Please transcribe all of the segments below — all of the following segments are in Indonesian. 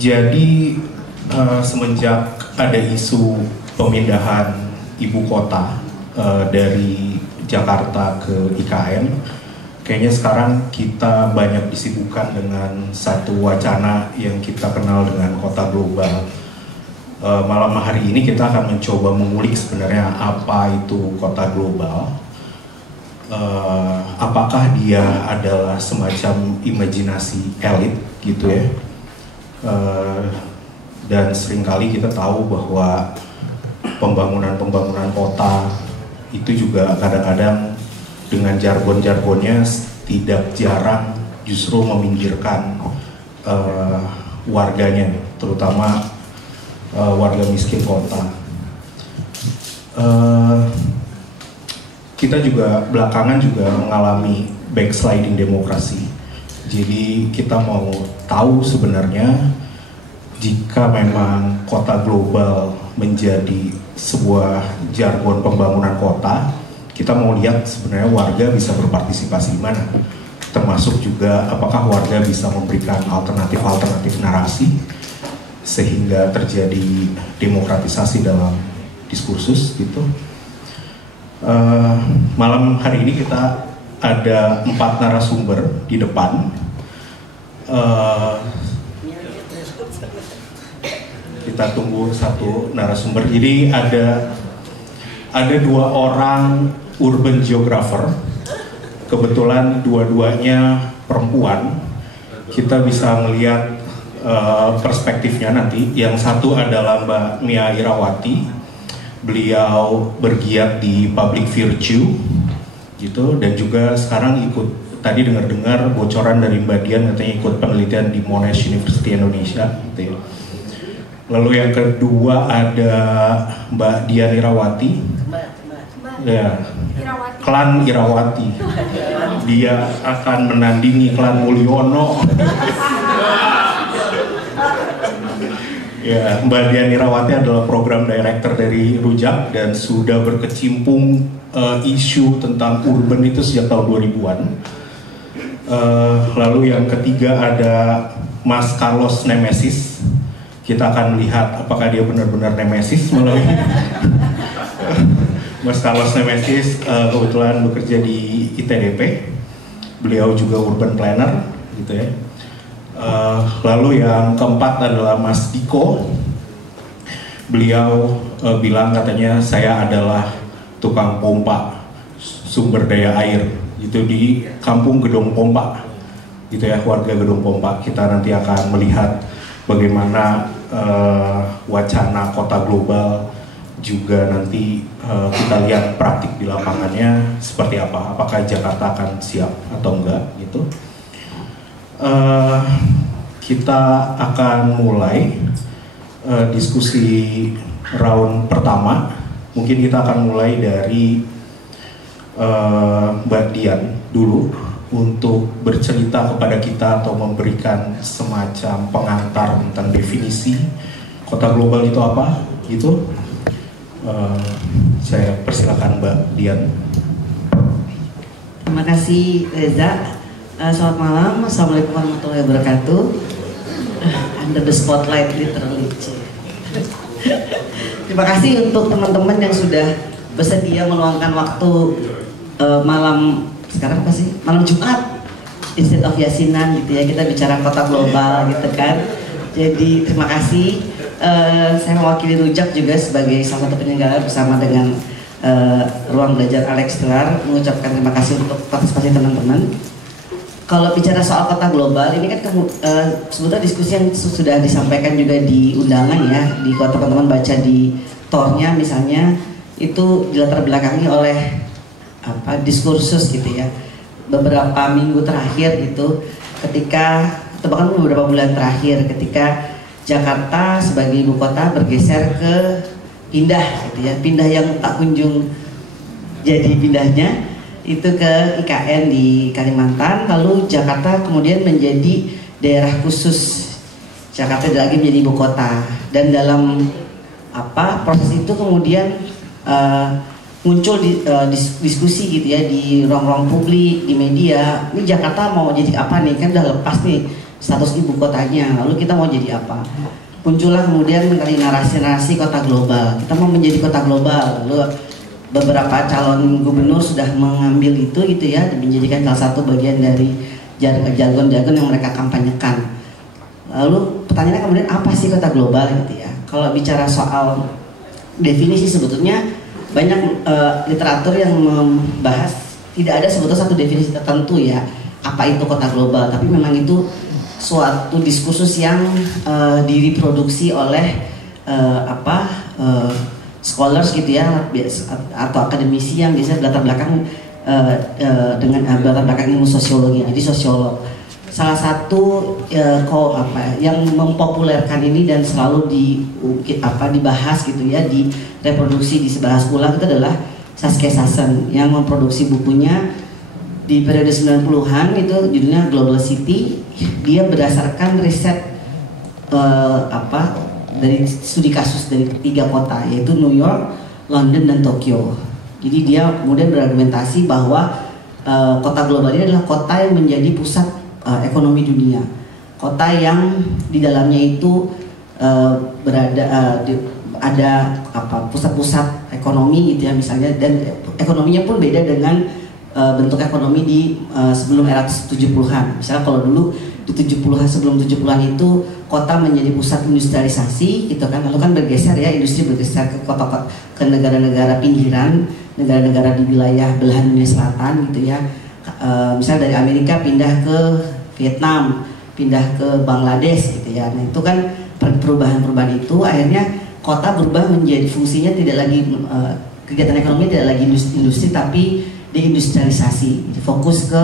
Jadi semenjak ada isu pemindahan ibu kota dari Jakarta ke IKN, kayaknya sekarang kita banyak disibukkan dengan satu wacana yang kita kenal dengan kota global. Malam hari ini kita akan mencoba mengulik sebenarnya apa itu kota global. Apakah dia adalah semacam imajinasi elit gitu ya? Dan seringkali kita tahu bahwa pembangunan kota itu juga kadang-kadang dengan jargon-jargonnya tidak jarang justru meminggirkan warganya, terutama warga miskin kota. Kita juga belakangan juga mengalami backsliding demokrasi. Jadi kita mau tahu sebenarnya jika memang kota global menjadi sebuah jargon pembangunan kota, kita mau lihat sebenarnya warga bisa berpartisipasi di mana. Termasuk juga apakah warga bisa memberikan alternatif narasi sehingga terjadi demokratisasi dalam diskursus gitu. Malam hari ini kita ada 4 narasumber di depan. Kita tunggu satu narasumber. Jadi ada 2 orang urban geographer. Kebetulan dua-duanya perempuan. Kita bisa melihat perspektifnya nanti. Yang satu adalah Mbak Mia Irawati. Beliau bergiat di public virtue gitu, dan juga sekarang ikut, tadi dengar-dengar bocoran dari Mbak Dian katanya ikut penelitian di Monash University Indonesia gitu ya. Lalu yang kedua ada Mbak Dian Irawati, ya, klan Irawati. Dia akan menandingi klan Mulyono. Ya, Mbak Dian Irawati adalah program director dari Rujak dan sudah berkecimpung isu tentang urban itu sejak tahun 2000-an. Lalu yang ketiga ada Mas Carlos Nemesis. Kita akan melihat apakah dia benar-benar Nemesis melalui Mas Carlos Nemesis kebetulan bekerja di ITDP. Beliau juga urban planner gitu ya. Lalu yang keempat adalah Mas Diko. Beliau bilang katanya saya adalah tukang pompa sumber daya air gitu di kampung Gedong Pompa gitu ya, warga Gedong Pompa. Kita nanti akan melihat bagaimana wacana kota global juga nanti kita lihat praktik di lapangannya seperti apa, apakah Jakarta akan siap atau enggak gitu. Kita akan mulai diskusi round pertama. Mungkin kita akan mulai dari Mbak Dian dulu untuk bercerita kepada kita atau memberikan semacam pengantar tentang definisi kota global itu apa gitu. Saya persilakan Mbak Dian. Terima kasih Reza. Selamat malam, assalamualaikum warahmatullahi wabarakatuh. Under the spotlight literally. Terima kasih untuk teman-teman yang sudah bersedia meluangkan waktu malam sekarang apa sih? Malam Jumat instead of Yasinan gitu ya, kita bicara kota global gitu kan. Jadi terima kasih. Saya mewakili Rujak juga sebagai salah satu penyelenggara bersama dengan Ruang Belajar Alex Telar mengucapkan terima kasih untuk partisipasi teman-teman. Kalau bicara soal kota global, ini kan sebetulnya diskusi yang sudah disampaikan juga di undangan ya, di kota teman-teman baca di tornya misalnya, itu dilatar belakangi oleh diskursus gitu ya. Beberapa minggu terakhir gitu, ketika atau bahkan beberapa bulan terakhir, ketika Jakarta sebagai ibu kota bergeser ke pindah gitu ya, pindah yang tak kunjung jadi pindahnya itu ke IKN di Kalimantan, lalu Jakarta kemudian menjadi daerah khusus, Jakarta lagi menjadi ibu kota, dan dalam proses itu kemudian muncul diskusi gitu ya di ruang-ruang publik, di media, ini Jakarta mau jadi apa nih, kan udah lepas nih status ibu kotanya, lalu kita mau jadi apa. Muncullah kemudian dari narasi-narasi kota global, kita mau menjadi kota global, lalu beberapa calon gubernur sudah mengambil itu gitu ya, menjadikan salah satu bagian dari jargon-jargon yang mereka kampanyekan. Lalu pertanyaannya kemudian apa sih kota global gitu ya? Kalau bicara soal definisi sebetulnya banyak literatur yang membahas, tidak ada sebetulnya satu definisi tertentu ya apa itu kota global, tapi memang itu suatu diskursus yang direproduksi oleh scholars gitu ya, atau akademisi yang biasanya berlatar belakang dengan berlatar belakang ilmu sosiologi, jadi sosiolog. Salah satu yang mempopulerkan ini dan selalu dibahas gitu ya, direproduksi, dibahas ulang itu adalah Saskia Sassen yang memproduksi bukunya di periode 90-an, itu judulnya Global City. Dia berdasarkan riset dari studi kasus dari 3 kota, yaitu New York, London, dan Tokyo. Jadi dia kemudian berargumentasi bahwa kota global ini adalah kota yang menjadi pusat ekonomi dunia, kota yang di dalamnya itu ada pusat-pusat ekonomi gitu ya misalnya, dan ekonominya pun beda dengan bentuk ekonomi di sebelum era 70-an. Misalnya kalau dulu di 70-an, sebelum 70-an itu kota menjadi pusat industrialisasi gitu kan, lalu kan bergeser ya, industri bergeser ke kota, ke negara-negara pinggiran, negara-negara di wilayah belahan dunia selatan gitu ya. Misalnya dari Amerika pindah ke Vietnam, pindah ke Bangladesh gitu ya. Nah itu kan perubahan-perubahan itu akhirnya kota berubah menjadi fungsinya tidak lagi kegiatan ekonomi tidak lagi industri tapi deindustrialisasi, fokus ke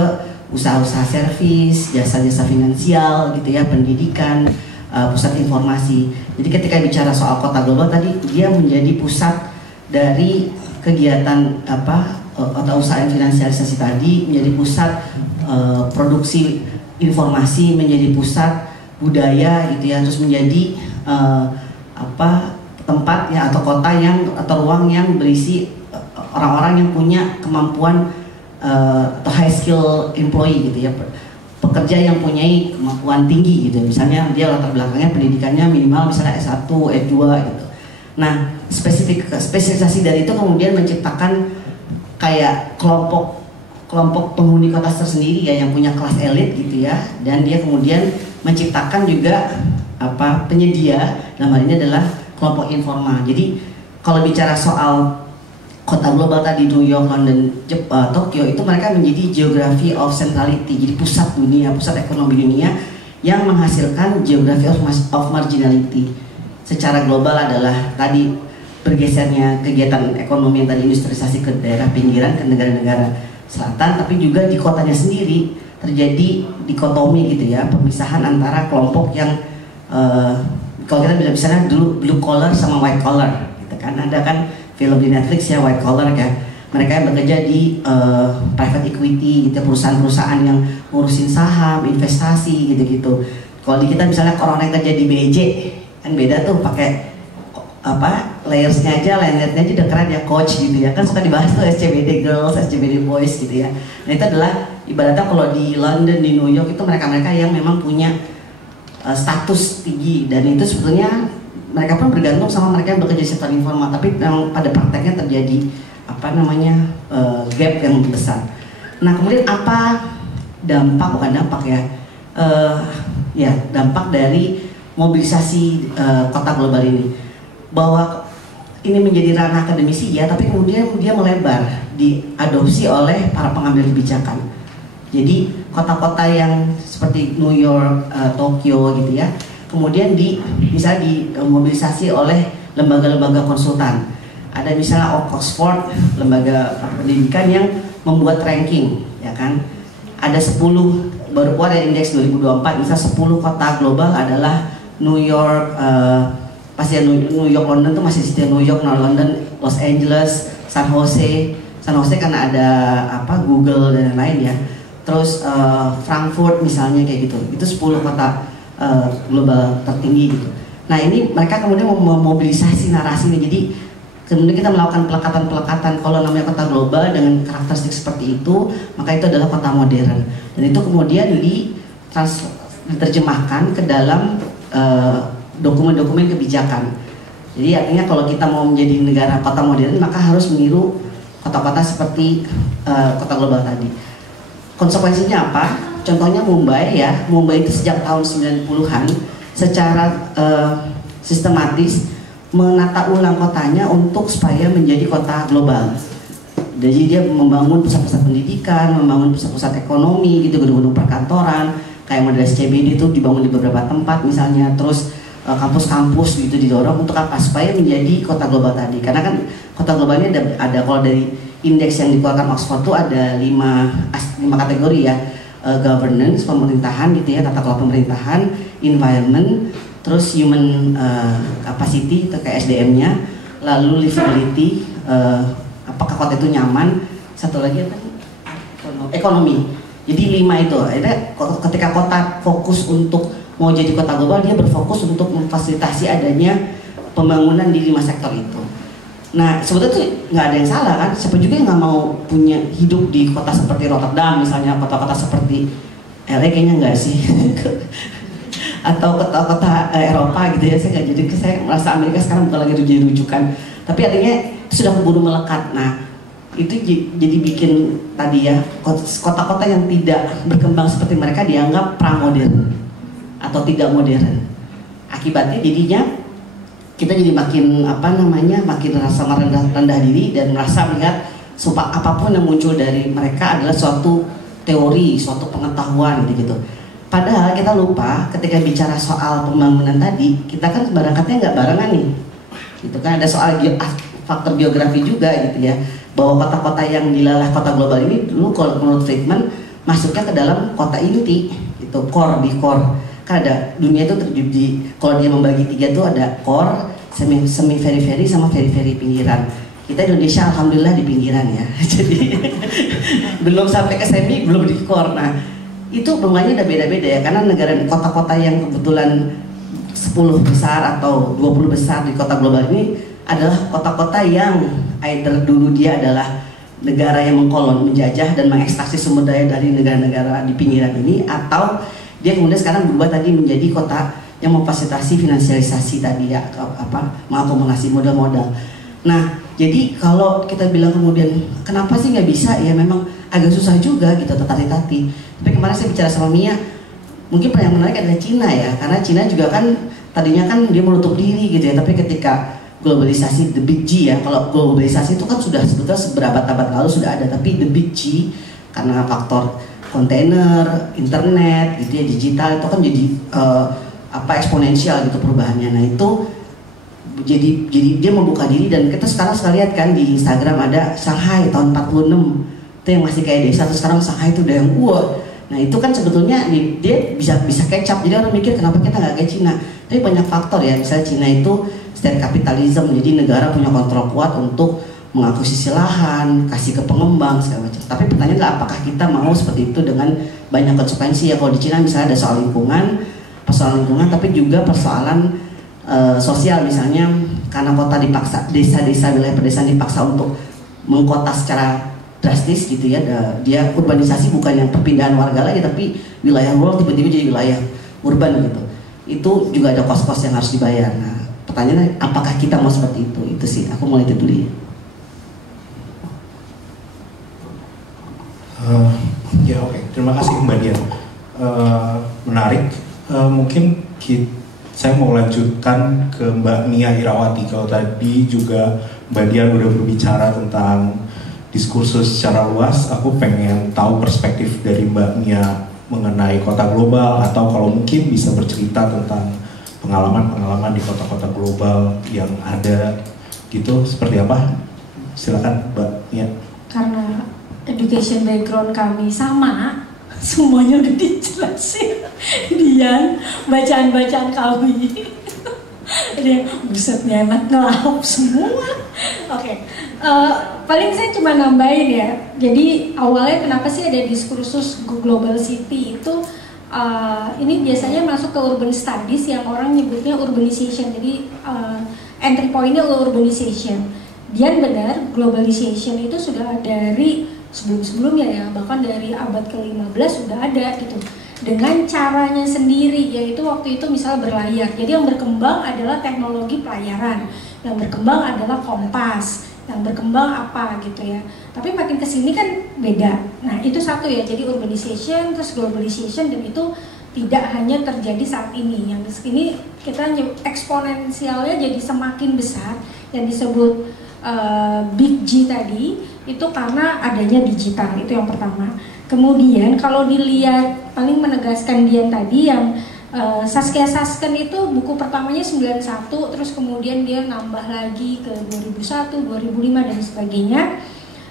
usaha-usaha servis, jasa-jasa finansial gitu ya, pendidikan, pusat informasi. Jadi ketika bicara soal kota global tadi, dia menjadi pusat dari kegiatan atau usaha finansialisasi tadi, menjadi pusat produksi informasi, menjadi pusat budaya gitu ya, terus menjadi tempat ya atau kota yang atau ruang yang berisi orang-orang yang punya kemampuan atau high skill employee gitu ya, pekerja yang punya kemampuan tinggi gitu, misalnya dia latar belakangnya pendidikannya minimal misalnya S1, S2 gitu. Nah spesialisasi dari itu kemudian menciptakan kayak kelompok penghuni kota tersendiri ya, yang punya kelas elit gitu ya, dan dia kemudian menciptakan juga penyedia, dalam hal ini adalah kelompok informal. Jadi kalau bicara soal kota global tadi, New York, London, Tokyo, itu mereka menjadi geography of centrality, jadi pusat dunia, pusat ekonomi dunia yang menghasilkan geography of marginality. Secara global adalah tadi bergesernya kegiatan ekonomi yang tadi industrialisasi ke daerah pinggiran, ke negara-negara selatan, tapi juga di kotanya sendiri terjadi dikotomi gitu ya, pemisahan antara kelompok yang kalau kita bilang misalnya dulu blue collar sama white collar gitu kan, ada kan film di Netflix ya, white collar kan, mereka yang bekerja di private equity gitu, perusahaan-perusahaan yang ngurusin saham, investasi gitu-gitu. Kalau di kita misalnya orang yang kerja di BJ kan beda tuh, pakai layersnya aja, linernya aja udah keren ya, coach gitu ya, kan suka dibahas tuh SCBD girls, SCBD boys gitu ya. Nah itu adalah ibaratnya kalau di London, di New York itu mereka-mereka yang memang punya status tinggi, dan itu sebetulnya mereka pun bergantung sama mereka yang bekerja di sektor informal, tapi memang pada prakteknya terjadi gap yang besar. Nah kemudian apa dampak, bukan dampak ya, dampak dari mobilisasi kota global ini, bahwa ini menjadi ranah akademisi ya, tapi kemudian dia melebar, diadopsi oleh para pengambil kebijakan. Jadi kota-kota yang seperti New York, Tokyo gitu ya, kemudian bisa dimobilisasi oleh lembaga-lembaga konsultan. Ada misalnya Oxford, lembaga pendidikan yang membuat ranking, ya kan. Ada 10, baru keluar dari indeks 2024, misalnya 10 kota global adalah New York, pasti New York, London tuh masih di situ, New York, London, Los Angeles, San Jose karena ada Google dan lain-lain ya. Terus Frankfurt misalnya kayak gitu, itu 10 kota global tertinggi gitu. Nah ini mereka kemudian memobilisasi narasi ini, jadi kemudian kita melakukan pelekatan-pelekatan, kalau namanya kota global dengan karakteristik seperti itu, maka itu adalah kota modern, dan itu kemudian diterjemahkan ke dalam dokumen-dokumen kebijakan. Jadi artinya kalau kita mau menjadi negara kota modern, maka harus meniru kota-kota seperti kota global tadi. Konsekuensinya apa? Contohnya Mumbai ya, Mumbai itu sejak tahun 90-an secara sistematis menata ulang kotanya untuk supaya menjadi kota global. Jadi dia membangun pusat-pusat pendidikan, membangun pusat-pusat ekonomi gitu, gedung-gedung perkantoran, kayak model SCBD itu dibangun di beberapa tempat misalnya, terus kampus-kampus gitu didorong untuk apa? Supaya menjadi kota global tadi. Karena kan kota global ini ada kalau dari indeks yang dikeluarkan Oxford itu ada 5 kategori ya. Governance, pemerintahan gitu ya, tata kelola pemerintahan, environment, terus human capacity itu kayak SDM-nya, lalu livability, apakah kota itu nyaman, satu lagi apa? Ekonomi. Jadi 5 itu. Ketika kota fokus untuk mau jadi kota global, dia berfokus untuk memfasilitasi adanya pembangunan di 5 sektor itu. Nah sebetulnya tuh nggak ada yang salah kan, siapa juga yang nggak mau punya hidup di kota seperti Rotterdam misalnya, kota-kota seperti LA kayaknya nggak sih atau kota-kota Eropa gitu ya. Saya merasa Amerika sekarang bukan lagi jadi rujukan, tapi artinya itu sudah keburu melekat. Nah itu jadi bikin tadi ya, kota-kota yang tidak berkembang seperti mereka dianggap pramodern atau tidak modern. Akibatnya jadinya kita jadi makin makin merasa rendah diri dan merasa melihat apapun yang muncul dari mereka adalah suatu teori, suatu pengetahuan gitu. Padahal kita lupa ketika bicara soal pembangunan tadi, kita kan berangkatnya nggak barengan nih. Gitu kan, ada soal faktor geografi juga gitu ya, bahwa kota-kota yang dilalah kota global ini dulu kalau menurut Friedman masuknya ke dalam kota inti, itu core. Kan ada dunia itu terjadi, kalau dia membagi 3 tuh ada core, semi periferi sama periferi pinggiran. Kita Indonesia alhamdulillah di pinggiran ya. Jadi belum sampai ke semi, belum di core. Nah, itu bunganya udah beda-beda ya, karena negara kota-kota yang kebetulan 10 besar atau 20 besar di kota global ini adalah kota-kota yang either dulu dia adalah negara yang mengkolon, menjajah dan mengekstraksi sumber daya dari negara-negara di pinggiran ini, atau dia kemudian sekarang berubah tadi menjadi kota yang memfasilitasi finansialisasi tadi ya, mengakumulasi modal-modal. Nah, jadi kalau kita bilang kemudian kenapa sih nggak bisa, ya memang agak susah juga gitu tati-tati. Tapi kemarin saya bicara sama Mia, mungkin yang menarik adalah Cina ya, karena Cina juga kan tadinya kan dia menutup diri gitu ya, tapi ketika globalisasi the big G ya, kalau globalisasi itu kan sudah sebetulnya seberabad-abad lalu sudah ada, tapi the big G karena faktor kontainer, internet gitu ya, digital itu kan jadi eksponensial gitu perubahannya. Nah itu jadi dia membuka diri, dan kita sekarang lihat kan di Instagram ada Shanghai tahun 46 itu yang masih kayak desa, terus sekarang Shanghai itu udah yang Nah itu kan sebetulnya dia bisa catch up. Jadi orang mikir kenapa kita nggak kayak Cina, tapi banyak faktor ya. Misalnya Cina itu state capitalism, jadi negara punya kontrol kuat untuk mengakuisisi lahan, kasih ke pengembang segala macam. Tapi pertanyaannya adalah apakah kita mau seperti itu dengan banyak konsekuensi ya. Kalau di Cina misalnya ada soal lingkungan, persoalan lingkungan, tapi juga persoalan sosial misalnya, karena kota dipaksa, desa-desa wilayah pedesaan dipaksa untuk mengkota secara drastis gitu ya. Dia urbanisasi bukan yang perpindahan warga lagi, tapi wilayah rural tiba-tiba jadi wilayah urban gitu. Itu juga ada kos-kos yang harus dibayar. Nah, pertanyaannya apakah kita mau seperti itu? Itu sih, aku mulai itu dulu ya. Ya oke. Terima kasih Mbak Dian. Menarik. Mungkin saya mau lanjutkan ke Mbak Mia Irawati. Kalau tadi juga Mbak Dian udah berbicara tentang diskursus secara luas, aku pengen tahu perspektif dari Mbak Mia mengenai kota global, atau kalau mungkin bisa bercerita tentang pengalaman-pengalaman di kota-kota global yang ada gitu, seperti apa? Silakan Mbak Mia. Karena education background kami sama, semuanya udah dijelasin Dian, bacaan-bacaan kami. Dia busetnya enak ngelahap semua. Oke. Paling saya cuma nambahin ya. Jadi awalnya kenapa sih ada diskursus global city itu, ini biasanya masuk ke urban studies yang orang nyebutnya urbanization. Jadi entry point-nya urbanization. Dian benar, globalization itu sudah dari sebelum-sebelumnya ya, bahkan dari abad ke-15 sudah ada gitu. dengan caranya sendiri, yaitu waktu itu misalnya berlayar. Jadi yang berkembang adalah teknologi pelayaran, yang berkembang adalah kompas, yang berkembang apa gitu ya. Tapi makin kesini kan beda. Nah itu satu ya, jadi urbanization terus globalization, dan itu tidak hanya terjadi saat ini. Yang ini kita eksponensialnya jadi semakin besar, yang disebut Big G tadi, itu karena adanya digital, itu yang pertama. Kemudian kalau dilihat paling menegaskan Dian tadi yang Saskia Sasken itu buku pertamanya 91, terus kemudian dia nambah lagi ke 2001, 2005 dan sebagainya.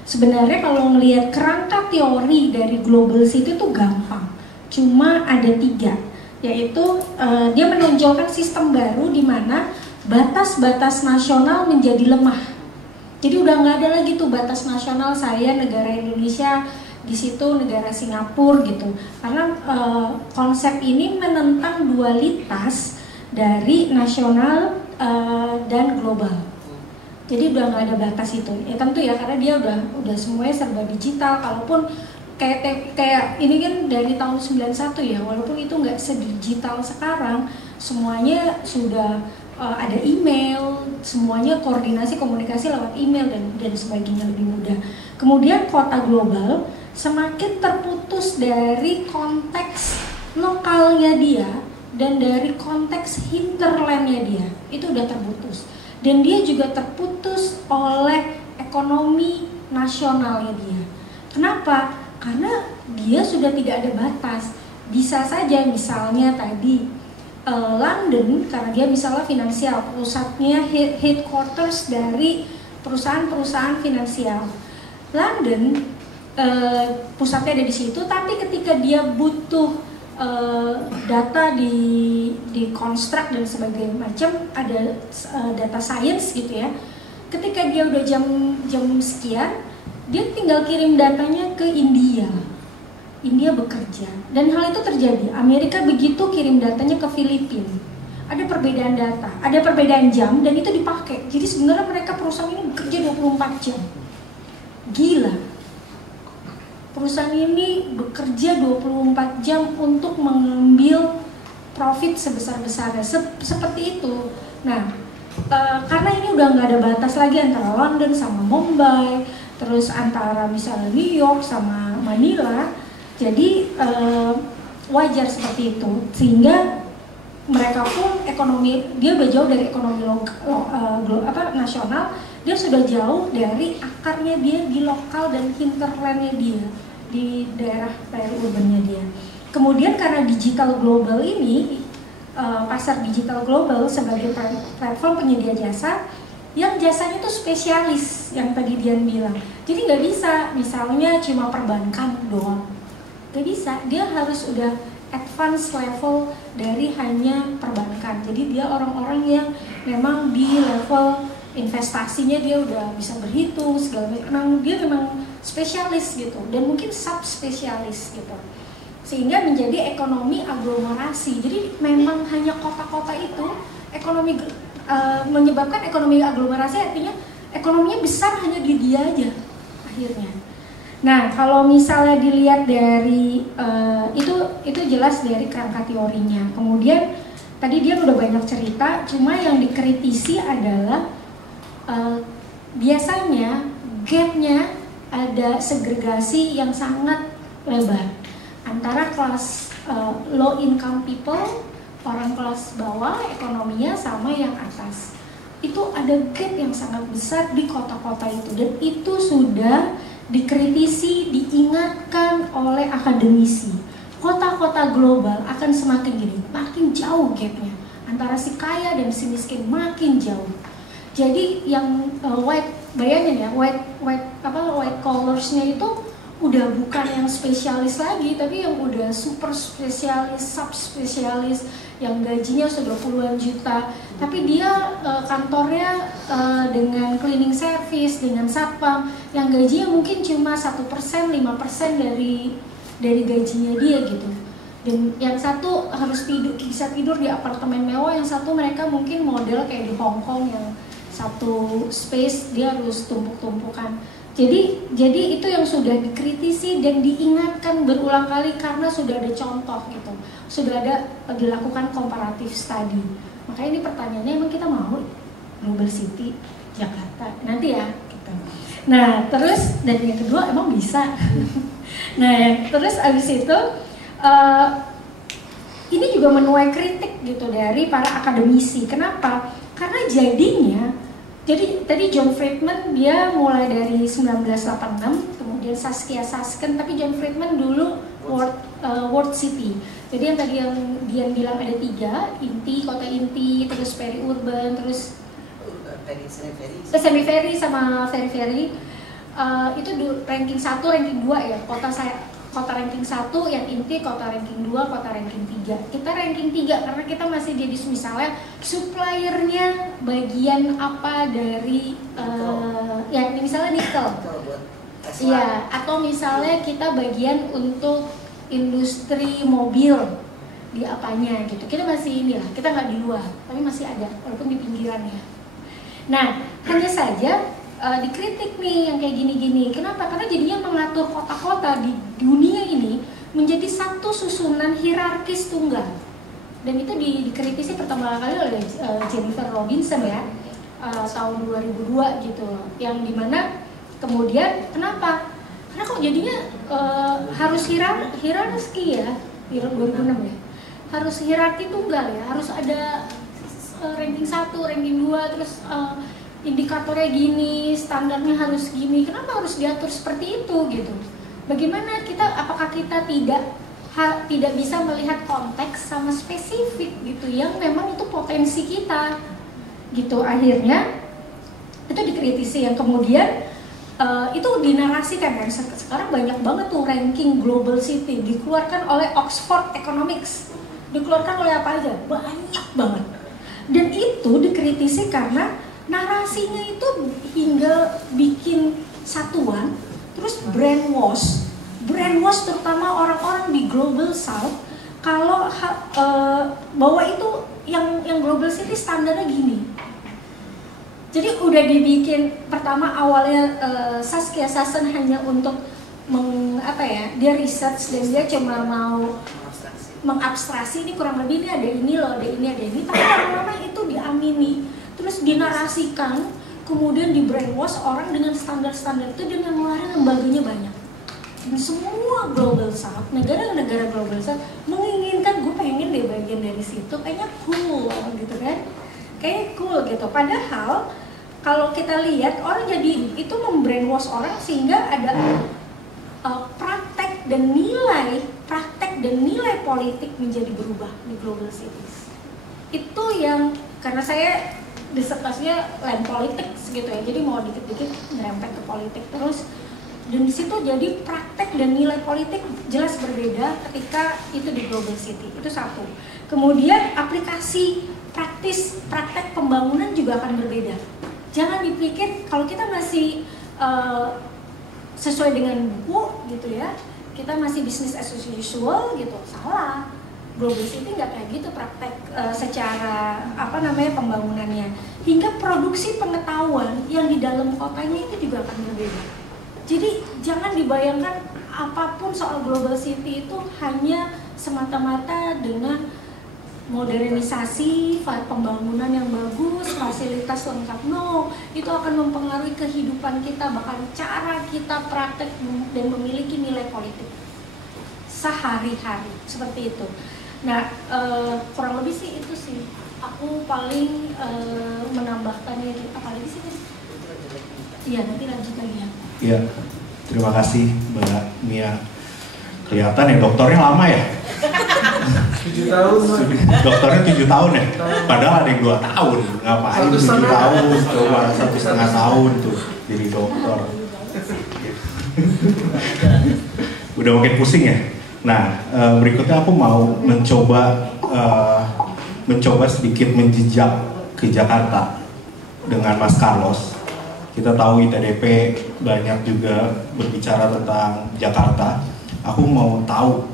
Sebenarnya kalau ngelihat kerangka teori dari Global City itu gampang, cuma ada 3, yaitu dia menonjolkan sistem baru di mana batas-batas nasional menjadi lemah. Jadi udah nggak ada lagi tuh batas nasional, saya negara Indonesia, di situ negara Singapura gitu, karena konsep ini menentang dualitas dari nasional dan global. Jadi udah nggak ada batas itu. Ya tentu ya, karena dia udah semuanya serba digital. Kalaupun kayak ini kan dari tahun 91 ya, walaupun itu nggak sedigital sekarang, semuanya sudah ada email, semuanya koordinasi komunikasi lewat email dan sebagainya lebih mudah. Kemudian kota global semakin terputus dari konteks lokalnya dia dan dari konteks hinterlandnya dia, itu udah terputus. Dan dia juga terputus oleh ekonomi nasionalnya dia. Kenapa? Karena dia sudah tidak ada batas. Bisa saja misalnya tadi London, karena dia misalnya finansial, pusatnya headquarters dari perusahaan-perusahaan finansial. London pusatnya ada di situ, tapi ketika dia butuh data di konstruk dan sebagainya macam, ada data science gitu ya. Ketika dia udah jam sekian, dia tinggal kirim datanya ke India. India bekerja, dan hal itu terjadi. Amerika begitu kirim datanya ke Filipina. Ada perbedaan data, ada perbedaan jam, dan itu dipakai. Jadi sebenarnya mereka perusahaan ini bekerja 24 jam. Gila. Perusahaan ini bekerja 24 jam untuk mengambil profit sebesar-besarnya, seperti itu. Nah, karena ini udah nggak ada batas lagi antara London sama Mumbai, terus antara misalnya New York sama Manila, jadi wajar seperti itu. Sehingga mereka pun ekonomi, dia udah jauh dari ekonomi nasional, dia sudah jauh dari akarnya dia di lokal dan hinterlandnya dia, di daerah urbannya dia. Kemudian karena digital global ini, pasar digital global sebagai platform penyedia jasa, yang jasanya itu spesialis, yang tadi Dian bilang. Jadi nggak bisa misalnya cuma perbankan doang, nggak bisa. Dia harus udah advance level dari hanya perbankan. Jadi dia orang-orang yang memang di level investasinya dia udah bisa berhitung segala macam. Dia memang spesialis gitu, dan mungkin subspesialis gitu, sehingga menjadi ekonomi aglomerasi. Jadi memang hanya kota-kota itu ekonomi menyebabkan ekonomi aglomerasi, artinya ekonominya besar hanya di dia aja akhirnya. Nah, kalau misalnya dilihat dari itu jelas dari kerangka teorinya. Kemudian tadi dia udah banyak cerita, cuma yang dikritisi adalah biasanya gapnya ada segregasi yang sangat lebar antara kelas low income people, orang kelas bawah ekonominya, sama yang atas. Itu ada gap yang sangat besar di kota-kota itu, dan itu sudah dikritisi, diingatkan oleh akademisi. Kota-kota global akan semakin gini, makin jauh gapnya antara si kaya dan si miskin, makin jauh. Jadi yang bayangin ya, white collars-nya itu udah bukan yang spesialis lagi, tapi yang udah super spesialis, subspesialis, yang gajinya sudah puluhan juta, tapi dia kantornya dengan cleaning service, dengan satpam, yang gajinya mungkin cuma 1%, 5% dari gajinya dia gitu. Dan yang satu harus bisa tidur di apartemen mewah, yang satu mereka mungkin model kayak di Hong Kong yang satu space dia harus tumpuk-tumpukan Jadi itu yang sudah dikritisi dan diingatkan berulang kali karena sudah ada contoh gitu, sudah ada dilakukan comparative study. Makanya ini pertanyaannya, emang kita mau Global City Jakarta nanti ya gitu. Nah terus, dan yang kedua emang bisa. Nah terus abis itu ini juga menuai kritik gitu dari para akademisi. Kenapa? Karena jadinya, jadi tadi John Friedman dia mulai dari 1986, kemudian Saskia Sasken, tapi John Friedman dulu World City. Jadi yang tadi yang dia bilang ada 3, inti, kota inti, terus peri-urban, terus semi-ferry sama ferry-ferry. Itu ranking 1, ranking 2 ya, kota ranking 1 yang inti, kota ranking 2, kota ranking 3. Kita ranking 3 karena kita masih jadi misalnya suppliernya bagian apa dari ya misalnya nikel. Iya, atau misalnya kita bagian untuk industri mobil di apanya gitu. Kita masih inilah, kita nggak di luar, tapi masih ada walaupun di pinggiran ya. Nah, hanya saja dikritik nih yang kayak gini-gini. Kenapa? Karena jadinya mengatur kota-kota di dunia ini menjadi satu susunan hierarkis tunggal. Dan itu dikritisi pertama kali oleh Jennifer Robinson ya, tahun 2002 gitu. Yang dimana kemudian kenapa? Karena kok jadinya harus hierarki ya, 2006 ya. Harus hierarki tunggal ya, harus ada ranking 1, ranking 2, terus indikatornya gini, standarnya harus gini. Kenapa harus diatur seperti itu gitu? Bagaimana kita, apakah kita tidak bisa melihat konteks sama spesifik gitu yang memang itu potensi kita gitu. Akhirnya itu dikritisi, yang kemudian itu dinarasikan kan. Sekarang banyak banget tuh ranking Global City dikeluarkan oleh Oxford Economics, dikeluarkan oleh apa aja, banyak banget. Dan itu dikritisi karena narasinya itu hingga bikin satuan, terus brainwash terutama orang-orang di Global South kalau bahwa itu yang Global City standarnya gini. Jadi udah dibikin pertama awalnya Saskia Sassen hanya untuk dia research dan dia cuma mau mengabstraksi, ini kurang lebih ini ada ini loh, ada ini, tapi lama-lama itu diamini. Terus dinarasikan, kemudian di brainwash orang dengan standar-standar itu, dan yang ngeluarin lembaganya banyak. Dan semua Global South, negara-negara Global South menginginkan, gue pengen deh bagian dari situ, kayaknya cool gitu kan. Kayaknya cool gitu. Padahal kalau kita lihat orang jadi itu membrainwash orang sehingga ada praktek dan nilai politik menjadi berubah di Global Cities. Itu yang karena saya disertasinya land politics gitu ya, jadi mau dikit-dikit nyerempet ke politik terus, dan di situ jadi praktek dan nilai politik jelas berbeda ketika itu di Global City. Itu satu. Kemudian aplikasi praktek pembangunan juga akan berbeda. Jangan dipikir kalau kita masih sesuai dengan buku gitu ya, kita masih business as usual gitu, salah. Global City nggak kayak gitu praktek secara pembangunannya, hingga produksi pengetahuan yang di dalam kotanya itu juga akan berbeda. Jadi jangan dibayangkan apapun soal Global City itu hanya semata-mata dengan modernisasi, pembangunan yang bagus, fasilitas lengkap. No, itu akan mempengaruhi kehidupan kita, bahkan cara kita praktek dan memiliki nilai politik sehari-hari seperti itu. Nah, kurang lebih sih itu sih. Aku paling menambahkannya, apalagi sih? Iya, nanti lanjut lagi ya. Iya, terima kasih Mbak Mia. Kelihatan ya dokternya lama ya? 7 tahun. Dokternya 7 tahun ya? Padahal ada yang 2 tahun. Ngapain 7 tahun? Coba 1,5 tahun tuh jadi dokter. Udah makin pusing ya? Nah, berikutnya aku mau mencoba sedikit menjejak ke Jakarta dengan Mas Carlos. Kita tahu ITDP banyak juga berbicara tentang Jakarta. Aku mau tahu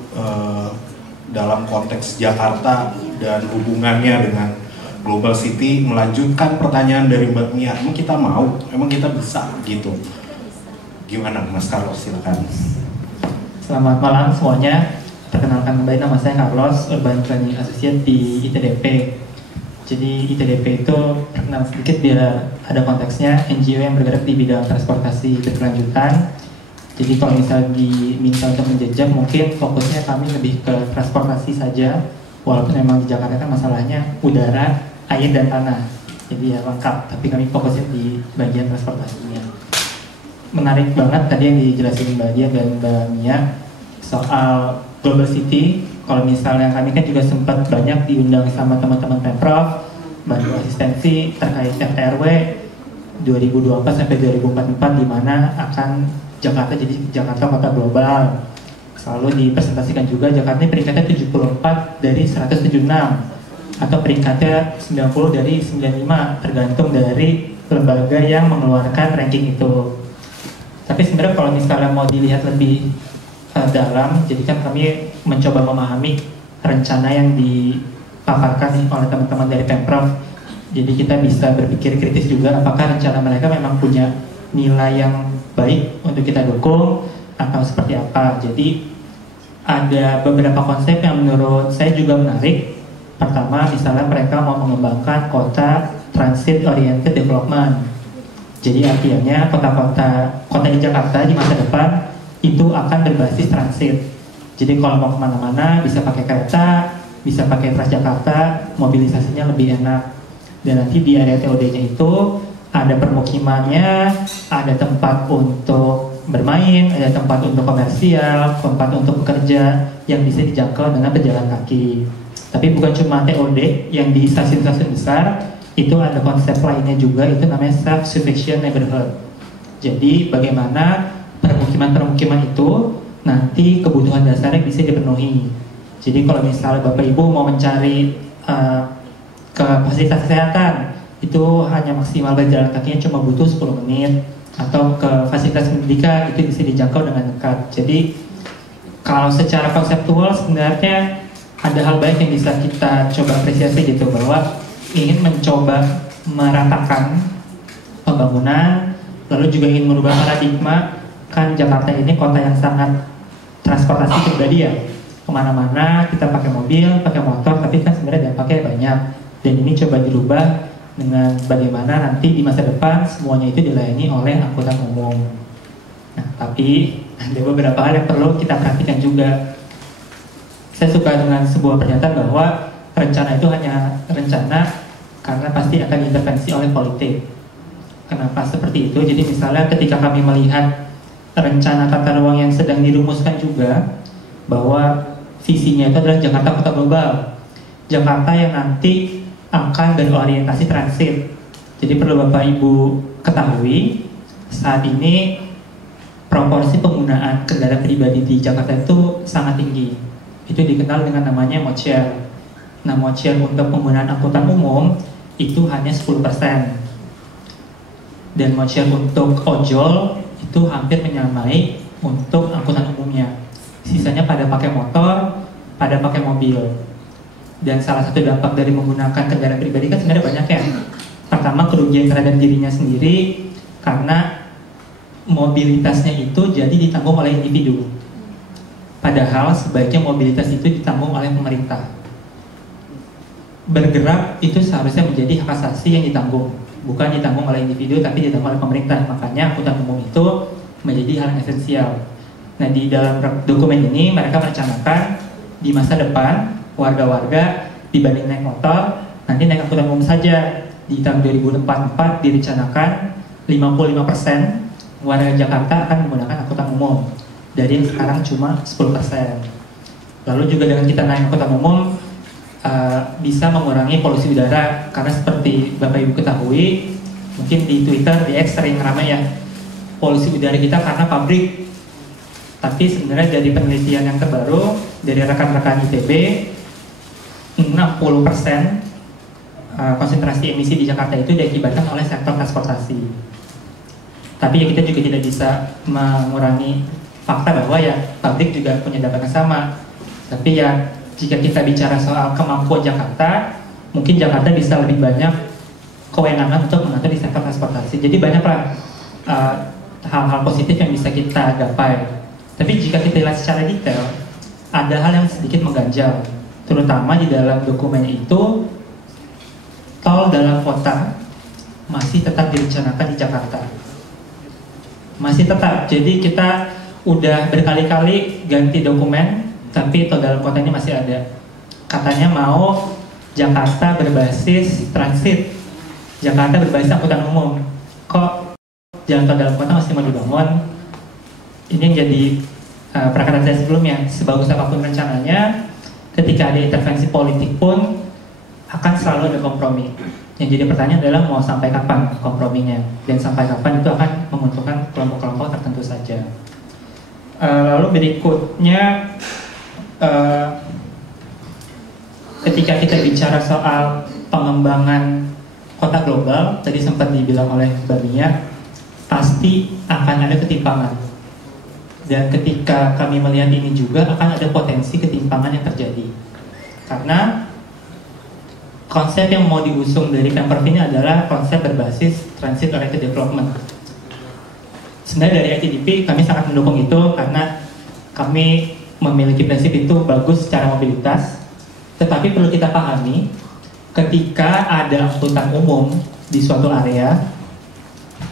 dalam konteks Jakarta dan hubungannya dengan Global City, melanjutkan pertanyaan dari Mbak Mia. Emang kita mau? Emang kita bisa gitu? Gimana Mas Carlos, silakan. Selamat malam semuanya. Perkenalkan kembali, nama saya Carlos, Urban Planning Associate di ITDP. Jadi ITDP itu perkenalan sedikit biar ada konteksnya, NGO yang bergerak di bidang transportasi berkelanjutan. Jadi kalau misalnya diminta untuk menjejak, mungkin fokusnya kami lebih ke transportasi saja. Walaupun memang di Jakarta kan masalahnya udara, air, dan tanah. Jadi ya lengkap, tapi kami fokusnya di bagian transportasinya. Menarik banget tadi yang dijelasin Mbak Dia dan Mbak Mia soal Global City. Kalau misalnya kami kan juga sempat banyak diundang sama teman-teman Pemprov, bantu asistensi terkait RTRW 2024 sampai 2044, di mana akan Jakarta jadi Jakarta kota global. Selalu dipresentasikan juga Jakarta ini peringkatnya 74 dari 176 atau peringkatnya 90 dari 95, tergantung dari lembaga yang mengeluarkan ranking itu. Tapi sebenarnya kalau misalnya mau dilihat lebih dalam, jadi kan kami mencoba memahami rencana yang dipaparkan oleh teman-teman dari Pemprov. Jadi kita bisa berpikir kritis juga apakah rencana mereka memang punya nilai yang baik untuk kita dukung atau seperti apa. Jadi ada beberapa konsep yang menurut saya juga menarik. Pertama, misalnya mereka mau mengembangkan kota transit oriented development. Jadi artinya kota di Jakarta di masa depan itu akan berbasis transit. Jadi kalau mau kemana-mana bisa pakai kereta, bisa pakai Transjakarta, mobilisasinya lebih enak. Dan nanti di area TOD-nya itu ada permukimannya, ada tempat untuk bermain, ada tempat untuk komersial, tempat untuk bekerja yang bisa dijangkau dengan pejalan kaki. Tapi bukan cuma TOD yang di stasiun-stasiun besar, itu ada konsep lainnya juga, itu namanya self-sufficient neighborhood. Jadi bagaimana permukiman-permukiman itu nanti kebutuhan dasarnya bisa dipenuhi. Jadi kalau misalnya Bapak Ibu mau mencari ke fasilitas kesehatan, itu hanya maksimal berjalan kakinya cuma butuh 10 menit, atau ke fasilitas pendidikan itu bisa dijangkau dengan dekat. Jadi kalau secara konseptual sebenarnya ada hal baik yang bisa kita coba apresiasi gitu, bahwa ingin mencoba meratakan pembangunan, lalu juga ingin merubah paradigma. Kan Jakarta ini kota yang sangat transportasi pribadi ya, kemana-mana kita pakai mobil, pakai motor, tapi kan sebenarnya dampaknya banyak. Dan ini coba dirubah dengan bagaimana nanti di masa depan semuanya itu dilayani oleh angkutan umum. Nah, tapi ada beberapa hal yang perlu kita perhatikan juga. Saya suka dengan sebuah pernyataan bahwa rencana itu hanya rencana karena pasti akan diintervensi oleh politik. Kenapa seperti itu? Jadi misalnya ketika kami melihat rencana tata ruang yang sedang dirumuskan juga, bahwa visinya itu adalah Jakarta kota global, Jakarta yang nanti akan berorientasi transit. Jadi perlu Bapak Ibu ketahui, saat ini proporsi penggunaan kendaraan pribadi di Jakarta itu sangat tinggi. Itu dikenal dengan namanya modshare. Nah, modshare untuk penggunaan angkutan umum itu hanya 10%. Dan modshare untuk ojol itu hampir menyamai untuk angkutan umumnya. Sisanya pada pakai motor, pada pakai mobil. Dan salah satu dampak dari menggunakan kendaraan pribadi kan sebenarnya banyak ya. Pertama, kerugian terhadap dirinya sendiri karena mobilitasnya itu jadi ditanggung oleh individu. Padahal sebaiknya mobilitas itu ditanggung oleh pemerintah. Bergerak itu seharusnya menjadi hak asasi yang ditanggung, bukan ditanggung oleh individu tapi ditanggung oleh pemerintah. Makanya angkutan umum itu menjadi hal yang esensial. Nah, di dalam dokumen ini mereka merencanakan di masa depan warga-warga dibanding naik motor, nanti naik angkutan umum saja. Di tahun 2044 direncanakan 55% warga Jakarta akan menggunakan angkutan umum, dari yang sekarang cuma 10%. Lalu juga dengan kita naik angkutan umum bisa mengurangi polusi udara, karena seperti Bapak Ibu ketahui, mungkin di Twitter, di X sering ramai ya, polusi udara kita karena pabrik. Tapi sebenarnya dari penelitian yang terbaru dari rekan-rekan ITB, 60% konsentrasi emisi di Jakarta itu diakibatkan oleh sektor transportasi. Tapi ya kita juga tidak bisa mengurangi fakta bahwa ya pabrik juga punya dampak yang sama. Tapi ya jika kita bicara soal kemampuan Jakarta, mungkin Jakarta bisa lebih banyak kewenangan untuk mengatur di sektor transportasi. Jadi banyaklah hal-hal positif yang bisa kita gapai. Tapi jika kita lihat secara detail, ada hal yang sedikit mengganjal, terutama di dalam dokumen itu. Tol dalam kota masih tetap direncanakan di Jakarta, masih tetap. Jadi kita udah berkali-kali ganti dokumen, tapi tol dalam kota ini masih ada. Katanya mau Jakarta berbasis transit, Jakarta berbasis angkutan umum. Kok jalan tol dalam kota masih mau dibangun? Ini yang jadi perkataan saya sebelumnya. Sebagus apapun rencananya, ketika ada intervensi politik pun akan selalu ada kompromi. Yang jadi pertanyaan adalah mau sampai kapan komprominya, dan sampai kapan itu akan menguntungkan kelompok-kelompok tertentu saja. Lalu berikutnya, ketika kita bicara soal pengembangan kota global, tadi sempat dibilang oleh Mbak Mia, pasti akan ada ketimpangan. Dan ketika kami melihat ini juga akan ada potensi ketimpangan yang terjadi. Karena konsep yang mau diusung dari Pemprov ini adalah konsep berbasis transit oriented development. Sebenarnya dari ITDP kami sangat mendukung itu karena kami memiliki prinsip itu bagus secara mobilitas. Tetapi perlu kita pahami, ketika ada angkutan umum di suatu area,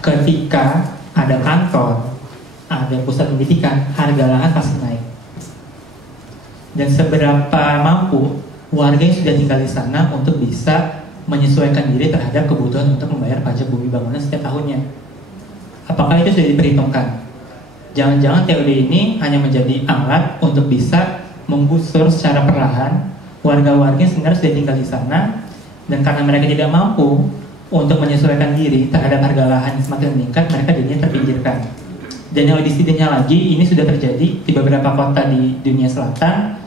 ketika ada kantor, ada pusat pendidikan, harga lahan pasti naik. Dan seberapa mampu warga yang sudah tinggal di sana untuk bisa menyesuaikan diri terhadap kebutuhan untuk membayar pajak bumi bangunan setiap tahunnya. Apakah itu sudah diperhitungkan? Jangan-jangan TOD ini hanya menjadi alat untuk bisa menggusur secara perlahan warga-warga yang sebenarnya sudah tinggal di sana, dan karena mereka tidak mampu untuk menyesuaikan diri terhadap harga lahan yang semakin meningkat, mereka jadinya terpinggirkan. Dan yang lebih sedihnya lagi, ini sudah terjadi di beberapa kota di dunia selatan.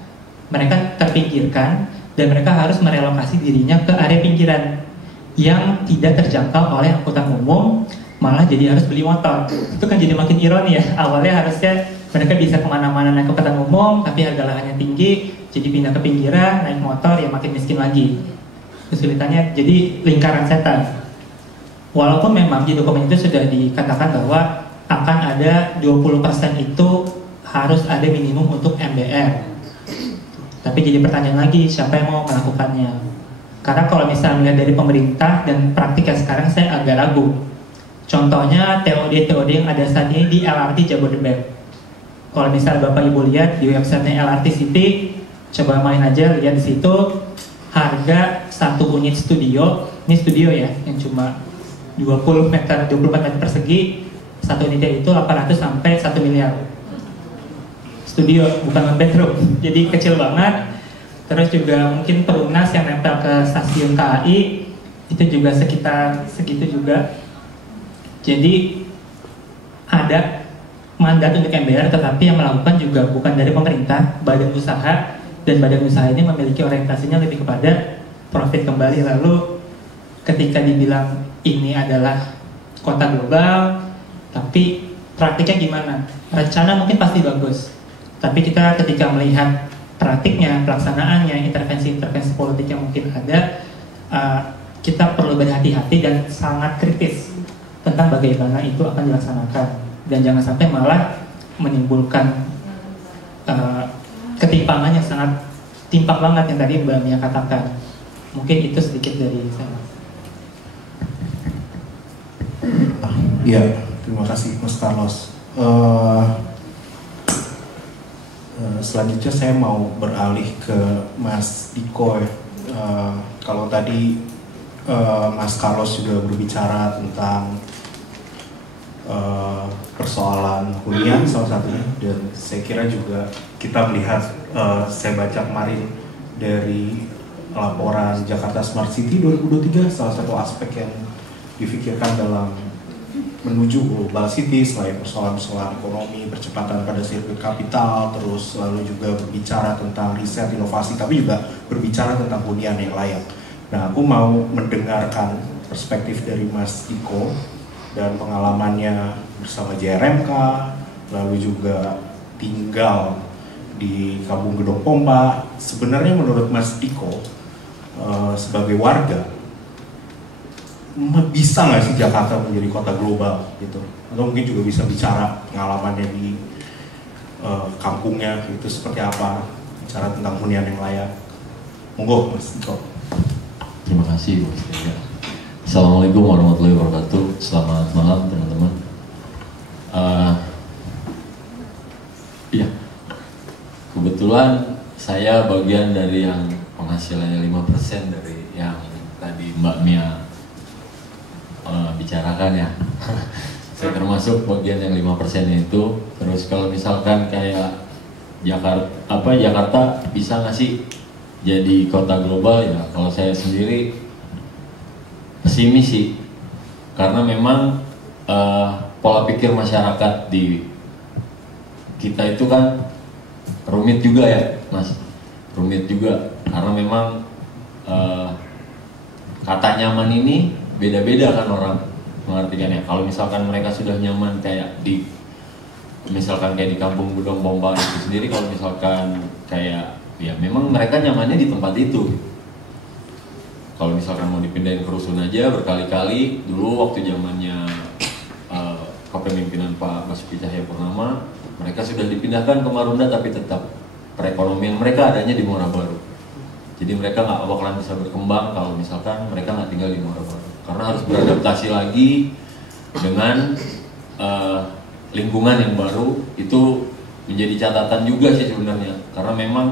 Mereka terpinggirkan dan mereka harus merelokasi dirinya ke area pinggiran yang tidak terjangkau oleh angkutan umum, malah jadi harus beli motor. Itu kan jadi makin ironi ya. Awalnya harusnya mereka bisa kemana-mana naik angkutan umum, tapi harga lahannya tinggi, jadi pindah ke pinggiran, naik motor, ya makin miskin lagi. Kesulitannya jadi lingkaran setan. Walaupun memang di dokumen itu sudah dikatakan bahwa akan ada 20% itu harus ada minimum untuk MDR. Tapi jadi pertanyaan lagi, siapa yang mau melakukannya? Karena kalau misalnya dari pemerintah dan praktiknya sekarang, saya agak ragu. Contohnya TOD yang ada saat ini di LRT Jabodebek. Kalau misalnya Bapak Ibu lihat di websitenya LRT City, coba main aja, lihat di situ harga satu unit studio, ini studio ya, yang cuma 24 meter persegi, satu unitnya itu 800 sampai 1 miliar. Studio, bukan bedroom, jadi kecil banget. Terus juga mungkin pelunas yang nempel ke stasiun KAI itu juga sekitar segitu juga. Jadi ada mandat untuk MBR, tetapi yang melakukan juga bukan dari pemerintah, badan usaha, dan badan usaha ini memiliki orientasinya lebih kepada profit kembali. Lalu ketika dibilang ini adalah kota global, tapi praktiknya gimana? Rencana mungkin pasti bagus, tapi kita ketika melihat praktiknya, pelaksanaannya, intervensi-intervensi politik yang mungkin ada, kita perlu berhati-hati dan sangat kritis tentang bagaimana itu akan dilaksanakan, dan jangan sampai malah menimbulkan ketimpangan yang sangat timpang banget yang tadi Mbak Mia katakan. Mungkin itu sedikit dari saya. Ya, terima kasih Mas Carlos. Selanjutnya saya mau beralih ke Mas Diko ya. Kalau tadi Mas Carlos juga berbicara tentang persoalan hunian salah satunya, dan saya kira juga kita melihat, saya baca kemarin dari laporan Jakarta Smart City 2023, salah satu aspek yang difikirkan dalam menuju global city selain persoalan-persoalan ekonomi, percepatan pada sirkuit kapital, terus lalu juga berbicara tentang riset inovasi, tapi juga berbicara tentang hunian yang layak. Nah, aku mau mendengarkan perspektif dari Mas Diko dan pengalamannya bersama JRMK, lalu juga tinggal di Kampung Gedong Pompa. Sebenarnya menurut Mas Diko, sebagai warga, bisa nggak sih Jakarta menjadi kota global gitu, atau mungkin juga bisa bicara pengalamannya di kampungnya itu seperti apa, bicara tentang hunian yang layak. Monggo Mas Diko. Terima kasih Mas Tega. Assalamualaikum warahmatullahi wabarakatuh. Selamat malam teman-teman. Iya, kebetulan saya bagian dari yang penghasilannya 5% dari yang tadi Mbak Mia bicarakan ya. Saya termasuk bagian yang 5% itu. Terus kalau misalkan kayak Jakarta bisa nggak sih jadi kota global ya? Kalau saya sendiri pesimis sih, karena memang pola pikir masyarakat di kita itu kan rumit juga ya Mas, rumit juga karena memang kata nyaman ini beda-beda kan orang mengartikannya. Kalau misalkan mereka sudah nyaman kayak di Kampung Budong Bomba itu sendiri, kalau misalkan kayak ya memang mereka nyamannya di tempat itu. Kalau misalkan mau dipindahin ke Rusun aja berkali-kali, dulu waktu zamannya kepemimpinan Pak Basuki Cahayapurnama, mereka sudah dipindahkan ke Marunda, tapi tetap perekonomian mereka adanya di Muara Baru. Jadi mereka nggak bakalan bisa berkembang kalau misalkan mereka nggak tinggal di Muara Baru, karena harus beradaptasi lagi dengan lingkungan yang baru. Itu menjadi catatan juga sih sebenarnya, karena memang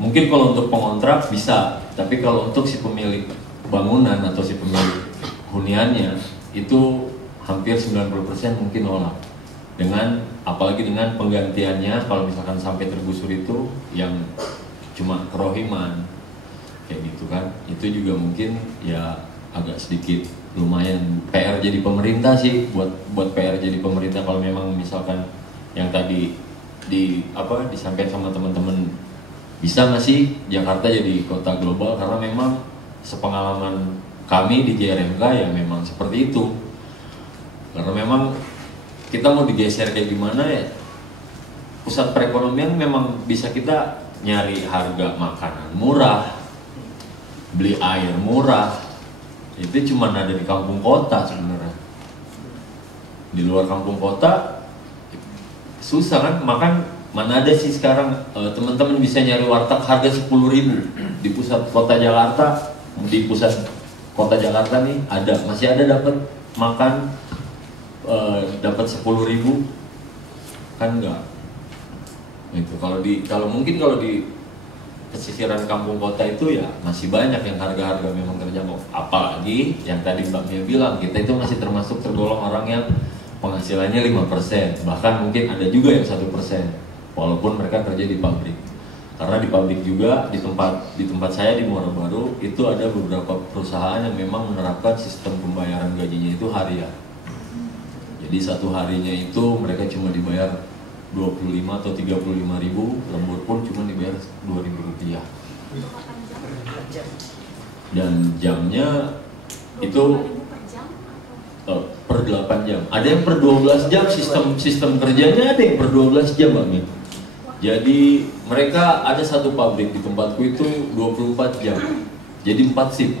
mungkin kalau untuk pengontrak bisa, tapi kalau untuk si pemilik bangunan atau si pemilik huniannya itu hampir 90% mungkin nolak. Dengan apalagi dengan penggantiannya, kalau misalkan sampai tergusur itu yang cuma kerohiman kayak gitu kan, itu juga mungkin ya agak sedikit lumayan PR jadi pemerintah sih, buat PR jadi pemerintah. Kalau memang misalkan yang tadi disampaikan sama teman-teman, bisa nggak sih Jakarta jadi kota global, karena memang sepengalaman kami di JRMK ya memang seperti itu. Karena memang kita mau digeser kayak gimana ya, pusat perekonomian memang bisa kita nyari harga makanan murah, beli air murah, itu cuma ada di kampung kota sebenarnya. Di luar kampung kota susah kan makan. Mana ada sih sekarang teman-teman bisa nyari warteg harga 10.000 di pusat kota Jakarta. Di pusat kota Jakarta nih masih ada dapat makan dapat 10.000 kan enggak. Itu kalau mungkin kalau di pesisiran kampung kota itu ya masih banyak yang harga-harga memang terjangkau. Apalagi yang tadi Mbak Mia bilang, kita itu masih termasuk tergolong orang yang penghasilannya 5%, bahkan mungkin ada juga yang 1%. Walaupun mereka kerja di pabrik, karena di pabrik juga di tempat saya di Muara Baru itu ada beberapa perusahaan yang memang menerapkan sistem pembayaran gajinya itu harian. Jadi satu harinya itu mereka cuma dibayar 25 atau 35.000, lembur pun cuma dibayar 2.000 rupiah. Dan jamnya itu per 8 jam. Ada yang per 12 jam, sistem kerjanya ada yang per 12 jam Mbak Min. Jadi mereka ada satu pabrik di tempatku itu 24 jam, jadi 4 shift.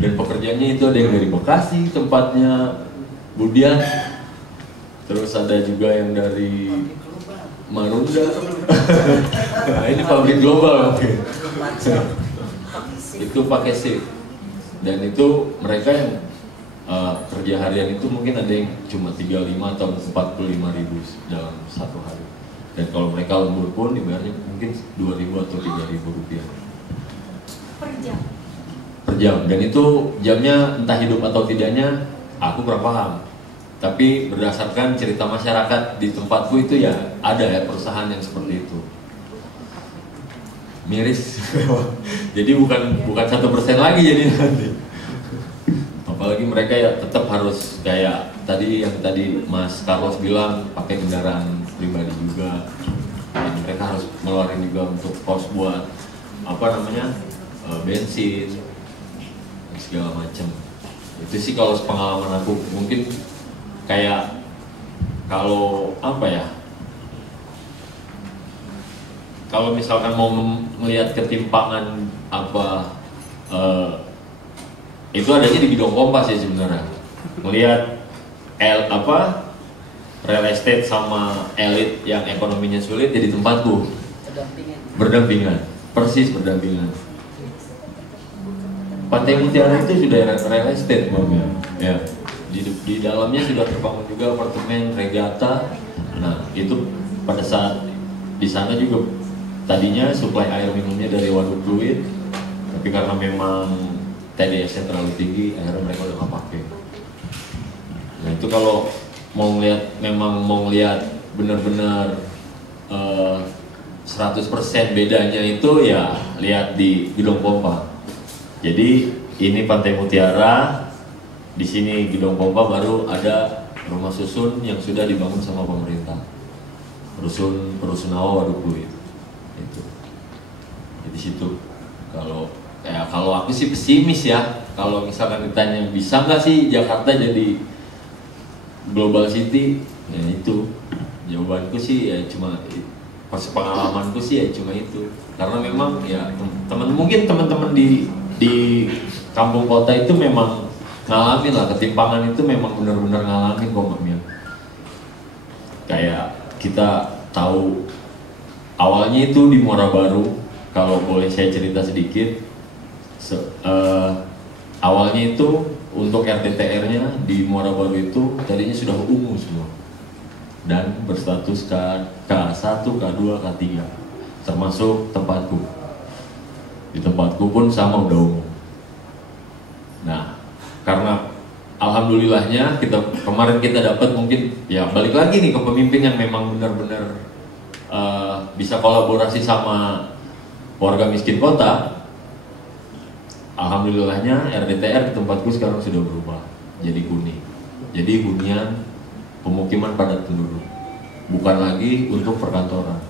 Dan pekerjaannya itu ada yang dari Bekasi tempatnya Budian, terus ada juga yang dari Marunda. Nah, ini pabrik global oke. Itu pakai shift. Dan itu mereka yang kerja harian itu mungkin ada yang cuma 35 atau 45.000 dalam satu hari. Dan kalau mereka lembur pun dibayarnya mungkin 2.000 atau 3.000 rupiah per jam. Per jam. Dan itu jamnya entah hidup atau tidaknya aku kurang paham. Tapi berdasarkan cerita masyarakat di tempatku itu ya ada ya perusahaan yang seperti itu. Miris. Jadi bukan 1% lagi jadi nanti. Apalagi mereka ya tetap harus kayak tadi Mas Carlos bilang, pakai kendaraan pribadi juga. Jadi mereka harus ngeluarin juga untuk kos buat bensin segala macam. Itu sih kalau pengalaman aku. Mungkin kayak kalau kalau misalkan mau melihat ketimpangan itu adanya di Gedung Kompas ya sebenarnya. Melihat real estate sama elit yang ekonominya sulit jadi tempatku. Berdampingan, persis berdampingan. Pantai Mutiara itu sudah real estate, Bang, ya. Di dalamnya sudah terbangun juga apartemen, regata. Nah, itu pada saat di sana juga tadinya suplai air minumnya dari waduk fluid, tapi karena memang TDS-nya terlalu tinggi, akhirnya mereka udah nggak pakai. Nah, itu kalau mau ngeliat benar-benar 100% bedanya itu ya lihat di Gedung Pompa. Jadi ini Pantai Mutiara, di sini Gedung Pompa baru ada rumah susun yang sudah dibangun sama pemerintah. Rusunawa Waduk Fluid. Itu. Di situ. Kalau aku sih pesimis ya. Kalau misalkan ditanya bisa nggak sih Jakarta jadi global city, ya itu jawabanku sih ya cuma pengalamanku sih ya cuma itu, karena memang ya mungkin teman-teman di kampung kota itu memang ngalamin lah ketimpangan itu, memang benar-benar ngalamin kok Mbak Mia. Kayak kita tahu awalnya itu di Muara Baru, kalau boleh saya cerita sedikit, awalnya itu untuk RTTR-nya di Muara Baru itu tadinya sudah ungu semua dan berstatus K1, K2, K3, termasuk tempatku. Di tempatku pun sama udah ungu. Nah, karena alhamdulillahnya kemarin kita dapat mungkin ya balik lagi nih ke pemimpin yang memang benar-benar bisa kolaborasi sama warga miskin kota. Alhamdulillahnya RDTR di tempatku sekarang sudah berubah jadi huni. Jadi hunian pemukiman padat penduduk, bukan lagi untuk perkantoran.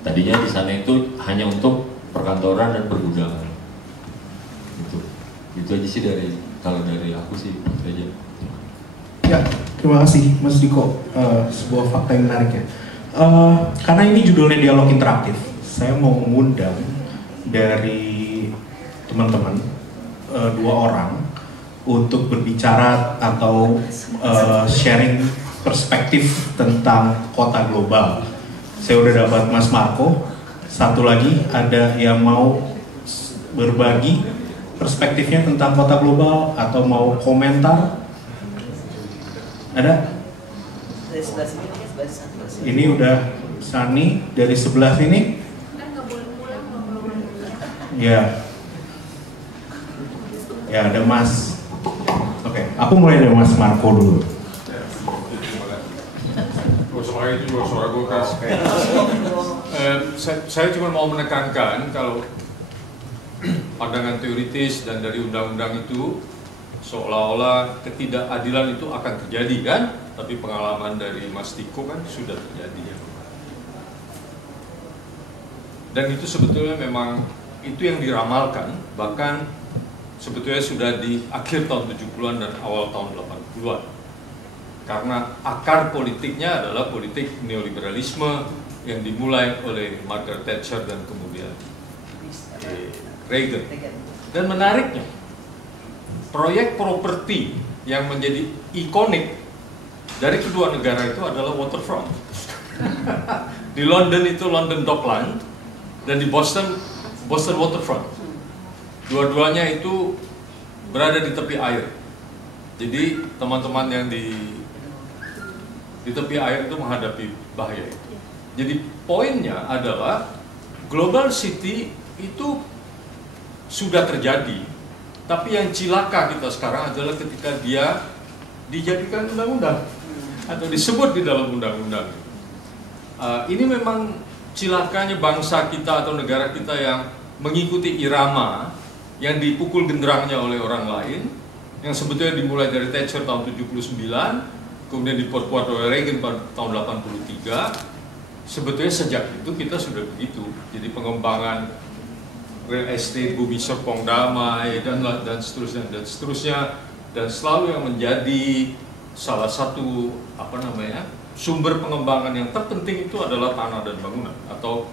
Tadinya di sana itu hanya untuk perkantoran dan pergudangan. Itu aja sih kalau dari aku sih itu aja. Ya, terima kasih Mas Diko. Sebuah fakta yang menarik ya. Karena ini judulnya dialog interaktif, saya mau mengundang dari teman-teman dua orang untuk berbicara atau sharing perspektif tentang kota global. Saya udah dapat Mas Marco, satu lagi ada yang mau berbagi perspektifnya tentang kota global atau mau komentar? Ada? Dari sebelah sini, sebelah sana. Ini udah Sani dari sebelah sini. Ya. Ya, ada Mas. Oke, aku mulai dari Mas Marco dulu. Suara gue keras. Saya cuma mau menekankan kalau pandangan teoritis dan dari undang-undang itu seolah-olah ketidakadilan itu akan terjadi kan, tapi pengalaman dari Mas Tiko kan sudah terjadi ya. Dan itu sebetulnya memang itu yang diramalkan, bahkan sebetulnya sudah di akhir tahun 70-an dan awal tahun 80-an. Karena akar politiknya adalah politik neoliberalisme yang dimulai oleh Margaret Thatcher dan kemudian Reagan. Dan menariknya, proyek properti yang menjadi ikonik dari kedua negara itu adalah waterfront. Di London itu London Dockland, dan di Boston waterfront. Dua-duanya itu berada di tepi air. Jadi teman-teman yang di tepi air itu menghadapi bahaya itu. Jadi poinnya adalah global city itu sudah terjadi, tapi yang cilaka kita sekarang adalah ketika dia dijadikan undang-undang atau disebut di dalam undang-undang. Ini memang cilakanya bangsa kita atau negara kita yang mengikuti irama yang dipukul genderangnya oleh orang lain, yang sebetulnya dimulai dari Thatcher tahun 79, kemudian diperkuat oleh Reagan pada tahun 83. Sebetulnya sejak itu kita sudah begitu. Jadi pengembangan real estate, bumi serpong damai, dan seterusnya, dan selalu yang menjadi salah satu sumber pengembangan yang terpenting itu adalah tanah dan bangunan atau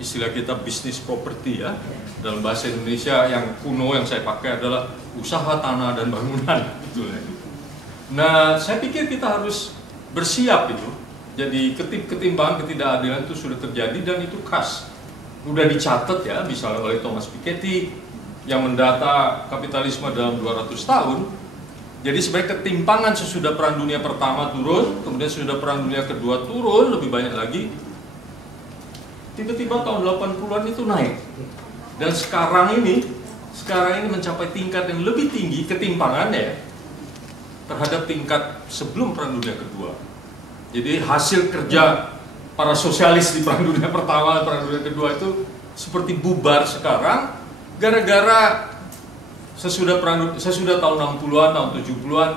istilah kita bisnis properti ya. Dalam bahasa Indonesia yang kuno yang saya pakai adalah usaha tanah dan bangunan. Gitu ya. Nah, saya pikir kita harus bersiap itu. Jadi ketimpangan ketidakadilan itu sudah terjadi dan itu khas. Sudah dicatat ya, misalnya oleh Thomas Piketty yang mendata kapitalisme dalam 200 tahun. Jadi sebenarnya ketimpangan sesudah Perang Dunia Pertama turun, kemudian sesudah Perang Dunia Kedua turun, lebih banyak lagi. Tiba-tiba tahun 80-an itu naik. Dan sekarang ini mencapai tingkat yang lebih tinggi ketimpangannya terhadap tingkat sebelum Perang Dunia Kedua. Jadi hasil kerja para sosialis di Perang Dunia Pertama dan Perang Dunia Kedua itu seperti bubar sekarang gara-gara sesudah tahun 60-an, tahun 70-an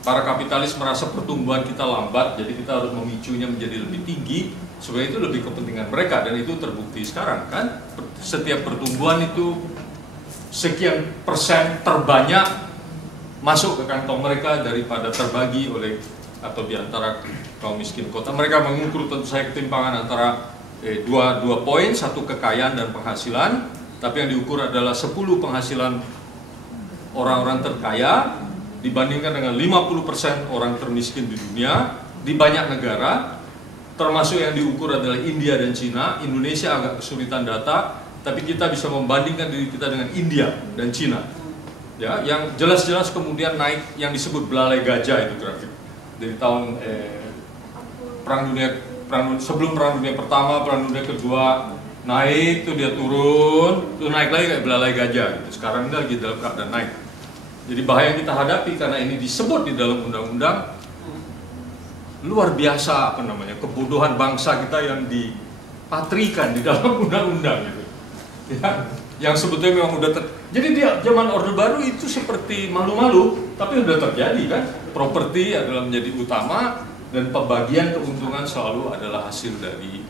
para kapitalis merasa pertumbuhan kita lambat, jadi kita harus memicunya menjadi lebih tinggi. Sebenarnya itu lebih kepentingan mereka dan itu terbukti sekarang kan. Setiap pertumbuhan itu sekian persen terbanyak masuk ke kantong mereka daripada terbagi oleh atau diantara kaum miskin kota. Mereka mengukur tentu saja ketimpangan antara dua poin, satu kekayaan dan penghasilan, tapi yang diukur adalah 10 penghasilan orang-orang terkaya dibandingkan dengan 50% orang termiskin di dunia di banyak negara, termasuk yang diukur adalah India dan Cina. Indonesia agak kesulitan data, tapi kita bisa membandingkan diri kita dengan India dan Cina. Ya, yang jelas-jelas kemudian naik yang disebut belalai gajah itu grafik. Dari tahun sebelum Perang Dunia Pertama, Perang Dunia Kedua naik, tuh dia turun, tuh naik lagi kayak belalai gajah gitu. Sekarang ini lagi dalam keadaan naik. Jadi bahaya yang kita hadapi karena ini disebut di dalam undang-undang, luar biasa kebodohan bangsa kita yang dipatrikan di dalam undang-undang gitu. Ya, yang sebetulnya memang udah jadi dia zaman Orde Baru itu seperti malu-malu, tapi udah terjadi kan. Properti adalah menjadi utama dan pembagian keuntungan selalu adalah hasil dari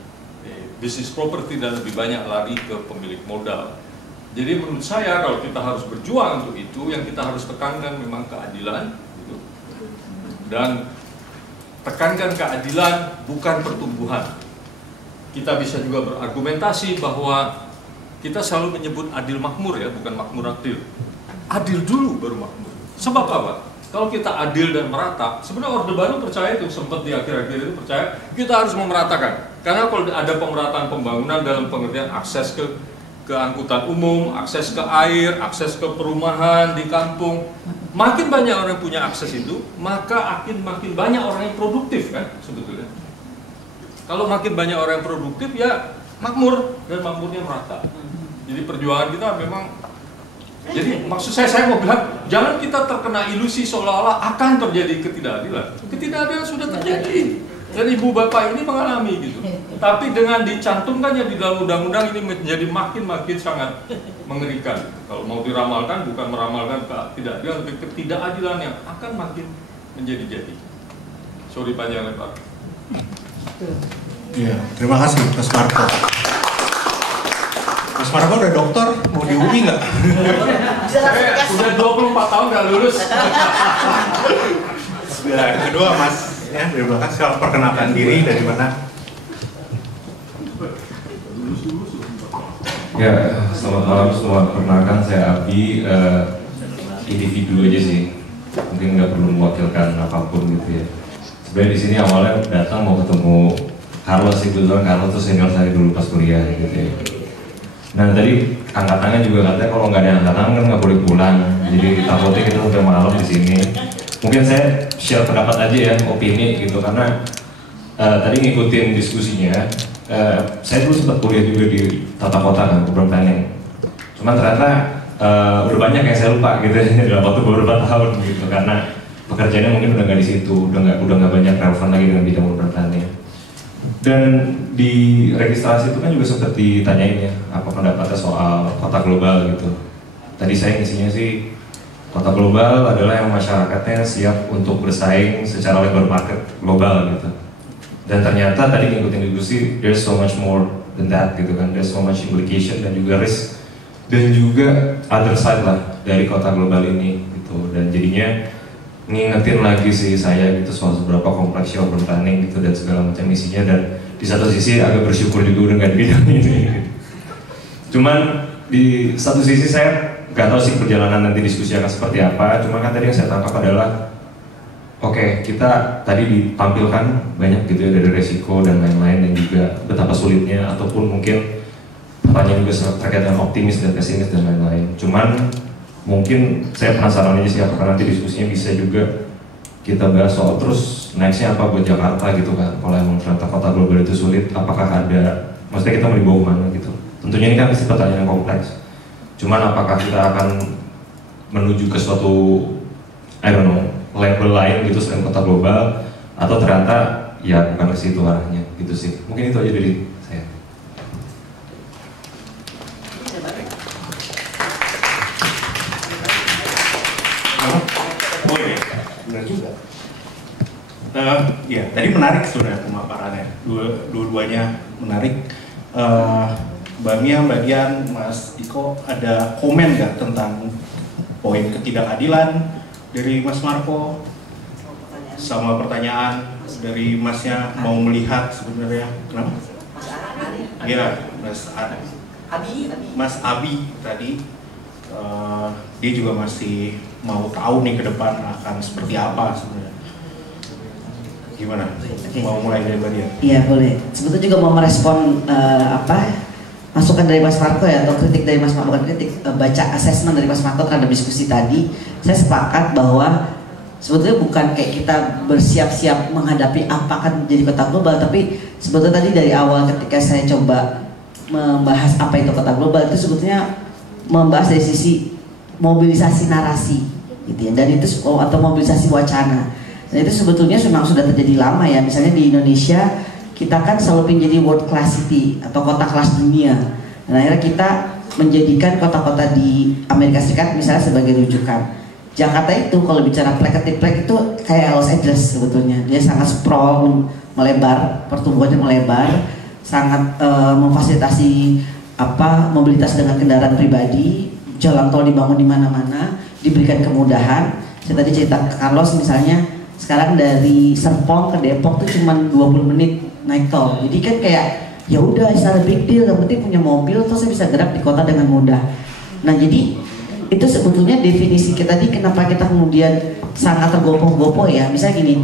bisnis properti dan lebih banyak lari ke pemilik modal. Jadi menurut saya kalau kita harus berjuang untuk itu, yang kita harus tekankan memang keadilan gitu. Dan tekankan keadilan bukan pertumbuhan. Kita bisa juga berargumentasi bahwa kita selalu menyebut adil makmur ya, bukan makmur adil. Adil dulu baru makmur. Sebab apa? Kalau kita adil dan merata, sebenarnya Orde Baru percaya itu, sempat di akhir-akhir itu percaya kita harus memeratakan. Karena kalau ada pemerataan pembangunan dalam pengertian akses ke angkutan umum, akses ke air, akses ke perumahan di kampung, makin banyak orang yang punya akses itu, maka makin banyak orang yang produktif kan sebetulnya. Kalau makin banyak orang yang produktif ya makmur dan makmurnya merata. Jadi perjuangan kita memang, jadi maksud saya mau bilang jangan kita terkena ilusi seolah-olah akan terjadi ketidakadilan. Ketidakadilan sudah terjadi dan ibu bapak ini mengalami gitu. Tapi dengan dicantumkannya di dalam undang-undang ini menjadi makin sangat mengerikan. Kalau mau diramalkan bukan meramalkan ketidakadilan, tapi ketidakadilan yang akan makin menjadi-jadi. Sorry panjang lebar. Iya, terima kasih Mas Marco. Mas Marco udah dokter, mau di UI nggak? Saya sudah 24 tahun nggak lulus. Yang kedua Mas, ya dari belakang saya perkenalkan diri dari mana? Ya, selamat malam semua. Perkenalkan saya Abi, individu aja sih. Mungkin nggak perlu mewakilkan apapun gitu ya. Sebenarnya di sini awalnya datang mau ketemu Carlos sih, kebetulan Carlos tuh senior saya dulu pas kuliah gitu ya. Nah tadi angkat tangan juga katanya kalau nggak ada angkat tangan kan nggak boleh pulang. Jadi takutnya kita sampai malam di sini. Mungkin saya share pendapat aja ya, opini gitu karena tadi ngikutin diskusinya. Saya dulu sempat kuliah juga di tata kota kan, urban planning. Cuman ternyata udah banyak yang saya lupa gitu dalam waktu beberapa tahun gitu karena pekerjaannya mungkin udah nggak di situ, udah nggak banyak relevan lagi dengan bidang urban planning. Dan di registrasi itu kan juga sempat ditanyain ya, apa pendapatnya soal kota global gitu. Tadi saya ngisinya sih, kota global adalah yang masyarakatnya siap untuk bersaing secara labor market global gitu. Dan ternyata tadi ngikutin diskusi, there's so much more than that gitu kan, there's so much implication dan juga risk dan juga other side lah dari kota global ini gitu. Dan jadinya ngingetin lagi sih saya gitu soal seberapa kompleksnya urban planning gitu dan segala macam isinya. Dan di satu sisi agak bersyukur juga dengan bidang ini. Cuman di satu sisi saya nggak tahu sih perjalanan nanti diskusi akan seperti apa. Cuma kan tadi yang saya tangkap adalah oke, kita tadi ditampilkan banyak gitu ya dari resiko dan lain-lain, dan juga betapa sulitnya, ataupun mungkin pertanyaan juga terkait dengan optimis dan pesimis dan lain-lain. Cuman mungkin saya penasaran aja sih apakah nanti diskusinya bisa juga kita bahas soal terus nextnya apa buat Jakarta gitu kan. Kalau emang ternyata kota global itu sulit, apakah ada, maksudnya kita mau dibawa kemana gitu. Tentunya ini kan pasti pertanyaan yang kompleks. Cuman apakah kita akan menuju ke suatu, I don't know, label lain gitu selain kota global, atau ternyata ya bukan ke situ arahnya gitu sih. Mungkin itu aja dari saya. Oh iya, benar juga. Ya, tadi menarik sebenarnya pemaparannya. Dua-duanya menarik. Mbak Mia, Mbak Dian, Mas Diko, ada komen nggak tentang poin ketidakadilan dari Mas Marco, sama pertanyaan dari Masnya mau melihat sebenarnya kenapa? Iya, Mas Abi tadi dia juga masih mau tahu nih ke depan akan seperti apa sebenarnya. Gimana? Mau mulai dari Mbak Dian? Iya boleh. Sebetulnya juga mau merespon masukan dari Mas Marco ya, atau kritik dari Mas Marco, bukan kritik, baca assessment dari Mas Marco terhadap diskusi tadi. Saya sepakat bahwa sebetulnya bukan kayak kita bersiap-siap menghadapi apa akan jadi kota global, tapi sebetulnya tadi dari awal ketika saya coba membahas apa itu kota global, itu sebetulnya membahas dari sisi mobilisasi narasi gitu ya, dan itu atau mobilisasi wacana. Dan itu sebetulnya memang sudah terjadi lama ya. Misalnya di Indonesia kita kan selalu ingin jadi world class city atau kota kelas dunia. Dan akhirnya kita menjadikan kota-kota di Amerika Serikat misalnya sebagai rujukan. Jakarta itu kalau bicara plek itu kayak Los Angeles sebetulnya. Dia sangat sprawl, melebar, pertumbuhannya melebar, sangat memfasilitasi mobilitas dengan kendaraan pribadi, jalan tol dibangun di mana-mana, diberikan kemudahan. Saya tadi cerita ke Carlos misalnya, sekarang dari Serpong ke Depok tuh cuma 20 menit naik tol. Jadi kan kayak ya udah, it's not a big deal, yang penting punya mobil terus saya bisa gerak di kota dengan mudah. Nah jadi itu sebetulnya definisi kita tadi kenapa kita kemudian sangat tergopoh-gopoh ya. Misalnya gini,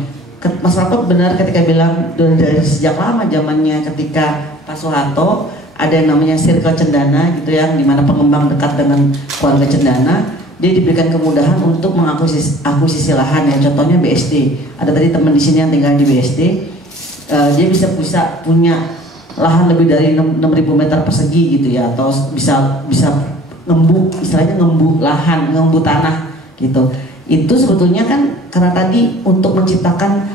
Mas Marco benar ketika bilang dari sejak lama zamannya ketika Pak Soeharto ada yang namanya Circle Cendana gitu ya, dimana pengembang dekat dengan keluarga Cendana, dia diberikan kemudahan untuk mengakuisisi lahan ya. Contohnya BSD. Ada tadi teman di sini yang tinggal di BSD, dia bisa punya lahan lebih dari 6.000 meter persegi gitu ya, atau bisa ngembuk, istilahnya ngembuk lahan, ngembuk tanah gitu. Itu sebetulnya kan karena tadi untuk menciptakan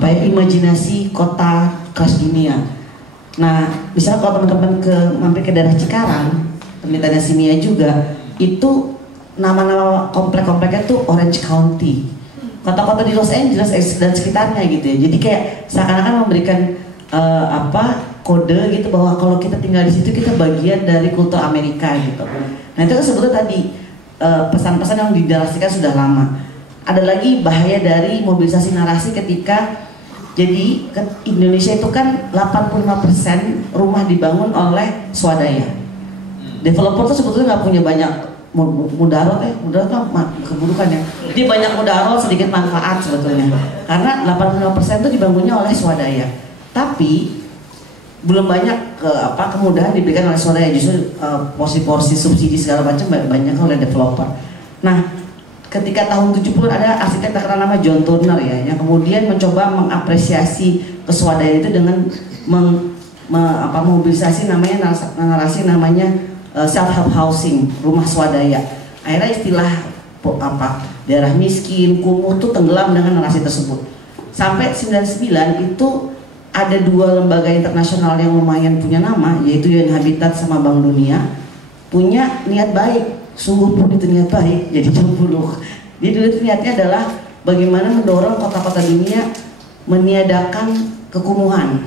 imajinasi kota kelas dunia. Nah, misalnya kalau teman-teman mampir ke daerah Cikarang, penelitiannya Simia juga, itu nama-nama komplek-kompleknya tuh Orange County, kota-kota di Los Angeles dan sekitarnya gitu ya. Jadi kayak seakan-akan memberikan kode gitu bahwa kalau kita tinggal di situ kita bagian dari kultur Amerika gitu. Nah itu kan sebetulnya tadi pesan-pesan yang dinarasikan sudah lama. Ada lagi bahaya dari mobilisasi narasi ketika jadi Indonesia itu kan 85% rumah dibangun oleh swadaya. Developer tuh sebetulnya nggak punya banyak mudarat tuh keburukan ya. Jadi banyak mudarat sedikit manfaat sebetulnya. Karena 85% itu dibangunnya oleh swadaya. Tapi belum banyak kemudahan diberikan oleh swadaya, justru porsi-porsi subsidi segala macam banyak oleh developer. Nah, ketika tahun 70 ada arsitek terkenal nama John Turner ya, yang kemudian mencoba mengapresiasi keswadayaan itu dengan mobilisasi narasi namanya self-help housing, rumah swadaya. Akhirnya istilah daerah miskin, kumuh tuh tenggelam dengan narasi tersebut. Sampai 99 itu ada dua lembaga internasional yang lumayan punya nama, yaitu UN Habitat sama Bank Dunia, punya niat baik, sungguh pun itu niat baik, jadi cemburu. Jadi dulu itu niatnya adalah bagaimana mendorong kota-kota dunia meniadakan kekumuhan.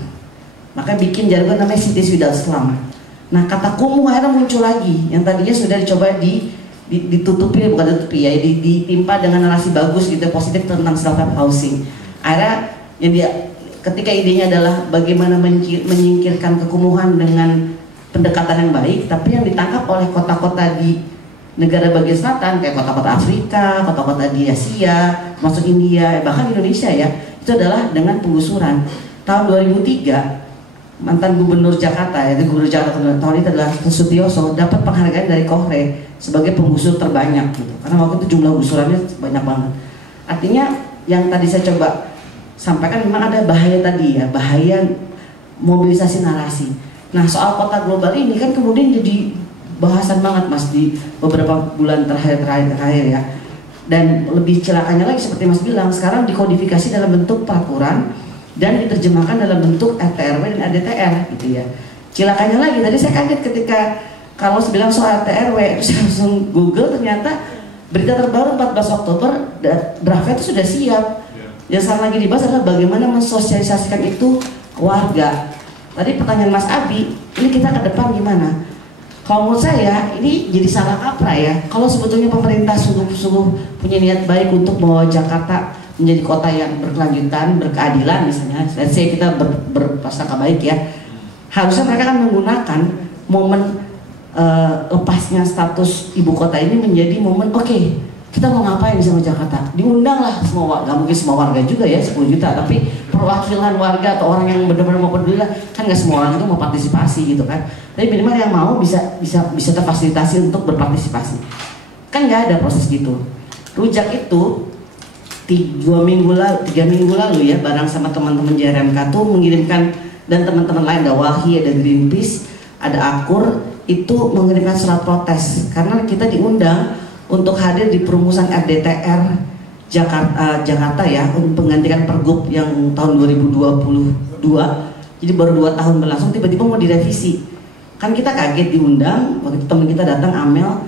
Maka bikin jargon namanya Cities Without Slum. Nah kata kumuh akhirnya muncul lagi, yang tadinya sudah dicoba ditutupi, bukan ditutupi ya, ditimpa dengan narasi bagus gitu, positif tentang self-help housing. Akhirnya yang dia ketika idenya adalah bagaimana menyingkirkan kekumuhan dengan pendekatan yang baik, tapi yang ditangkap oleh kota-kota di negara bagian selatan kayak kota-kota Afrika, kota-kota di Asia, masuk India, bahkan Indonesia ya, itu adalah dengan penggusuran. Tahun 2003 mantan gubernur Jakarta ya, gubernur Jakarta tahun itu adalah Sutioso dapat penghargaan dari Kohre sebagai penggusur terbanyak gitu. Karena waktu itu jumlah gusurannya banyak banget. Artinya yang tadi saya coba sampaikan memang ada bahaya tadi ya, bahaya mobilisasi narasi. Nah, soal kota global ini kan kemudian jadi bahasan banget Mas di beberapa bulan terakhir ya. Dan lebih celakanya lagi seperti Mas bilang, sekarang dikodifikasi dalam bentuk peraturan dan diterjemahkan dalam bentuk RT/RW dan RDTR gitu ya. Celakanya lagi, tadi saya kaget ketika kalau bilang soal RT/RW, terus langsung Google ternyata berita terbaru 14 Oktober draftnya itu sudah siap. Yang sekarang lagi dibahas adalah bagaimana mensosialisasikan itu ke warga. Tadi pertanyaan Mas Abi, ini kita ke depan gimana? Kalau menurut saya ini jadi salah kaprah ya. Kalau sebetulnya pemerintah sungguh-sungguh punya niat baik untuk membawa Jakarta menjadi kota yang berkelanjutan, berkeadilan misalnya, saya kita berprasangka baik ya. Harusnya mereka akan menggunakan momen lepasnya status ibu kota ini menjadi momen oke, kita mau ngapain sama Jakarta? Diundanglah semua, nggak mungkin semua warga juga ya 10 juta, tapi perwakilan warga atau orang yang benar-benar mau peduli lah, kan nggak semua orang itu mau partisipasi gitu kan. Tapi minimal yang mau bisa terfasilitasi untuk berpartisipasi. Kan nggak ada proses gitu. Rujak itu 3 minggu lalu ya, bareng sama teman-teman JRMK tuh mengirimkan, dan teman-teman lain, ada Walhi, ada Greenpeace, ada Akur, itu mengirimkan surat protes karena kita diundang untuk hadir di perumusan RDTR Jakarta ya, untuk menggantikan Pergub yang tahun 2022. Jadi baru 2 tahun berlangsung tiba-tiba mau direvisi. Kan kita kaget diundang, waktu itu teman kita datang Amel,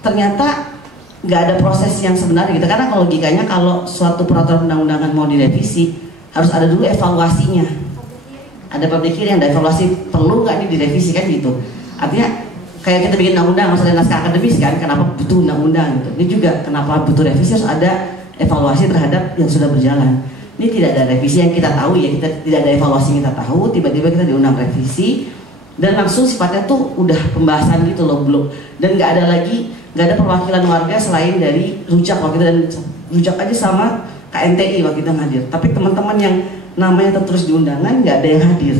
ternyata nggak ada proses yang sebenarnya gitu. Karena kalau logikanya kalau suatu peraturan undang-undangan mau direvisi harus ada dulu evaluasinya. Ada public hearing, ada evaluasi, perlu nggak ini direvisi kan gitu. Artinya kayak kita bikin undang-undang, masalah naskah akademis kan, kenapa butuh undang-undang gitu. Ini juga kenapa butuh revisi, harus ada evaluasi terhadap yang sudah berjalan. Ini tidak ada revisi yang kita tahu ya, kita tidak ada evaluasi yang kita tahu, tiba-tiba kita diundang revisi dan langsung sifatnya tuh udah pembahasan gitu loh, belum, dan nggak ada perwakilan warga selain dari Rujak waktu itu, dan Rujak aja sama KNTI waktu itu hadir. Tapi teman-teman yang namanya terus di undangan nggak ada yang hadir.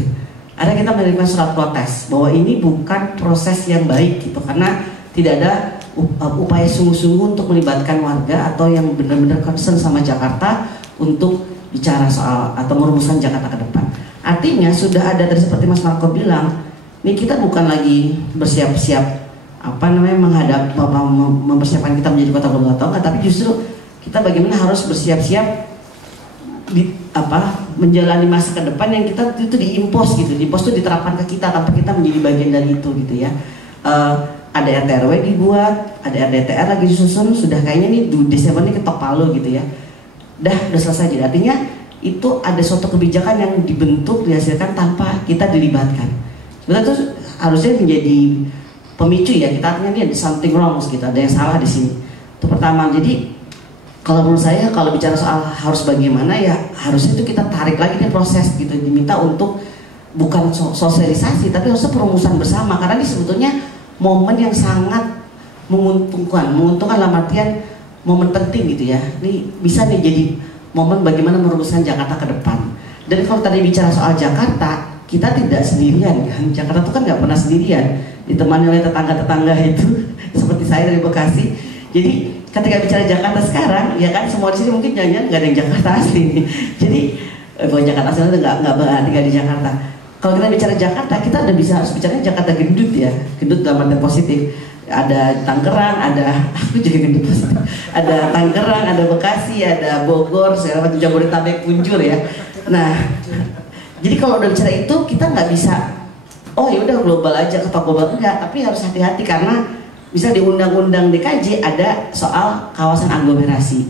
Ada kita menerima surat protes bahwa ini bukan proses yang baik gitu, karena tidak ada upaya sungguh-sungguh untuk melibatkan warga atau yang benar-benar concern sama Jakarta untuk bicara soal atau merumuskan Jakarta ke depan. Artinya sudah ada tadi seperti Mas Marco bilang, ini kita bukan lagi bersiap-siap mempersiapkan kita menjadi kota global atau enggak, tapi justru kita bagaimana harus bersiap-siap menjalani masa ke depan yang kita itu diimpos gitu. Diimpos itu diterapkan ke kita tanpa kita menjadi bagian dari itu gitu ya. Ada RT/RW dibuat, ada RDTR lagi disusun, sudah kayaknya nih Desember ini ketok palu gitu ya. Udah selesai. Jadi artinya itu ada suatu kebijakan yang dibentuk, dihasilkan tanpa kita dilibatkan. Sebenarnya itu harusnya menjadi pemicu ya, kita artinya ini ada something wrong gitu, ada yang salah di sini. Itu pertama. Jadi kalau menurut saya kalau bicara soal harus bagaimana ya, harusnya itu kita tarik lagi nih proses gitu, diminta untuk bukan sosialisasi tapi harusnya perumusan bersama, karena ini sebetulnya momen yang sangat menguntungkan dalam artian momen penting gitu ya. Ini bisa nih jadi momen bagaimana merumuskan Jakarta ke depan. Dan kalau tadi bicara soal Jakarta, kita tidak sendirian kan. Jakarta itu kan nggak pernah sendirian, ditemani oleh tetangga-tetangga itu seperti saya dari Bekasi. Jadi ketika bicara Jakarta sekarang, ya kan semua di sini mungkin jangan nggak ada yang Jakarta asli nih. Jadi bukan Jakarta asli itu nggak berarti nggak di Jakarta. Kalau kita bicara Jakarta, kita udah harus bicara Jakarta gendut ya, gendut dalam arti positif. Ada Tangerang, aku juga gendut positif. Ada Tangerang, ada Bekasi, ada Bogor, segala macam Jabodetabek punjur ya. Nah, jadi kalau udah bicara itu kita nggak bisa, oh ya udah global aja, ketok global enggak, tapi harus hati-hati karena bisa di undang-undang DKJ ada soal kawasan aglomerasi,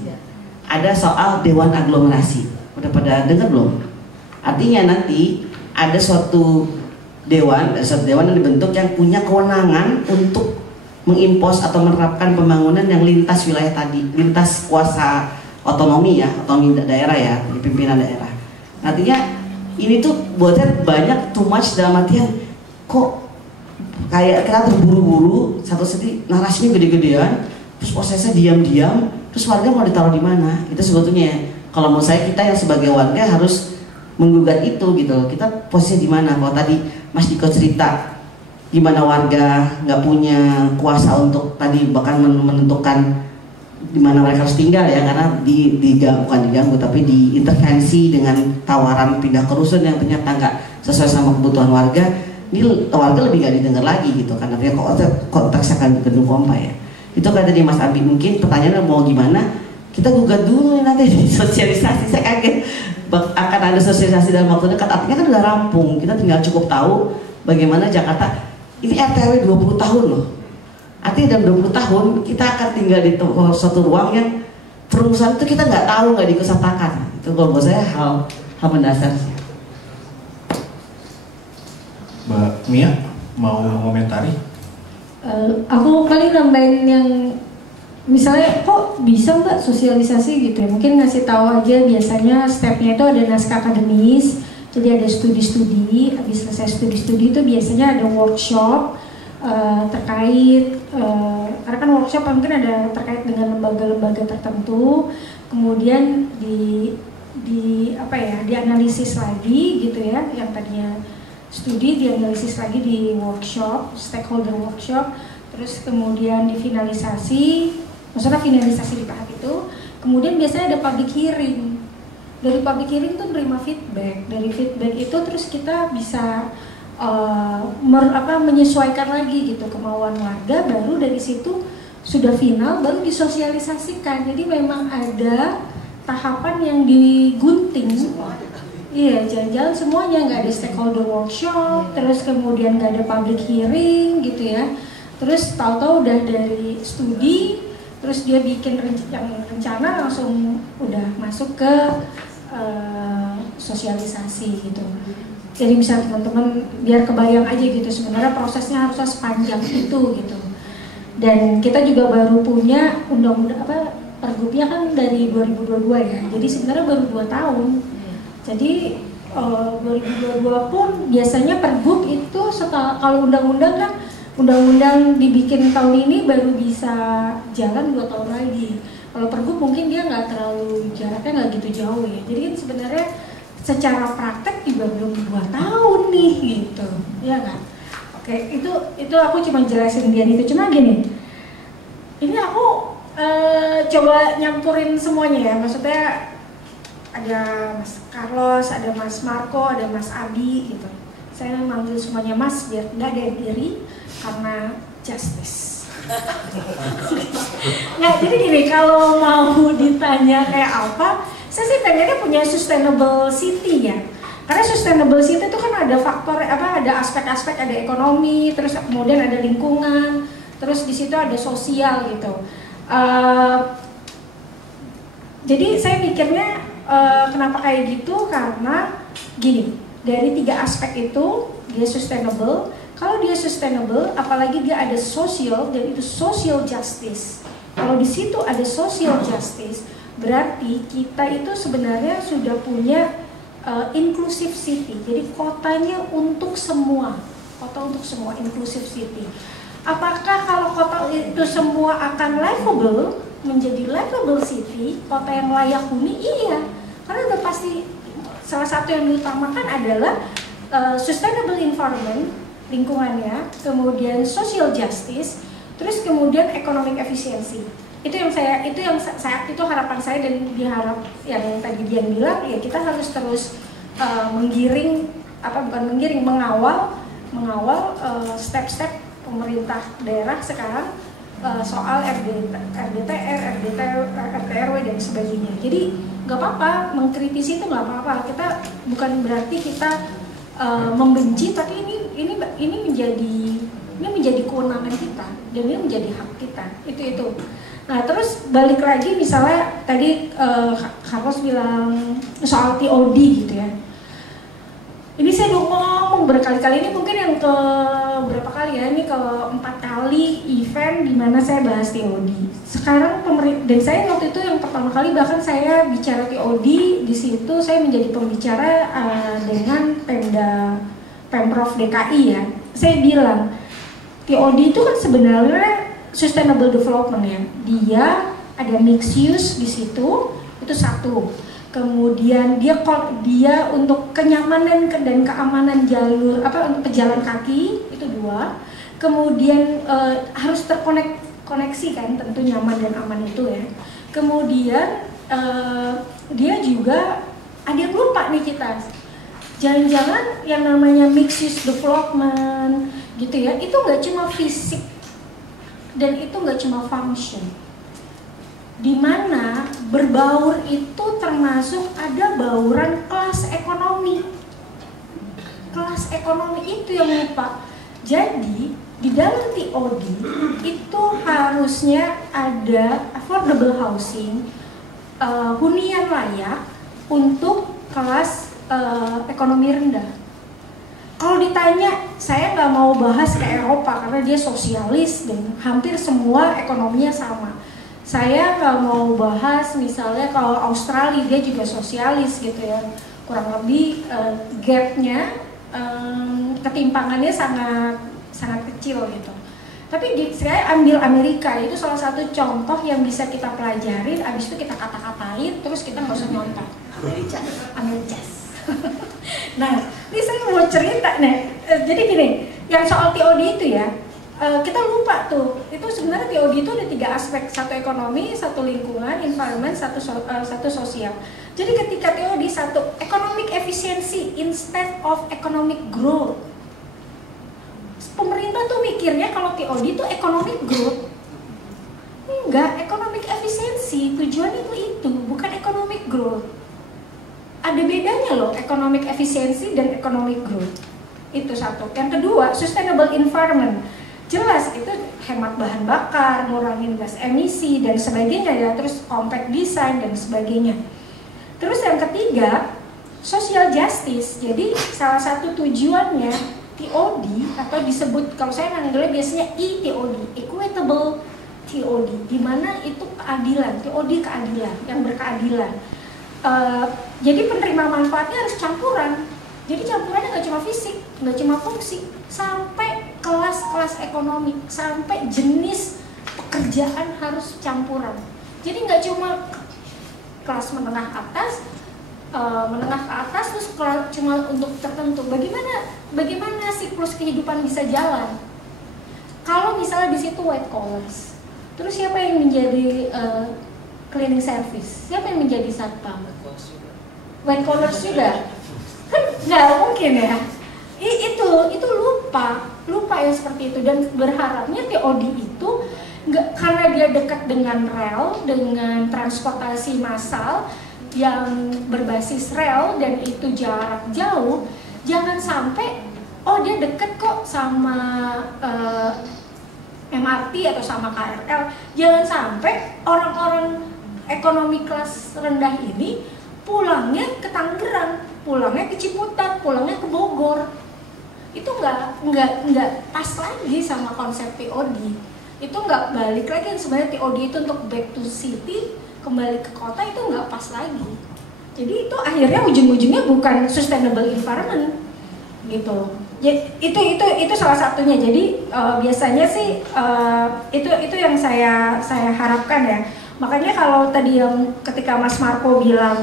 ada soal dewan aglomerasi. Udah pada dengar belum? Artinya nanti ada suatu dewan yang dibentuk yang punya kewenangan untuk mengimpos atau menerapkan pembangunan yang lintas wilayah tadi, lintas kuasa otonomi ya, otonomi daerah ya, pimpinan daerah. Artinya ini tuh buat saya banyak too much dalam artian kok kayak kita terburu-buru, satu sisi narasinya gede-gedean, terus prosesnya diam-diam, terus warga mau ditaruh di mana? Itu sebetulnya kalau menurut saya kita yang sebagai warga harus menggugat itu gitu. Kita posisinya di mana? Kalau tadi Mas Diko cerita gimana warga nggak punya kuasa untuk tadi bahkan menentukan di mana mereka harus tinggal ya, karena bukan diganggu tapi diintervensi dengan tawaran pindah ke rusun yang ternyata nggak sesuai sama kebutuhan warga. Ini warga lebih nggak didengar lagi gitu kan, artinya konteksnya akan gedung pompa ya. Itu kan tadi Mas Abi, mungkin pertanyaannya mau gimana, kita gugat dulu nanti di sosialisasi. Saya kaget akan ada sosialisasi dalam waktu dekat, artinya kan udah rampung, kita tinggal cukup tahu bagaimana Jakarta ini RTW 20 tahun loh. Artinya dalam 20 tahun kita akan tinggal di suatu ruang yang perumusan itu kita nggak tahu, nggak diikutsertakan. Itu kalau buat saya hal mendasar. Mbak Mia mau komentari? Aku paling nambahin yang misalnya kok bisa Mbak sosialisasi gitu ya, mungkin ngasih tahu aja. Biasanya stepnya itu ada naskah akademis, jadi ada studi-studi. Habis selesai studi-studi itu biasanya ada workshop terkait karena kan workshop mungkin ada terkait dengan lembaga-lembaga tertentu, kemudian dianalisis lagi gitu ya, yang tadinya studi dianalisis lagi di workshop, stakeholder workshop, terus kemudian difinalisasi, maksudnya finalisasi di tahap itu, kemudian biasanya ada public hearing. Dari public hearing itu terima feedback, dari feedback itu terus kita bisa menyesuaikan lagi gitu kemauan warga, baru dari situ sudah final baru disosialisasikan. Jadi memang ada tahapan yang digunting. Iya, jalan-jalan semuanya, nggak ada stakeholder workshop, terus kemudian nggak ada public hearing gitu ya. Terus tahu-tahu udah dari studi, terus dia bikin rencana langsung udah masuk ke sosialisasi gitu. Jadi bisa teman-teman biar kebayang aja gitu, sebenarnya prosesnya harusnya sepanjang itu gitu. Dan kita juga baru punya undang-undang pergubnya kan dari 2022 ya. Jadi sebenarnya baru 2 tahun. Jadi 2022 pun biasanya pergub itu setelah, kalau undang-undang kan undang-undang dibikin tahun ini baru bisa jalan 2 tahun lagi. Kalau pergub mungkin dia nggak terlalu jaraknya nggak gitu jauh ya. Jadi kan sebenarnya secara praktek juga belum 2 tahun nih gitu, ya kan? Oke, itu aku cuma jelasin dia itu. Cuma gini, ini aku coba nyampurin semuanya ya, maksudnya ada Mas Carlos, ada Mas Marco, ada Mas Abi gitu. Saya manggil semuanya Mas biar nggak ada diri karena justice. Nah, jadi gini, kalau mau ditanya kayak apa, saya sih pengennya punya sustainable city ya. Karena sustainable city itu kan ada faktor ada aspek-aspek, ada ekonomi, terus kemudian ada lingkungan, terus di situ ada sosial gitu. Jadi saya pikirnya kenapa kayak gitu, karena gini, dari 3 aspek itu dia sustainable. Kalau dia sustainable, apalagi dia ada social, dan itu social justice. Kalau di situ ada social justice, berarti kita itu sebenarnya sudah punya inclusive city. Jadi kotanya untuk semua, kota untuk semua, inclusive city. Apakah kalau kota itu semua akan livable, menjadi livable city, kota yang layak huni? Iya, karena udah pasti salah satu yang diutamakan adalah sustainable environment, lingkungannya, kemudian social justice, terus kemudian economic efficiency. Itu harapan saya, dan diharap yang tadi Dian bilang ya, kita harus terus mengawal step-step pemerintah daerah sekarang soal RDTR, RTRW dan sebagainya. Jadi nggak apa-apa mengkritisi, itu nggak apa-apa. Kita bukan berarti kita membenci, tapi ini menjadi kewenangan kita dan ini menjadi hak kita. Itu. Nah, terus balik lagi misalnya tadi Carlos bilang soal TOD gitu ya. Ini saya udah ngomong berkali-kali, ini mungkin yang berapa kali ya, ini kalau 4 kali event di mana saya bahas TOD. Sekarang dan saya waktu itu yang pertama kali bahkan saya bicara TOD di situ saya menjadi pembicara dengan Pemprov DKI ya. Saya bilang TOD itu kan sebenarnya sustainable development ya. Dia ada mixed use di situ, itu satu. Kemudian dia untuk kenyamanan dan keamanan jalur untuk pejalan kaki itu 2. Kemudian harus terkoneksi kan, tentu nyaman dan aman itu ya. Kemudian dia juga ada yang lupa nih kita. Jangan-jangan yang namanya mixed use development gitu ya, itu nggak cuma fisik dan itu nggak cuma function. Di mana berbaur itu termasuk ada bauran kelas ekonomi. Kelas ekonomi itu yang lupa. Jadi di dalam TOD itu harusnya ada affordable housing, hunian layak untuk kelas ekonomi rendah. Kalau ditanya, saya nggak mau bahas ke Eropa karena dia sosialis dan hampir semua ekonominya sama. Saya nggak mau bahas misalnya kalau Australia dia juga sosialis gitu ya, kurang lebih gapnya, ketimpangannya sangat kecil gitu. Tapi saya ambil Amerika, itu salah satu contoh yang bisa kita pelajarin, abis itu kita kata-katain, terus kita nggak usah nyontek. Amerika. Nah, ini saya mau cerita nih. Jadi gini, yang soal TOD itu ya. Kita lupa tuh, itu sebenarnya TOD itu ada 3 aspek, satu ekonomi, satu lingkungan, environment, satu sosial. Jadi ketika TOD satu, economic efficiency instead of economic growth. Pemerintah tuh mikirnya kalau TOD itu economic growth. Enggak, economic efficiency, tujuannya itu bukan economic growth. Ada bedanya loh, economic efficiency dan economic growth. Itu satu. Yang kedua, sustainable environment. Jelas itu hemat bahan bakar, ngurangin gas emisi dan sebagainya ya, terus compact design dan sebagainya. Terus yang ketiga, social justice. Jadi salah satu tujuannya TOD atau disebut, kalau saya manggilnya biasanya ETOD, equitable TOD, di mana itu keadilan, TOD keadilan, yang berkeadilan. Jadi penerima manfaatnya harus campuran. Jadi campurannya nggak cuma fisik, nggak cuma fungsi, sampai kelas-kelas ekonomi, sampai jenis pekerjaan harus campuran. Jadi nggak cuma kelas menengah ke atas terus cuma untuk tertentu. Bagaimana siklus kehidupan bisa jalan? Kalau misalnya di situ white collars, terus siapa yang menjadi cleaning service? Siapa yang menjadi satpam? White collars juga? Kan nggak mungkin ya. Itu lupa yang seperti itu, dan berharapnya TOD itu nggak, karena dia dekat dengan rel, dengan transportasi massal yang berbasis rel dan itu jarak jauh, jangan sampai dia dekat kok sama MRT atau sama KRL. Jangan sampai orang-orang ekonomi kelas rendah ini pulangnya ke Tangerang, pulangnya ke Ciputat, pulangnya ke Bogor. Itu nggak pas lagi sama konsep TOD. Itu nggak balik lagi, yang sebenarnya TOD itu untuk back to city, kembali ke kota, itu nggak pas lagi. Jadi itu akhirnya ujung-ujungnya bukan sustainable environment gitu. Itu salah satunya. Jadi biasanya sih itu yang saya harapkan ya. Makanya kalau tadi yang ketika Mas Marco bilang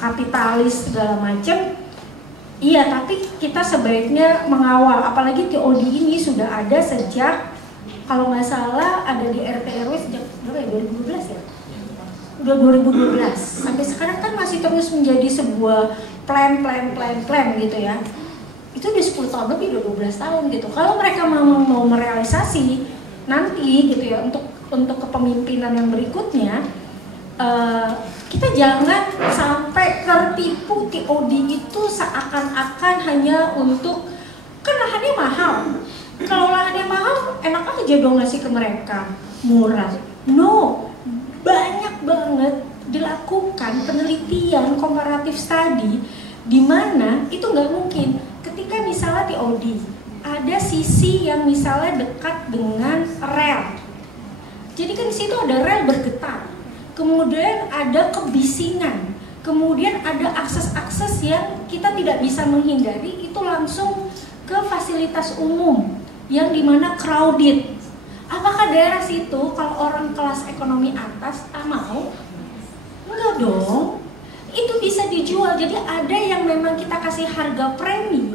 kapitalis segala macam, iya, tapi kita sebaiknya mengawal, apalagi TOD ini sudah ada sejak, kalau nggak salah ada di RT/RW sejak berapa ya, 2012 ya? Udah 2012, sampai sekarang kan masih terus menjadi sebuah plan gitu ya. Itu udah 10 tahun lebih, udah 12 tahun gitu. Kalau mereka mau merealisasi nanti gitu ya, untuk kepemimpinan yang berikutnya, kita jangan sampai tertipu TOD itu seakan-akan hanya untuk, kan lahannya mahal. Kalau lahannya mahal, enak aja dong ngasih ke mereka, murah. No, banyak banget dilakukan penelitian komparatif study Dimana itu nggak mungkin. Ketika misalnya TOD ada sisi yang misalnya dekat dengan rel, jadi kan di situ ada rel bergetar, kemudian ada kebisingan, kemudian ada akses-akses yang kita tidak bisa menghindari, itu langsung ke fasilitas umum yang dimana crowded. Apakah daerah situ kalau orang kelas ekonomi atas mau? Enggak dong. Itu bisa dijual. Jadi ada yang memang kita kasih harga premi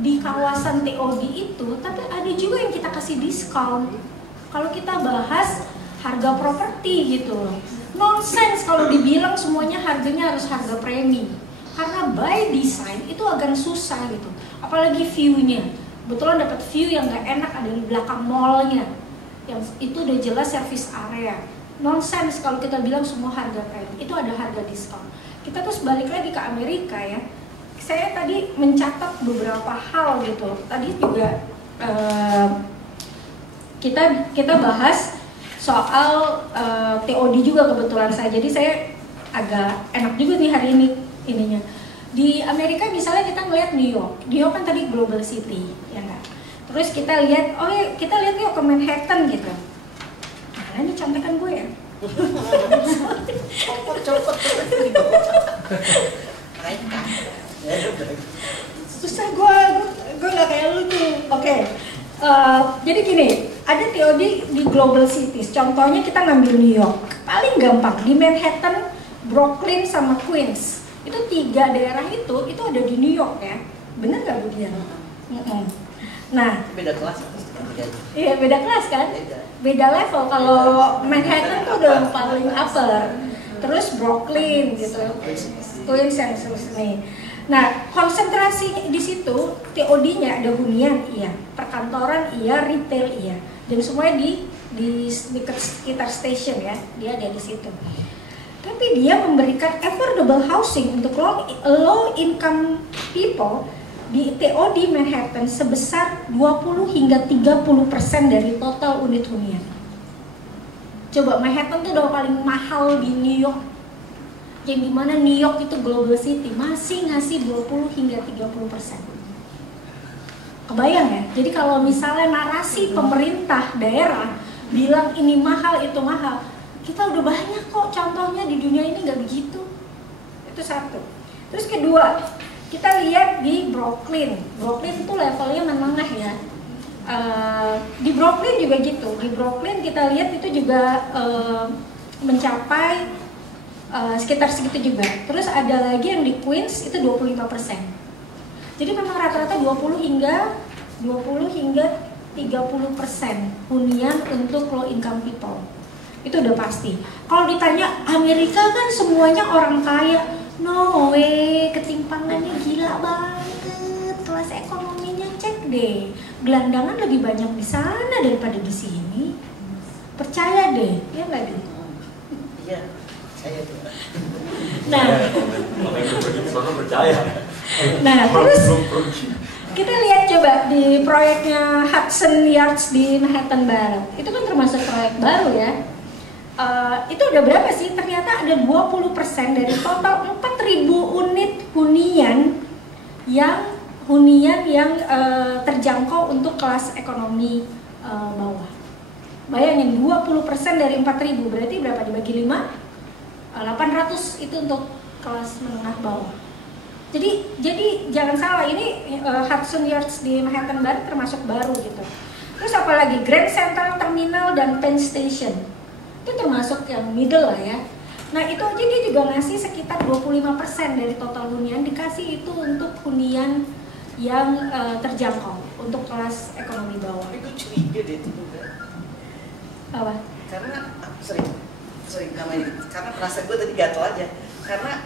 di kawasan TOD itu, tapi ada juga yang kita kasih diskon. Kalau kita bahas harga properti gitu loh, nonsense kalau dibilang semuanya harganya harus harga premi, karena by design itu agak susah gitu. Apalagi view-nya, kebetulan dapat view yang nggak enak ada di belakang mallnya, yang itu udah jelas service area. Nonsense kalau kita bilang semua harga premi, itu ada harga diskon. Kita terus balik lagi ke Amerika ya. Saya tadi mencatat beberapa hal gitu. Tadi juga kita bahas soal TOD juga kebetulan saya. Jadi saya agak enak juga nih hari ini ininya. Di Amerika misalnya kita ngeliat New York. New York kan tadi global city, ya nggak? Terus kita lihat, kita lihat yuk ke Manhattan gitu. Mana nih contekan gue ya? Copot susah gue nggak kayak lu tuh. Oke. Jadi gini, ada TOD di global cities. Contohnya kita ngambil New York, paling gampang di Manhattan, Brooklyn sama Queens. Itu 3 daerah itu ada di New York ya. Bener nggak Bu Dian? Nah, Beda kelas. iya beda kelas kan? Beda level. Kalau Manhattan tuh udah paling upper. Terus Brooklyn gitu, Queens yang nih. Nah, konsentrasi di situ TOD-nya ada hunian iya, perkantoran iya, retail iya, dan semuanya di sekitar station ya, dia ada di situ. Tapi dia memberikan affordable housing untuk low income people di TOD Manhattan sebesar 20 hingga 30% dari total unit hunian. Coba Manhattan tuh udah paling mahal di New York, yang dimana New York itu global city masih ngasih 20 hingga 30%. Kebayang ya? Jadi kalau misalnya narasi pemerintah daerah bilang ini mahal itu mahal, kita udah banyak kok contohnya di dunia ini nggak begitu. Itu satu. Terus kedua, kita lihat di Brooklyn. Brooklyn itu levelnya menengah ya. Di Brooklyn juga gitu. Di Brooklyn kita lihat itu juga mencapai sekitar segitu juga. Terus ada lagi yang di Queens itu 25%. Jadi memang rata-rata 20 hingga 30% hunian untuk low income people. Itu udah pasti. Kalau ditanya Amerika kan semuanya orang kaya, no way, ketimpangannya gila banget. Kelas ekonominya cek deh. Gelandangan lebih banyak di sana daripada di sini. Percaya deh, ya nggak deh? Iya. Nah, terus kita lihat coba di proyeknya Hudson Yards di Manhattan Barat. Itu kan termasuk proyek baru ya. Itu udah berapa sih? Ternyata ada 20% dari total 4.000 unit hunian yang terjangkau untuk kelas ekonomi bawah. Bayangin 20% dari 4.000 berarti berapa dibagi 5? 800 itu untuk kelas menengah bawah. Jadi jangan salah, ini Hudson Yards di Manhattan Barat termasuk baru gitu. Terus apalagi Grand Central Terminal dan Penn Station itu termasuk yang middle lah ya. Nah itu aja dia juga ngasih sekitar 25% dari total hunian dikasih itu untuk hunian yang terjangkau untuk kelas ekonomi bawah. Itu curiga deh itu juga. Apa? Karena sering karena perasaan gue tadi gatel aja. Karena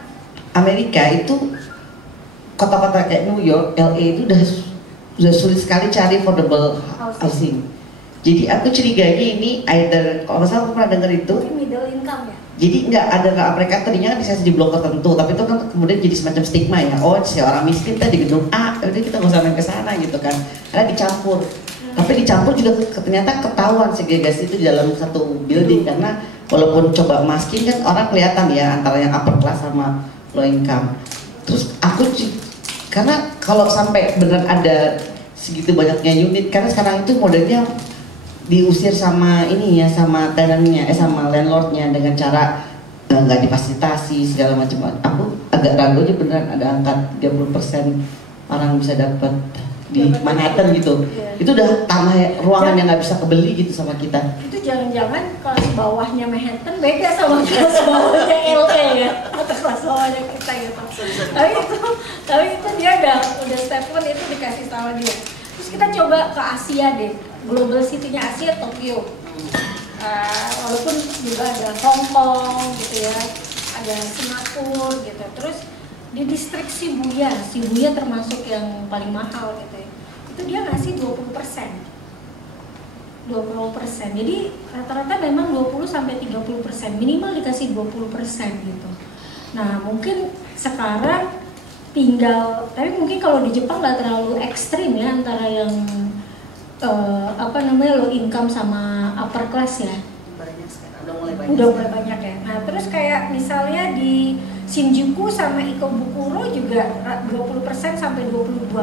Amerika itu kota-kota kayak New York, LA itu udah sulit sekali cari affordable housing. Jadi aku curiganya ini either, kalau misalnya aku pernah denger itu middle income ya? Jadi nggak ada, mereka tadinya kan bisa di blok tertentu, tapi itu kan kemudian jadi semacam stigma ya. Oh, si orang miskin kita di gedung A, udah kita nggak usah main ke sana gitu kan, karena dicampur. Tapi dicampur juga ternyata ketahuan segregasi itu di dalam satu building, karena walaupun coba masking kan orang kelihatan ya antara yang upper class sama low income. Terus karena kalau sampai benar ada segitu banyaknya unit, karena sekarang itu modelnya diusir sama ini ya, sama tenantnya, sama landlordnya dengan cara nggak difasilitasi segala macam. Aku agak ragu aja beneran ada angka 30% orang bisa dapat di Manhattan gitu. Itu udah tanah ruangan yang nggak bisa kebeli gitu sama kita. Itu jangan-jangan kelas bawahnya Manhattan beda sama kelas bawahnya LA ya, atau kelas bawahnya kita gitu. Tapi itu dia udah step 1 itu dikasih sama dia. Terus kita coba ke Asia deh, global city-nya Asia, Tokyo. Walaupun juga ada Hong Kong gitu ya, ada Singapura gitu. Terus di distrik Shibuya termasuk yang paling mahal gitu ya. Itu dia ngasih 20%. Jadi rata-rata memang 20-30%, minimal dikasih 20% gitu. Nah, mungkin sekarang tinggal, tapi mungkin kalau di Jepang nggak terlalu ekstrim ya antara yang low income sama upper class ya. Banyak sekarang, udah mulai banyak ya. Nah, terus kayak misalnya di Shinjuku sama Ikebukuro juga 20% sampai 22%.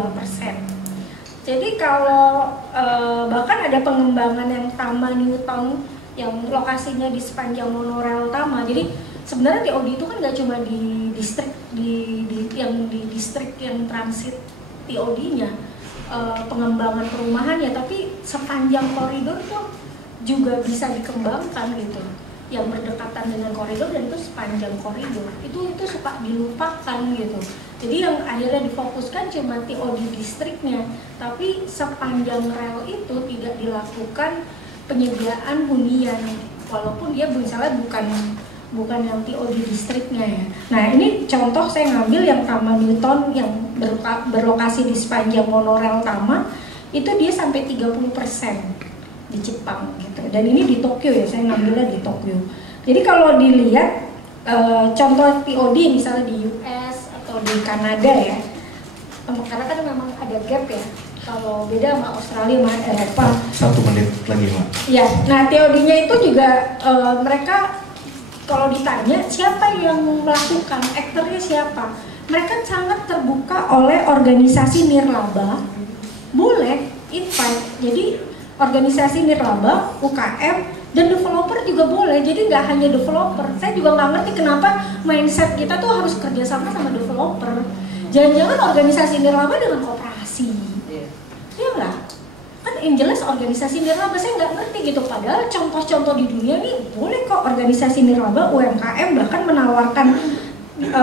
Jadi kalau bahkan ada pengembangan yang Tama Newton yang lokasinya di sepanjang monorail Tama. Jadi sebenarnya TOD itu kan nggak cuma di distrik di distrik yang transit TOD-nya, pengembangan perumahannya, tapi sepanjang koridor tuh juga bisa dikembangkan gitu, yang berdekatan dengan koridor dan itu sepanjang koridor itu suka dilupakan gitu. Jadi yang akhirnya difokuskan cuma TOD distriknya, tapi sepanjang rel itu tidak dilakukan penyediaan hunian, walaupun dia misalnya bukan yang TOD distriknya ya. Nah, ini contoh saya ngambil yang Tama Newton yang berlokasi di sepanjang monorail Tama, itu dia sampai 30% di Jepang gitu. Dan ini di Tokyo ya, saya ngambilnya di Tokyo. Jadi kalau dilihat contoh TOD misalnya di US atau di Kanada ya, karena kan memang ada gap ya, kalau beda sama Australia sama Eropa. 1 menit lagi, Mak. Ya, nah TOD-nya itu juga mereka kalau ditanya siapa yang melakukan, aktornya siapa, mereka sangat terbuka oleh organisasi nirlaba, boleh invite. Jadi organisasi nirlaba, UKM, dan developer juga boleh. Jadi nggak hanya developer. Saya juga nggak ngerti kenapa mindset kita tuh harus kerjasama sama developer. Jangan-jangan organisasi nirlaba dengan koperasi, ya nggak? Kan yang jelas organisasi nirlaba saya nggak ngerti gitu. Padahal contoh-contoh di dunia nih boleh kok organisasi nirlaba, UMKM bahkan menawarkan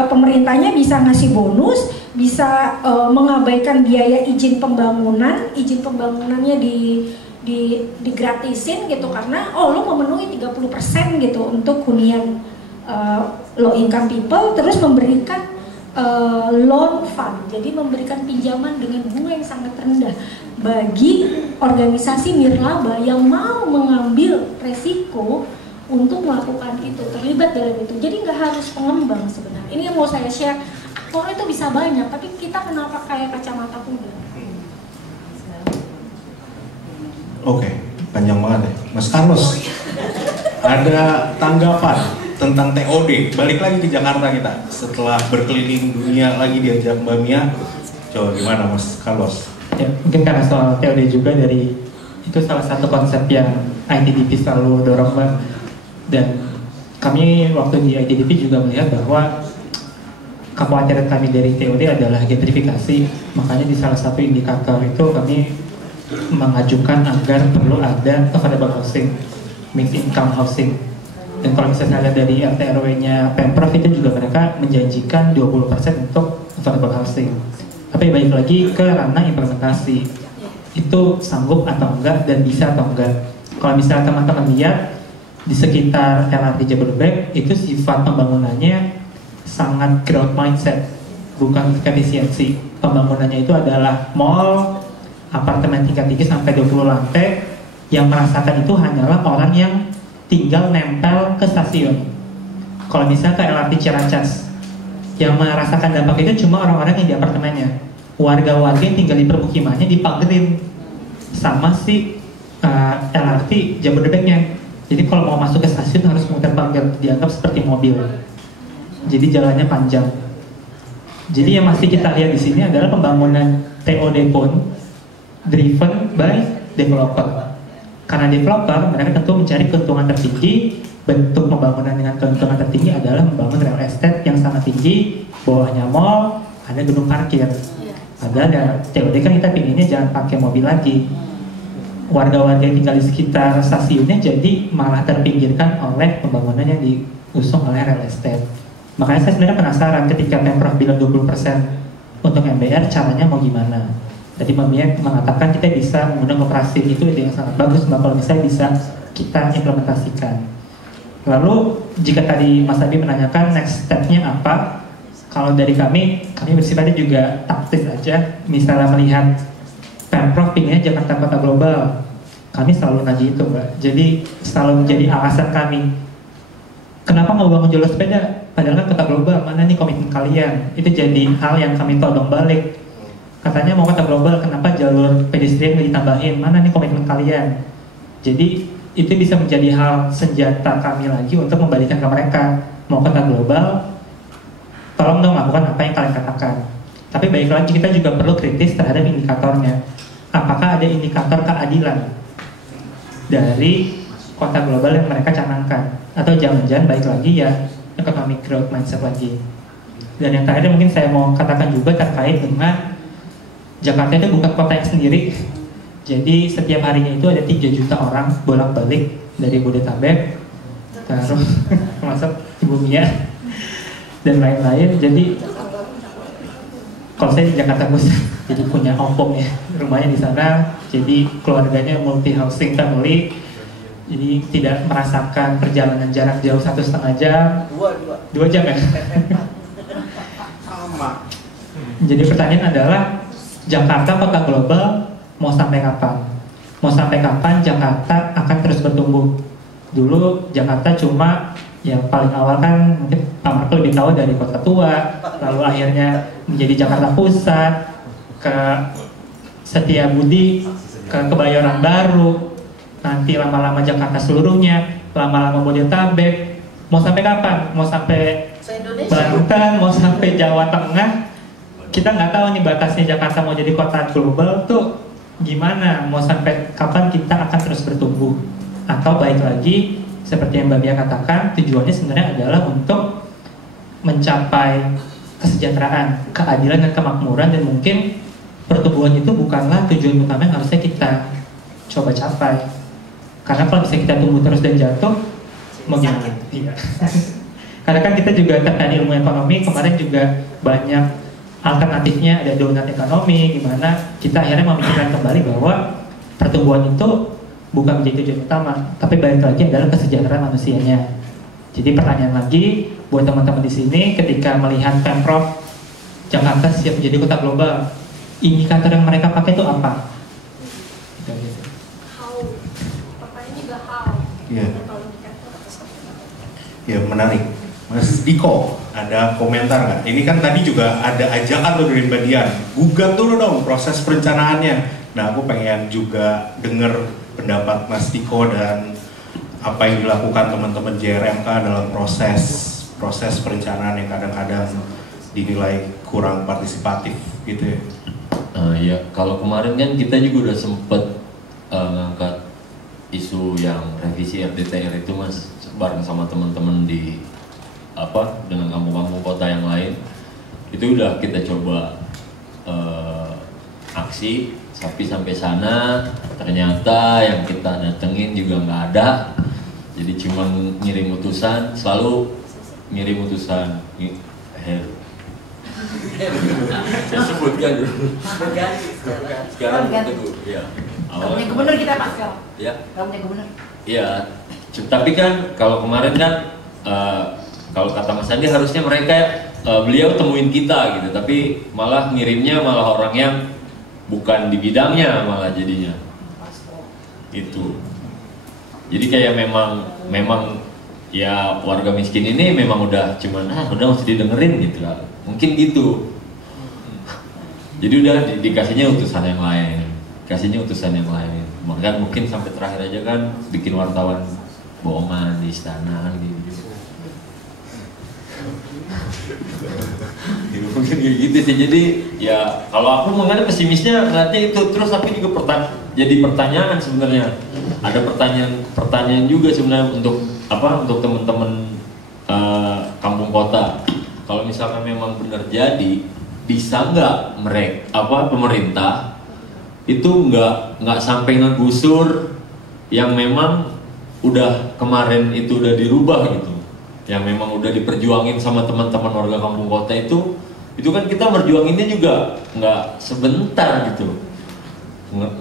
pemerintahnya bisa ngasih bonus, bisa mengabaikan biaya izin pembangunannya digratisin gitu, karena lo memenuhi 30% gitu untuk hunian low income people, terus memberikan loan fund, jadi memberikan pinjaman dengan bunga yang sangat rendah bagi organisasi nirlaba yang mau mengambil resiko untuk melakukan itu, terlibat dalam itu. Jadi nggak harus pengembang sebenarnya. Ini yang mau saya share. Aktor itu bisa banyak, tapi kita kenapa kayak kacamata kuda? Oke, panjang banget ya. Mas Carlos, ada tanggapan tentang TOD? Balik lagi ke Jakarta kita setelah berkeliling dunia lagi diajak Mbak Mia. Coba gimana Mas Carlos? Ya, mungkin karena soal TOD juga itu salah satu konsep yang ITDP selalu dorong, Mbak. Dan kami waktu di ITDP juga melihat bahwa kekhawatiran kami dari TOD adalah gentrifikasi. Makanya di salah satu indikator itu kami mengajukan agar perlu ada affordable housing, mixed income housing. Dan kalau misalnya lihat dari RT RW-nya Pemprov itu juga mereka menjanjikan 20% untuk affordable housing. Tapi balik lagi ke ranah implementasi, itu sanggup atau enggak dan bisa atau enggak. Kalau misalnya teman-teman lihat di sekitar LRT Jabodebek itu sifat pembangunannya sangat growth mindset, bukan efisiensi. Pembangunannya itu adalah mall, apartemen tingkat tinggi sampai 20 lantai, yang merasakan itu hanyalah orang yang tinggal nempel ke stasiun. Kalau misalnya ke LRT Ciracas, yang merasakan dampak itu cuma orang-orang yang di apartemennya. Warga-warga yang tinggal di permukimannya dipagerin sama si LRT Jabodebeknya. Jadi kalau mau masuk ke stasiun harus muter pagar, dianggap seperti mobil. Jadi jalannya panjang. Jadi yang masih kita lihat di sini adalah pembangunan TOD pun driven by developer. Karena developer mereka tentu mencari keuntungan tertinggi. Bentuk pembangunan dengan keuntungan tertinggi adalah membangun real estate yang sangat tinggi, bawahnya mall, ada gedung parkir. Ada TOD kan kita pinginnya jangan pakai mobil lagi. Warga-warga yang tinggal di sekitar stasiunnya jadi malah terpinggirkan oleh pembangunan yang diusung oleh real estate. Makanya saya sebenarnya penasaran ketika Pemprov bilang 20% untuk MBR, caranya mau gimana? Tadi Mbak Mia mengatakan kita bisa menggunakan operasi, itu ide yang sangat bagus Mbak, kalau misalnya bisa kita implementasikan. Lalu jika tadi Mas Abi menanyakan next step-nya apa, kalau dari kami bersifatnya juga taktis aja. Misalnya melihat Pemprov pinginnya Jakarta Kota Global, kami selalu nagih itu Mbak. Jadi selalu menjadi alasan kami, kenapa mau bangun jalur sepeda? Padahal kan kota global, mana nih komitmen kalian? Itu jadi hal yang kami todong balik. Katanya mau kota global, kenapa jalur pedestrian nggak ditambahin? Mana nih komitmen kalian? Jadi itu bisa menjadi hal senjata kami lagi untuk membalikan ke mereka. Mau kota global, tolong dong lakukan apa yang kalian katakan. Tapi baik lagi kita juga perlu kritis terhadap indikatornya. Apakah ada indikator keadilan dari kota global yang mereka canangkan? Atau jangan-jangan baik lagi ya economic growth mindset lagi. Dan yang terakhir mungkin saya mau katakan juga terkait dengan Jakarta itu bukan kota yang sendiri. Jadi setiap harinya itu ada 3 juta orang bolak-balik dari Bodetabek, terus termasuk Ibu Mia dan lain-lain. Jadi kalau saya di Jakarta Pusat, jadi punya ompong ya, rumahnya di sana. Jadi keluarganya multi housing family. Jadi tidak merasakan perjalanan jarak jauh 1,5 jam. 2 jam ya. Sama. Jadi pertanyaan adalah Jakarta kota global mau sampai kapan? Mau sampai kapan Jakarta akan terus bertumbuh? Dulu Jakarta cuma yang paling awal kan mungkin Pak Marco lebih tahu dari kota tua, lalu akhirnya menjadi Jakarta Pusat, ke Setiabudi, ke Kebayoran Baru, nanti lama-lama Jakarta seluruhnya, lama-lama Bodetabek. Mau sampai kapan? Mau sampai Banten, mau sampai Jawa Tengah? Kita nggak tahu nih batasnya Jakarta mau jadi kota global tuh gimana, mau sampai kapan kita akan terus bertumbuh. Atau baik lagi seperti yang Mbak Mia katakan, tujuannya sebenarnya adalah untuk mencapai kesejahteraan, keadilan dan kemakmuran, dan mungkin pertumbuhan itu bukanlah tujuan utama yang harusnya kita coba capai. Karena kalau bisa kita tumbuh terus dan jatuh, mau gimana? Iya. Karena kan kita juga terkait ilmu ekonomi, kemarin juga banyak alternatifnya, ada donat ekonomi, gimana kita akhirnya memikirkan kembali bahwa pertumbuhan itu bukan menjadi tujuan utama, tapi balik lagi adalah kesejahteraan manusianya. Jadi pertanyaan lagi buat teman-teman di sini, ketika melihat Pemprov Jakarta siap menjadi kota global, indikator yang mereka pakai itu apa? Iya. Ya menarik. Mas Diko, ada komentar nggak? Ini kan tadi juga ada ajakan tuh dari Mbak Dian, gugat dulu dong proses perencanaannya. Nah, aku pengen juga dengar pendapat Mas Diko dan apa yang dilakukan teman-teman JRMK dalam proses perencanaan yang kadang-kadang dinilai kurang partisipatif gitu ya. Ya, kalau kemarin kan kita juga udah sempet ngangkat isu yang revisi RDTR itu Mas, bareng sama teman-teman di dengan kampung-kampung kota yang lain. Itu udah kita coba aksi, tapi sampai sana ternyata yang kita datengin juga nggak ada. Jadi cuma ngirim utusan, selalu ngirim utusan saya sebutkan dulu. Sekarang Teguh, ya. Kamunya gubernur kita Pak sekarang. Ya. Kamunya gubernur. Iya. Tapi kan kalau kemarin kan kalau kata Mas Andi harusnya mereka beliau temuin kita gitu, tapi malah ngirimnya malah orang yang bukan di bidangnya malah jadinya. Itu. Jadi kayak memang ya warga miskin ini memang udah cuman udah mesti didengerin gitu lah. Mungkin gitu. Jadi udah dikasihnya utusan yang lain. Maka mungkin sampai terakhir aja kan bikin wartawan bohongan di istana gitu. Ya, mungkin kayak gitu sih. Jadi ya kalau aku mengenai pesimisnya ngeliatnya itu terus, tapi juga jadi pertanyaan sebenarnya. Ada pertanyaan juga sebenarnya untuk untuk teman-teman kampung kota. Kalau misalkan memang benar jadi, bisa nggak pemerintah itu nggak sampai ngegusur yang memang udah kemarin itu udah dirubah gitu, yang memang udah diperjuangin sama teman-teman warga kampung kota itu kan kita berjuanginnya juga nggak sebentar gitu.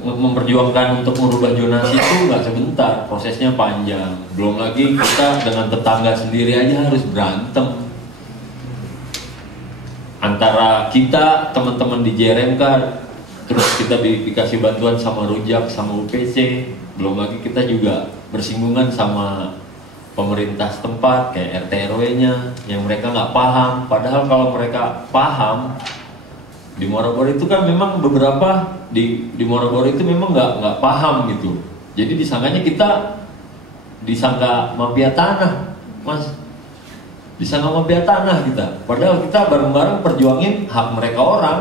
Memperjuangkan untuk merubah zonasi itu nggak sebentar, prosesnya panjang. Belum lagi kita dengan tetangga sendiri aja harus berantem. Antara kita teman-teman di JRMK, terus kita dikasih bantuan sama Rujak sama UPC, belum lagi kita juga bersinggungan sama pemerintah setempat kayak RT RW-nya yang mereka nggak paham. Padahal kalau mereka paham, di Morogoro itu kan memang beberapa di Morogoro itu memang nggak paham gitu. Jadi disangka mafia tanah, Mas. Disangka mafia tanah kita. Padahal kita bareng-bareng perjuangin hak mereka orang.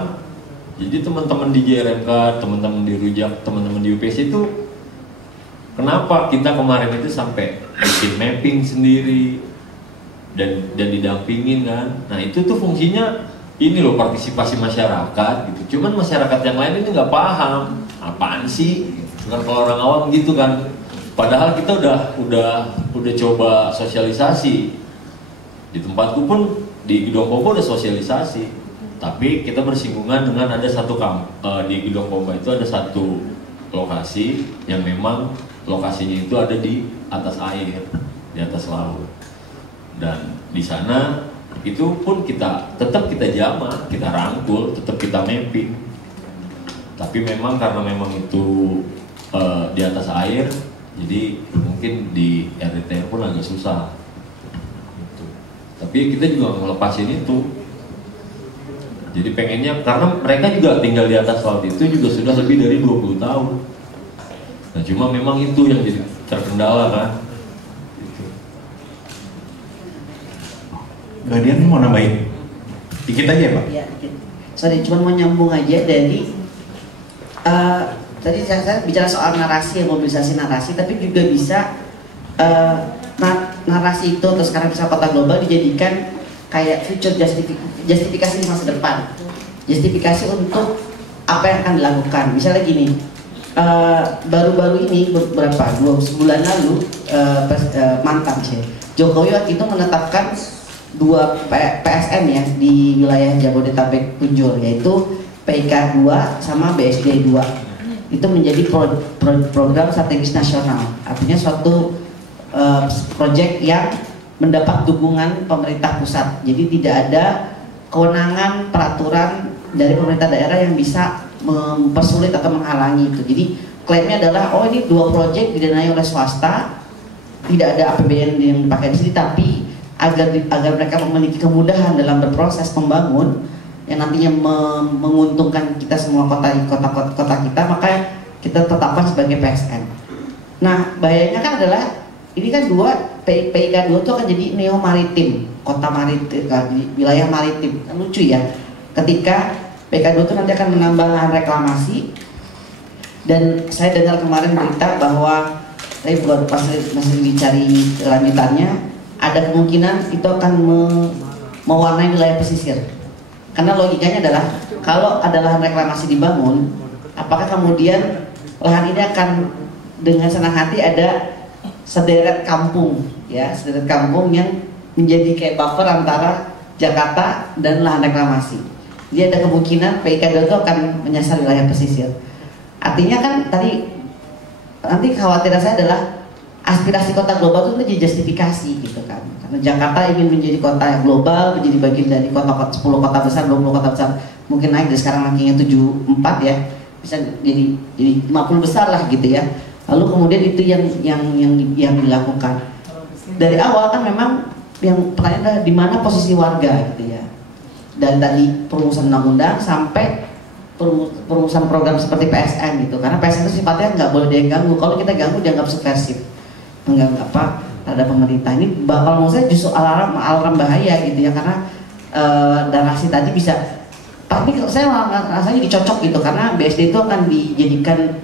Jadi teman-teman di JRMK, teman-teman di Rujak, teman-teman di UPC itu, kenapa kita kemarin itu sampai bikin mapping sendiri dan didampingin kan? Nah itu tuh fungsinya ini loh, partisipasi masyarakat gitu. Cuman masyarakat yang lain ini nggak paham apaan sih, bukan kalau orang awam gitu kan. Padahal kita udah coba sosialisasi. Di tempatku pun di Gedong Pompa udah sosialisasi. Tapi kita bersinggungan dengan ada di Gedong Pompa itu ada satu lokasi yang memang lokasinya itu ada di atas air, di atas laut. Dan di sana itu pun tetap kita jamah, kita rangkul, tetap kita mapping. Tapi memang karena memang itu di atas air, jadi mungkin di RDTR pun agak susah. Gitu. Tapi kita juga ngelepasin itu. Jadi pengennya, karena mereka juga tinggal di atas laut itu juga sudah lebih dari 20 tahun. Nah cuma memang itu yang jadi terkendala kan. Gadian mau nambahin dikit aja ya Pak? Iya dikit. Sorry, cuma mau nyambung aja dari tadi saya bicara soal narasi, mobilisasi narasi, tapi juga bisa narasi itu terus sekarang bisa kota global dijadikan kayak future justifikasi di masa depan, justifikasi untuk apa yang akan dilakukan. Misalnya gini, baru-baru ini beberapa 2 bulan lalu mantan Jokowi waktu itu menetapkan 2 PSN ya di wilayah Jabodetabek Punjul, yaitu PIK 2 sama BSD 2. Itu menjadi program strategis nasional, artinya suatu proyek yang mendapat dukungan pemerintah pusat. Jadi tidak ada kewenangan peraturan dari pemerintah daerah yang bisa mempersulit atau menghalangi itu. Jadi klaimnya adalah ini 2 proyek didanai oleh swasta, tidak ada APBN yang dipakai di sini, tapi agar mereka memiliki kemudahan dalam berproses membangun yang nantinya menguntungkan kita semua kota kita, maka kita tetapkan sebagai PSN. Nah bahayanya kan adalah ini kan PIK 2 itu akan jadi neo maritim, kota maritim, wilayah maritim. Kan lucu ya, ketika PIK 2 itu nanti akan menambah lahan reklamasi. Dan saya dengar kemarin berita bahwa saya buat masih dicari lanjutannya, ada kemungkinan itu akan mewarnai wilayah pesisir. Karena logikanya adalah kalau ada lahan reklamasi dibangun, apakah kemudian lahan ini akan dengan senang hati ada sederet kampung ya, sederet kampung yang menjadi kayak buffer antara Jakarta dan lahan reklamasi. Jadi ada kemungkinan PIK 2 itu akan menyasar wilayah pesisir. Artinya kan nanti kekhawatiran saya adalah aspirasi kota global itu menjadi justifikasi gitu kan. Karena Jakarta ingin menjadi kota global, menjadi bagian dari 10 kota besar, 20 kota besar, mungkin naik dari sekarang rankingnya 74 ya, bisa jadi 50 besar lah gitu ya. Lalu kemudian itu yang dilakukan. Dari awal kan memang yang pertanyaan adalah di mana posisi warga gitu ya. Dan tadi perumusan undang-undang sampai perumusan program seperti PSN gitu. Karena PSN itu sifatnya nggak boleh diganggu. Kalau kita ganggu dianggap subversif, mengganggu terhadap pemerintah. Ini kalau menurut saya justru alarm bahaya gitu ya, karena narasi tadi bisa, tapi saya rasanya dicocok gitu karena BSD itu akan dijadikan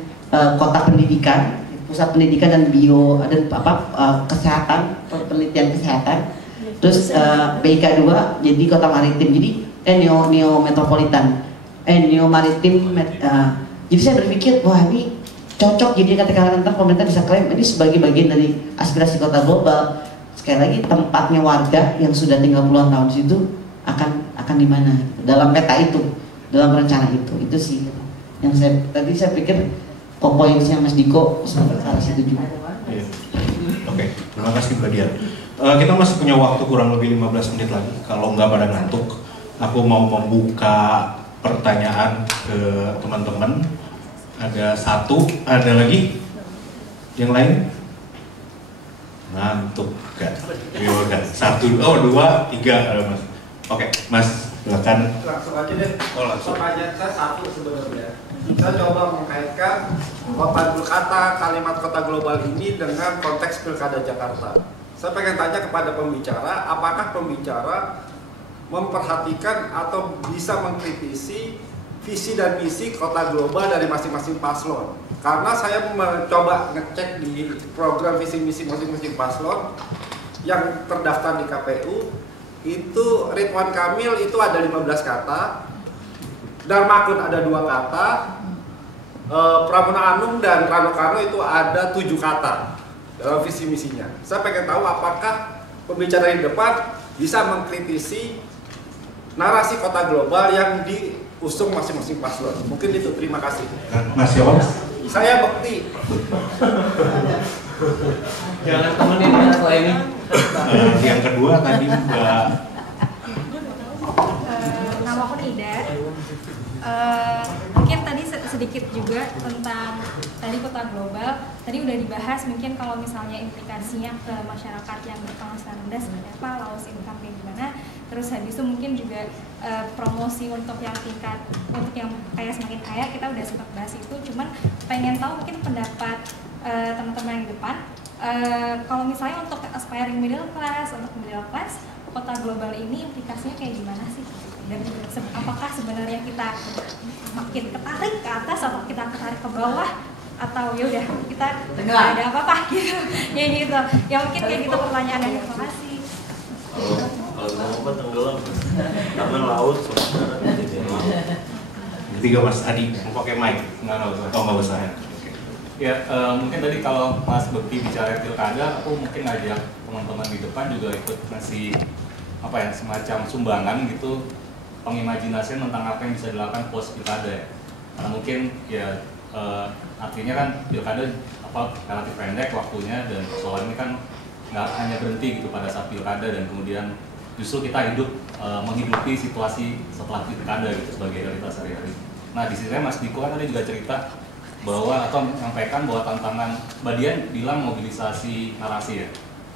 kota pendidikan, pusat pendidikan dan kesehatan, penelitian kesehatan. Terus BIK 2 jadi kota maritim, jadi neo metropolitan, neo maritim. Jadi saya berpikir wah ini cocok, jadi ketika nanti pemerintah bisa klaim ini sebagai bagian dari aspirasi kota global. Sekali lagi tempatnya warga yang sudah tinggal puluhan tahun di situ akan di mana dalam peta itu, dalam rencana itu sih yang saya pikir poinnya Mas Diko sampai ke arah situ juga. Oke, terima kasih Mbak Dian. Kita masih punya waktu kurang lebih 15 menit lagi. Kalau nggak pada ngantuk, aku mau membuka pertanyaan ke teman-teman. Ada satu, ada lagi? Yang lain? Ngantuk kan? Yaudah, 1, 2, 3 ada Mas. Oke, Mas, silakan. Langsung aja deh. Oh, langsung. Pertanyaan saya satu sebenarnya. Saya coba mengkaitkan kalimat kota global ini dengan konteks pilkada Jakarta. Saya pengen tanya kepada pembicara, apakah pembicara memperhatikan atau bisa mengkritisi visi dan misi kota global dari masing-masing paslon? Karena saya mencoba ngecek di program visi misi masing-masing paslon yang terdaftar di KPU, itu Ridwan Kamil itu ada 15 kata, Darmakun ada 2 kata, Pramono Anung dan Rano Karno itu ada 7 kata dalam visi misinya. Saya pengen tahu apakah pembicara di depan bisa mengkritisi narasi kota global yang diusung masing-masing paslon. Mungkin itu, terima kasih. Mas Yowam? Saya Bekti. Jangan temenin ya soal ini. Yang kedua tadi Mbak. Nama aku Ida. Mungkin tadi sedikit juga tentang tadi kota global. Tadi udah dibahas mungkin kalau misalnya implikasinya ke masyarakat yang berpenghasilan rendah seperti apa, loss income kayak gimana. Terus habis itu mungkin juga promosi untuk yang tingkat, untuk yang kayak semakin kaya, kita udah sempat bahas itu. Cuman pengen tahu mungkin pendapat teman-teman yang di depan. Kalau misalnya untuk aspiring middle class, untuk middle class, kota global ini implikasinya kayak gimana sih? Dan apakah sebenarnya kita makin ketarik ke atas atau kita ketarik ke bawah, atau ya udah kita nggak ada apa-apa gitu? Ya gitu. Ya mungkin kayak gitu pertanyaannya. Terima kasih. Kalau mau tenggelam, karena laut sementara. Ketiga Mas Adi, mau pakai mic? Nggak usah. Oh nggak usah ya. Ya, mungkin tadi kalau Mas Bekti bicara pilkada, aku mungkin ngajak teman-teman di depan juga ikut ngasih apa ya, semacam sumbangan gitu, pengimajinasian tentang apa yang bisa dilakukan post pilkada ya. Karena mungkin ya artinya kan pilkada relatif pendek waktunya, dan persoalan ini kan nggak hanya berhenti gitu pada saat pilkada, dan kemudian justru kita menghidupi situasi setelah pilkada gitu sebagai realitas sehari-hari. Nah di sisi lain Mas Diko kan tadi juga cerita bahwa atau menyampaikan bahwa tantangan, Mbak Dian bilang mobilisasi narasi ya.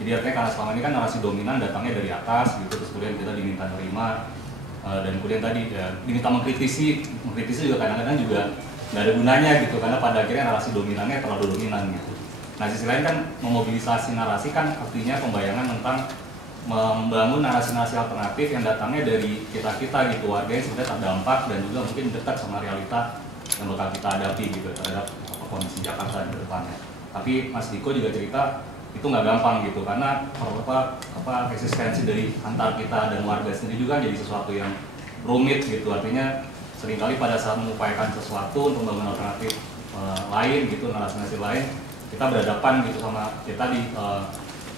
Jadi artinya karena selama ini kan narasi dominan datangnya dari atas gitu, terus kemudian kita diminta terima, dan kemudian tadi ya, diminta mengkritisi juga kadang-kadang juga nggak ada gunanya gitu, karena pada akhirnya narasi dominannya terlalu dominan gitu. Nah sisi lain kan memobilisasi narasi kan artinya pembayangan tentang membangun narasi-narasi alternatif yang datangnya dari kita-kita gitu, warga yang sebenarnya terdampak dan juga mungkin dekat sama realita yang bakal kita hadapi gitu terhadap kondisi Jakarta di depannya. Tapi Mas Diko juga cerita itu nggak gampang gitu, karena eksistensi dari antar kita dan warga sendiri juga jadi sesuatu yang rumit gitu. Artinya seringkali pada saat mengupayakan sesuatu untuk membangun alternatif lain gitu, narasi-narasi lain, kita berhadapan gitu sama tadi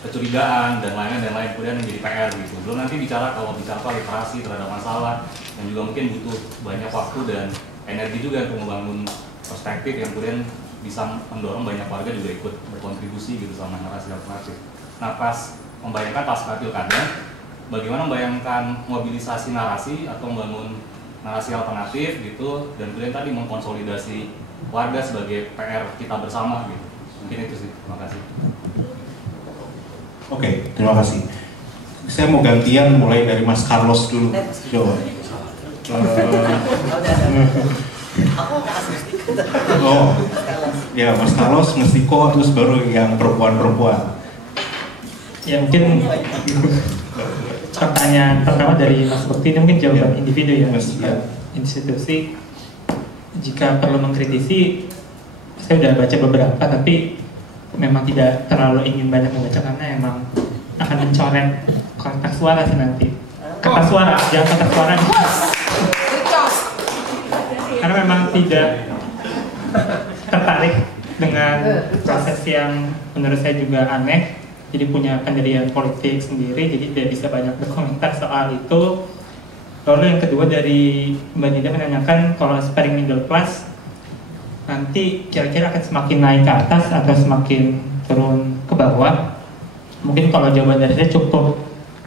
kecurigaan dan lain-lain, kemudian menjadi PR gitu. Belum nanti kalau bicara literasi terhadap masalah, dan juga mungkin butuh banyak waktu dan energi juga untuk membangun perspektif yang kemudian bisa mendorong banyak warga juga ikut berkontribusi gitu sama narasi alternatif. Nah pas membayangkan pasca pilkada, bagaimana membayangkan mobilisasi narasi atau membangun narasi alternatif gitu, dan kemudian tadi mengkonsolidasi warga sebagai PR kita bersama gitu. Mungkin itu sih, terima kasih. Oke, terima kasih. Saya mau gantian mulai dari Mas Carlos dulu. Coba. Oh, ya Mas Carlos, Mas Diko, terus baru yang perempuan-perempuan. Ya mungkin pertanyaan pertama dari Mas Bekti ini mungkin jawaban individu ya, bukan institusi. Jika perlu mengkritisi, saya udah baca beberapa, tapi memang tidak terlalu ingin banyak membaca karena emang akan mencoret kotak suara sih nanti. Kertas suara, jangan kotak suara. Karena memang tidak tertarik dengan proses yang menurut saya juga aneh. Jadi punya pendirian politik sendiri, jadi tidak bisa banyak berkomentar soal itu. Lalu yang kedua dari Mbak Nida menanyakan kalau sparing middle class nanti kira-kira akan semakin naik ke atas atau semakin turun ke bawah. Mungkin kalau jawaban dari saya cukup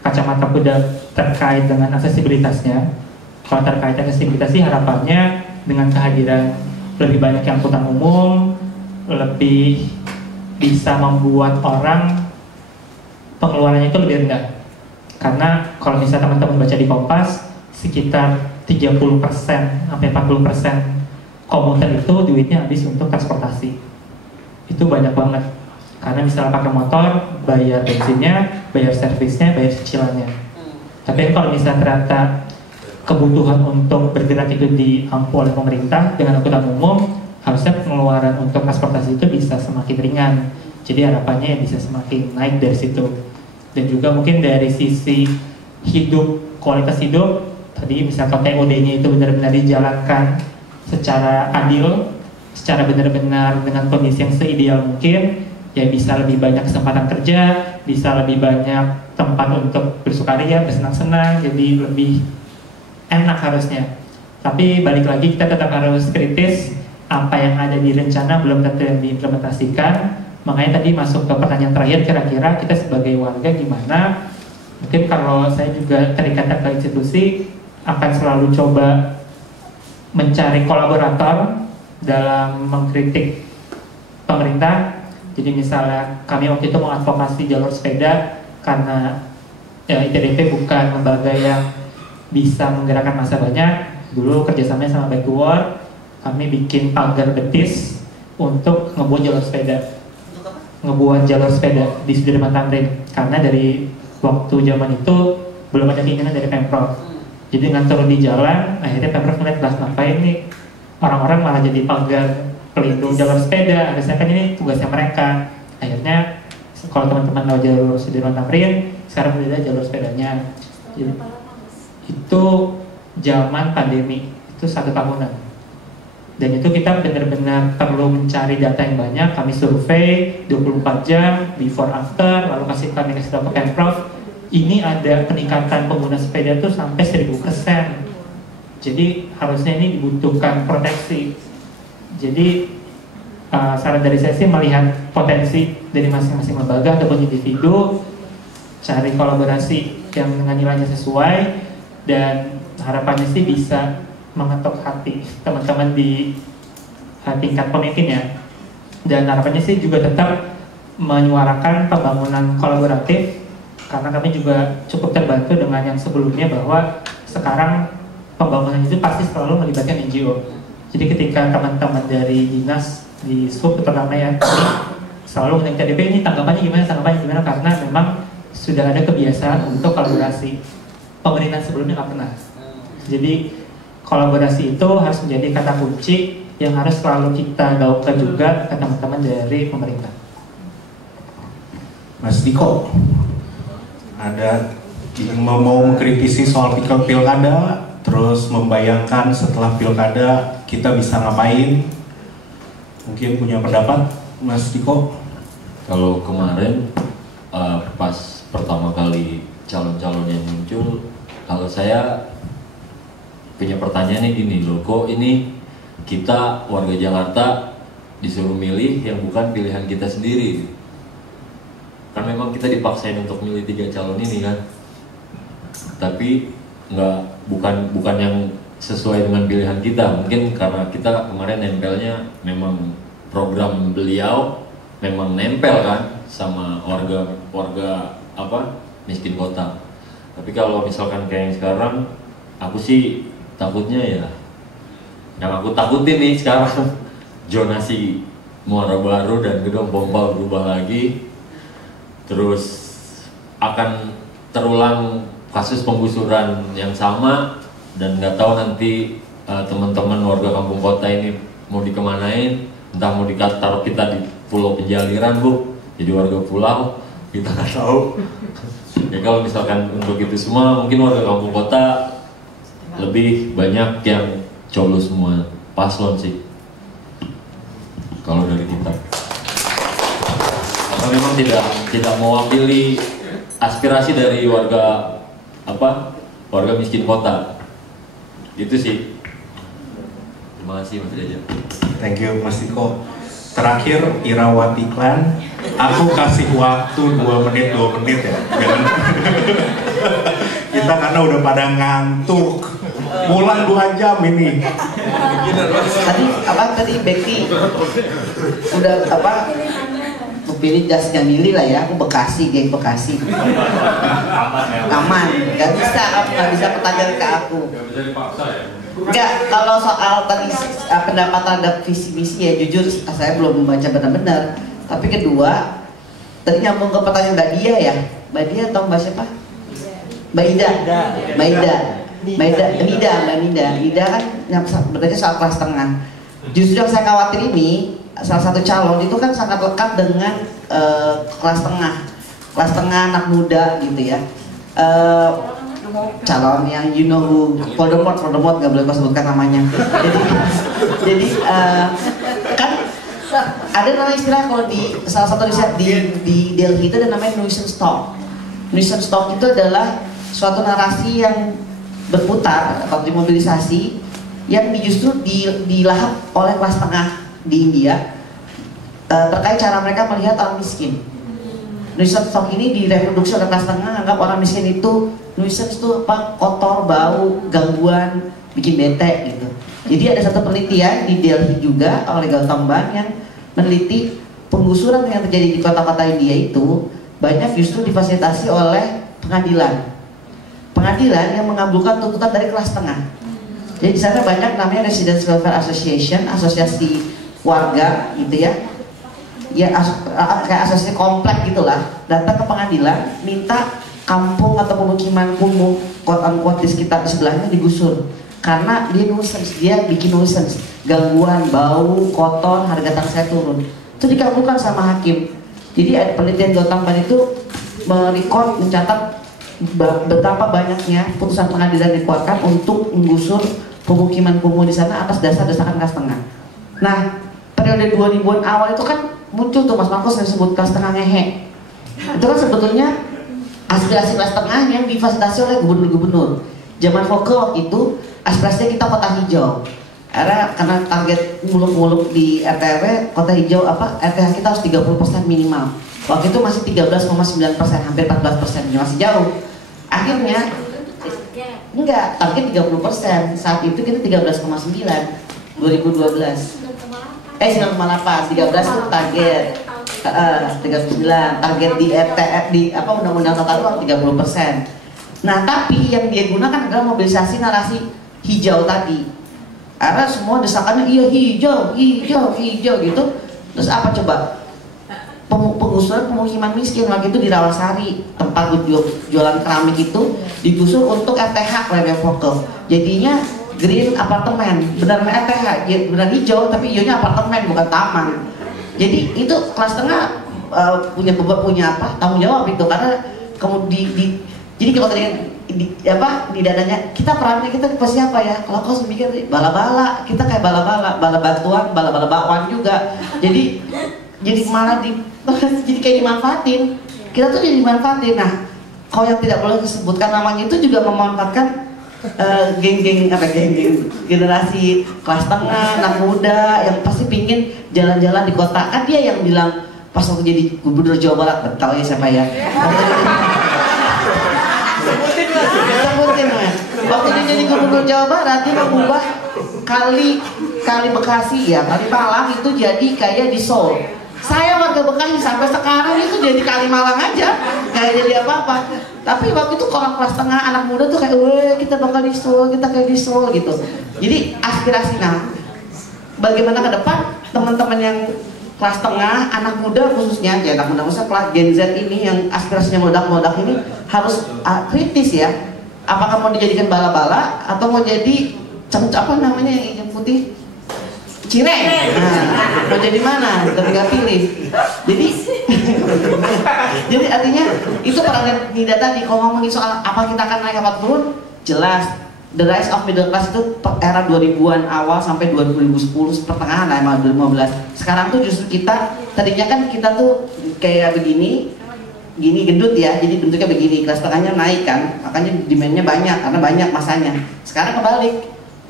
kacamata kuda terkait dengan aksesibilitasnya. Kalau terkait aksesibilitas sih harapannya dengan kehadiran lebih banyak yang angkutan umum, lebih bisa membuat orang pengeluarannya itu lebih rendah. Karena kalau misalnya teman-teman baca di Kompas, sekitar 30% sampai 40% komuter itu duitnya habis untuk transportasi. Itu banyak banget. Karena misalnya pakai motor, bayar bensinnya, bayar servisnya, bayar cicilannya. Tapi kalau misalnya ternyata kebutuhan untuk bergerak itu diampu oleh pemerintah dengan angkutan umum, harusnya pengeluaran untuk transportasi itu bisa semakin ringan. Jadi harapannya bisa semakin naik dari situ. Dan juga mungkin dari sisi hidup, kualitas hidup, tadi misalkan TOD-nya itu benar-benar dijalankan secara adil, secara benar-benar dengan kondisi yang seideal mungkin, ya bisa lebih banyak kesempatan kerja, bisa lebih banyak tempat untuk bersukaria, bersenang-senang, jadi lebih enak harusnya. Tapi balik lagi kita tetap harus kritis, apa yang ada di rencana belum tentu yang diimplementasikan. Makanya tadi masuk ke pertanyaan terakhir, kira-kira kita sebagai warga gimana? Mungkin kalau saya juga terikat ke institusi, akan selalu coba mencari kolaborator dalam mengkritik pemerintah. Jadi misalnya kami waktu itu mengadvokasi jalur sepeda karena ya, ITDP bukan lembaga yang bisa menggerakkan massa banyak. Dulu kerjasamanya sama Bike to Work, kami bikin pagar betis untuk ngebuat jalur sepeda. Ngebuat jalur sepeda di Sudirman Tamrin, karena dari waktu zaman itu belum ada keinginan dari Pemprov. Jadi dengan turun di jalan, akhirnya Pemprov melihat ngapain nih orang-orang malah jadi pagar pelindung jalur sepeda. Harusnya kan ini tugasnya mereka. Akhirnya kalau teman-teman tahu jalur Sudirman Tamrin, sekarang udah ada jalur sepedanya. Jadi, itu zaman pandemi, itu 1 tahunan. Dan itu kita benar-benar perlu mencari data yang banyak. Kami survei 24 jam, before after, lalu kami kasih tahu ke Pemprov. Ini ada peningkatan pengguna sepeda tuh sampai 1000%. Jadi harusnya ini dibutuhkan proteksi. Jadi saran dari saya sih melihat potensi dari masing-masing lembaga ataupun individu, cari kolaborasi yang dengan nilainya sesuai, dan harapannya sih bisa mengetuk hati teman-teman di tingkat pemimpin ya. Dan harapannya sih juga tetap menyuarakan pembangunan kolaboratif, karena kami juga cukup terbantu dengan yang sebelumnya bahwa sekarang pembangunan itu pasti selalu melibatkan NGO. Jadi ketika teman-teman dari dinas di SUB terutama ya selalu menanya TDP ini tanggapannya gimana, karena memang sudah ada kebiasaan untuk kolaborasi. Pemerintahan sebelumnya nggak pernah. Jadi kolaborasi itu harus menjadi kata kunci yang harus selalu kita gaungkan juga ke teman-teman dari pemerintah. Mas Diko, ada yang mau mengkritisi soal pilkada, terus membayangkan setelah pilkada kita bisa ngapain? Mungkin punya pendapat, Mas Diko? Kalau kemarin pas pertama kali calon-calon yang muncul, kalau saya punya pertanyaannya gini loh, kok ini kita warga Jakarta disuruh milih yang bukan pilihan kita sendiri? Kan memang kita dipaksain untuk milih 3 calon ini kan, tapi bukan yang sesuai dengan pilihan kita. Mungkin karena kita kemarin nempelnya memang program beliau memang nempel kan sama warga miskin kota. Tapi kalau misalkan kayak yang sekarang, aku sih takutnya ya, yang aku takutin nih sekarang zonasi Muara Baru dan Gedong Pompa berubah lagi, terus akan terulang kasus penggusuran yang sama, dan nggak tahu nanti teman-teman warga kampung kota ini mau dikemanain, entah mau taruh kita di pulau penjaliran Bu, jadi warga pulau, kita nggak tahu. Ya kalau misalkan untuk itu semua, mungkin warga kampung kota lebih banyak yang coblos semua paslon sih, kalau dari kita. Karena memang tidak mewakili aspirasi dari warga warga miskin kota. Itu sih. Terima kasih Mas Jaja. Thank you Mas Tiko. Terakhir Irawati Klan, aku kasih waktu 2 menit ya. Jangan. Kita karena udah pada ngantuk. Pulang 2 jam ini. Tadi Becky udah pilih jasnya milih lah ya, aku Bekasi, geng Bekasi. Aman, nggak bisa pertanyaan ke aku. Nggak bisa dipaksa ya? Nggak, kalau soal tadi pendapat terhadap visi misi ya jujur saya belum membaca benar-benar. Tapi kedua, tadi nyambung ke pertanyaan Mbak Dia ya, Mbak Dia atau Mbak siapa? Mbak Ida kan berarti soal kelas tengah. Justru yang saya khawatir ini, salah satu calon itu kan sangat lekat dengan kelas tengah anak muda gitu ya. Calon yang Voldemort nggak boleh kau sebutkan namanya. Jadi kan ada nama istilah kalau di salah satu riset di Delhi itu ada namanya nuisance talk. Nuisance talk itu adalah suatu narasi yang berputar atau dimobilisasi yang justru dilahap oleh kelas tengah di India terkait cara mereka melihat orang miskin. Nuisance talk ini direproduksi oleh kelas tengah, anggap orang miskin itu nuisance itu kotor, bau, gangguan, bikin bete gitu. Jadi ada satu penelitian di Delhi juga oleh Gautam Ban yang meneliti penggusuran yang terjadi di kota-kota India itu banyak justru difasilitasi oleh pengadilan yang mengabulkan tuntutan dari kelas tengah. Jadi di sana banyak namanya Residence Welfare Association, asosiasi warga gitu ya. Ya kayak asosiasi komplek gitulah, datang ke pengadilan minta kampung atau pemukiman kumuh quote-unquote di sekitar sebelahnya digusur karena dia nuisance, dia bikin nuisance, gangguan, bau, kotor, harga tanah saya turun. Itu dikabulkan sama hakim. Jadi ada penelitian Gautam Ban itu mencatat betapa banyaknya putusan pengadilan dikeluarkan untuk menggusur pemukiman kumuh di sana atas dasar desakan kelas tengah. Nah, periode 2000-an awal itu kan muncul tuh Mas Marcos yang disebut kelas tengah ngehe. Itu kan sebetulnya aspirasi kelas tengah yang difasilitasi oleh gubernur-gubernur. Zaman Foke waktu itu aspirasinya kita kota hijau. Karena target muluk-muluk di RTRW kota hijau RTH kita harus 30% minimal. Waktu itu masih 13,9%, hampir 14%, masih jauh. Akhirnya enggak, target 30%. Saat itu kita 13,9 2012. 9,8, 13 itu target. 39 target di RTF di undang-undang tata ruang 30%. Nah, tapi yang dia gunakan adalah mobilisasi narasi hijau tadi. Karena semua desakannya iya hijau gitu. Terus apa coba? Penggusuran pemukiman miskin waktu itu di Rawasari, tempat jualan keramik itu digusur untuk RTH oleh Foke. Jadinya green apartemen, benar RTH, benar hijau tapi hijaunya apartemen bukan taman. Jadi itu kelas tengah punya tanggung jawab itu karena kemudian jadi kalau tadi di dananya kita perannya kita ke siapa ya? Kalau kau mikir bala-bala, kita kayak bala-bala, bala batuan, bala-bala bakwan juga. Jadi malah jadi kayak dimanfaatin. Kita tuh jadi dimanfaatin. Nah, kalau yang tidak boleh disebutkan namanya itu juga memanfaatkan geng-geng generasi kelas tengah, anak muda yang pasti pingin jalan-jalan di kota. Kan dia yang bilang pas waktu jadi gubernur Jawa Barat, tahu ya siapa ya? Sebutin mas. Waktu dia jadi gubernur Jawa Barat dia mengubah kali Bekasi ya, kali Malang itu jadi kayak di Seoul. Saya warga Bekasi sampai sekarang itu jadi kali Malang aja, nggak jadi apa-apa. Tapi waktu itu orang kelas tengah anak muda tuh kayak, weh kita bakal di Seoul, kita kayak di Seoul gitu. Jadi aspirasi. Nah, bagaimana ke depan teman-teman yang kelas tengah, anak muda khususnya, ya anak muda maksudnya kelas Gen Z ini yang aspirasinya meledak-meledak ini harus kritis ya. Apakah mau dijadikan bala-bala atau mau jadi apa namanya yang putih? Cireng. Nah, mau jadi mana? Kita tinggal pilih. Jadi artinya itu paradigma Nida tadi. Kalau ngomongin soal apa kita akan naik apa turun, jelas. The rise of middle class itu era 2000-an awal sampai 2010 pertengahan lah, 2015. Sekarang tuh justru kita, tadinya kan kita tuh kayak begini, gini gendut ya, jadi bentuknya begini, kelas tengahnya naik kan, makanya demand-nya banyak, karena banyak masanya. Sekarang kebalik,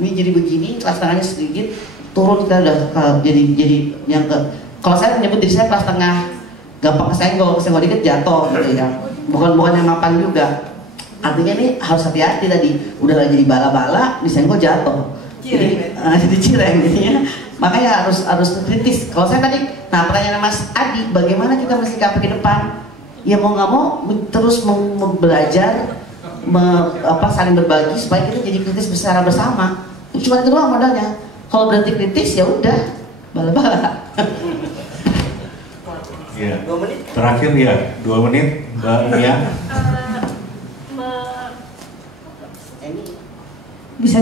ini jadi begini, kelas tengahnya sedikit, turun kita udah jadi yang ke, kalau saya menyebut diri saya kelas tengah, gampang kesenggol dikit jatuh gitu ya, bukan yang mapan juga. Artinya ini harus hati-hati tadi, udah jadi bala-bala, disenggol jatuh, jadi cireng jadinya. Makanya harus kritis. Kalau saya tadi, nah pertanyaan Mas Adi, bagaimana kita mensikapi ke depan? Ya mau nggak mau terus belajar, saling berbagi supaya kita jadi kritis secara bersama. Cuma itu doang modalnya. Kalau berhenti kritis ya udah bala-bala. Ya. Terakhir ya 2 menit Mbak Mia. Bisa.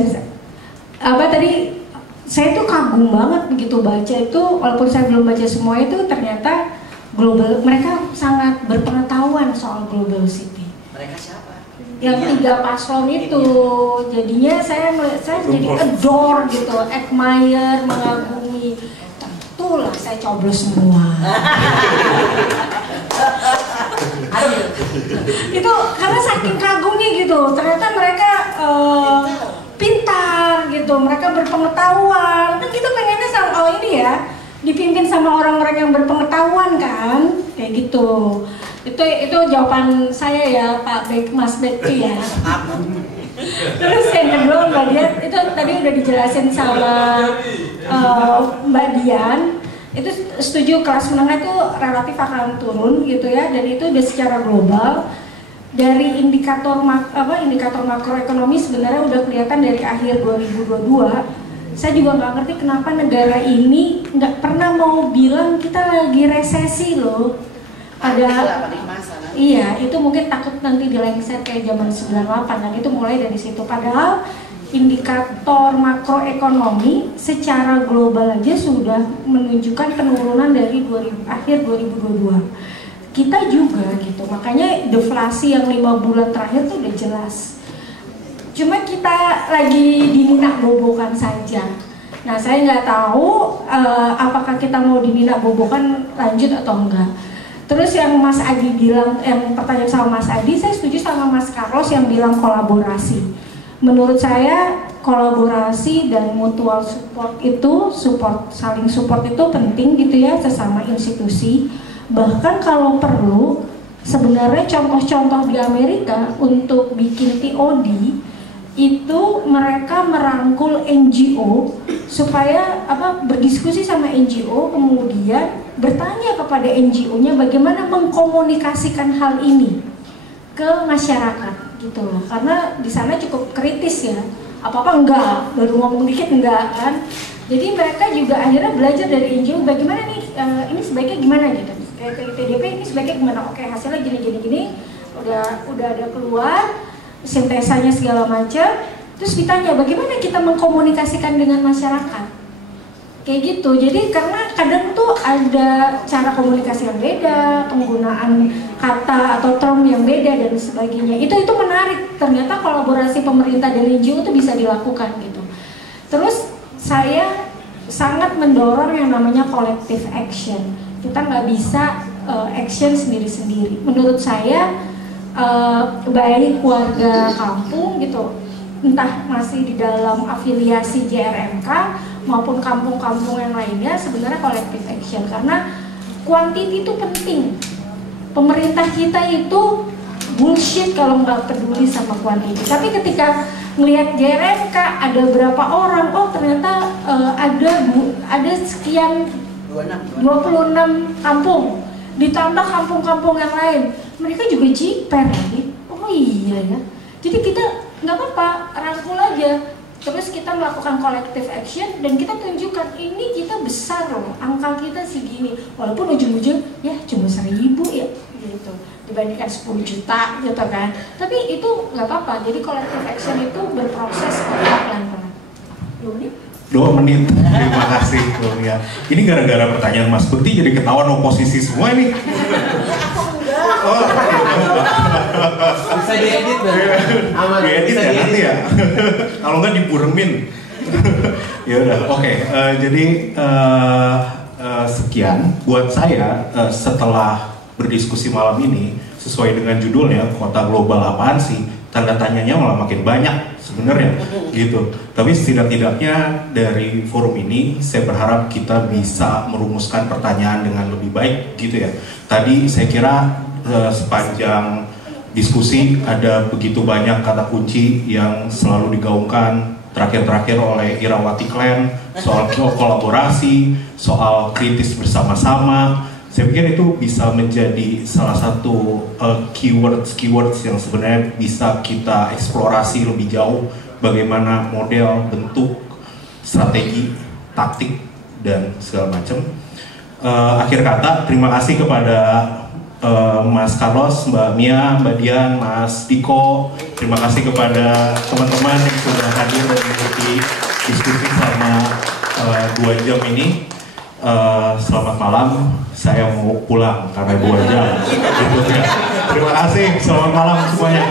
Apa tadi? Saya tuh kagum banget begitu baca itu, walaupun saya belum baca semua itu, ternyata global, mereka sangat berpengetahuan soal global city. Mereka siapa? Yang 3 paslon itu, jadinya saya jadi adore gitu, admire, mengagumi. Tentulah saya coblos semua. Itu karena saking kagumnya gitu, ternyata mereka pintar gitu, mereka berpengetahuan. Kan kita pengennya sama ini ya, dipimpin sama orang-orang yang berpengetahuan kan, kayak gitu. Itu jawaban saya ya Pak Mas Bekti ya. Terus yang kedua Mbak Dian, itu tadi udah dijelasin sama Mbak Dian. Itu setuju kelas menengah itu relatif akan turun gitu ya, dan itu udah secara global. Dari indikator makroekonomi sebenarnya udah kelihatan dari akhir 2022. Saya juga nggak ngerti kenapa negara ini nggak pernah mau bilang kita lagi resesi loh. Iya, itu mungkin takut nanti dilengset kayak zaman 98, dan itu mulai dari situ. Padahal indikator makroekonomi secara global aja sudah menunjukkan penurunan dari akhir 2022. Kita juga gitu, makanya deflasi yang 5 bulan terakhir tuh udah jelas. Cuma kita lagi dininak bobokan saja. Nah, saya nggak tahu apakah kita mau dininak bobokan lanjut atau enggak. Terus yang Mas Adi bilang, yang pertanyaan sama Mas Adi, saya setuju sama Mas Carlos yang bilang kolaborasi. Menurut saya kolaborasi dan mutual support itu, saling support itu penting gitu ya, sesama institusi. Bahkan kalau perlu, sebenarnya contoh-contoh di Amerika untuk bikin TOD itu mereka merangkul NGO supaya berdiskusi sama NGO, kemudian bertanya kepada NGO-nya bagaimana mengkomunikasikan hal ini ke masyarakat gitu loh. Karena di sana cukup kritis ya. Apa-apa enggak, baru ngomong dikit enggak kan. Jadi mereka juga akhirnya belajar dari NGO bagaimana nih ini sebaiknya gimana gitu. Kayak ke ITDP ini sebaiknya gimana? Oke, hasilnya gini, udah ada keluar, sintesanya segala macam. Terus ditanya bagaimana kita mengkomunikasikan dengan masyarakat, kayak gitu. Jadi karena kadang tuh ada cara komunikasi yang beda, penggunaan kata atau term yang beda dan sebagainya. Itu menarik. Ternyata kolaborasi pemerintah dan NGO itu bisa dilakukan gitu. Terus saya sangat mendorong yang namanya collective action. Kita nggak bisa action sendiri-sendiri. Menurut saya baik warga kampung gitu, entah masih di dalam afiliasi JRMK maupun kampung-kampung yang lainnya, sebenarnya collective action, karena quantity itu penting. Pemerintah kita itu bullshit kalau nggak peduli sama quantity. Tapi ketika melihat JRMK ada berapa orang, oh ternyata ada sekian 26 kampung, ditambah kampung-kampung yang lain, mereka juga jiper lagi. Oh iya ya, jadi kita nggak apa-apa, rangkul aja. terus kita melakukan collective action dan kita tunjukkan ini kita besar loh, angka kita segini, walaupun ujung-ujung ya cuma 1.000 ya gitu dibandingkan 10 juta gitu kan, tapi itu nggak apa-apa. Jadi collective action itu berproses pelan-pelan. 2 menit, terima kasih tuh ya. Ini gara-gara pertanyaan Mas Bekti jadi ketahuan oposisi semua ini. Oh, bisa diedit aman, diedit ya nanti ya. Kalau nggak diburemin. Ya udah, oke. Jadi sekian buat saya setelah berdiskusi malam ini sesuai dengan judulnya kota global apaan sih? Tanda tanyanya malah makin banyak sebenarnya gitu. Tapi setidak-tidaknya dari forum ini saya berharap kita bisa merumuskan pertanyaan dengan lebih baik gitu ya. Tadi saya kira sepanjang diskusi ada begitu banyak kata kunci yang selalu digaungkan terakhir-terakhir oleh Irawati Klen soal kolaborasi, soal kritis bersama-sama. Saya pikir itu bisa menjadi salah satu keywords yang sebenarnya bisa kita eksplorasi lebih jauh, bagaimana model, bentuk, strategi, taktik, dan segala macam. Akhir kata, terima kasih kepada Mas Carlos, Mbak Mia, Mbak Dian, Mas Diko. Terima kasih kepada teman-teman yang sudah hadir dan mengikuti diskusi selama 2 jam ini. Selamat malam, saya mau pulang karena 2 jam. Terima kasih, selamat malam semuanya.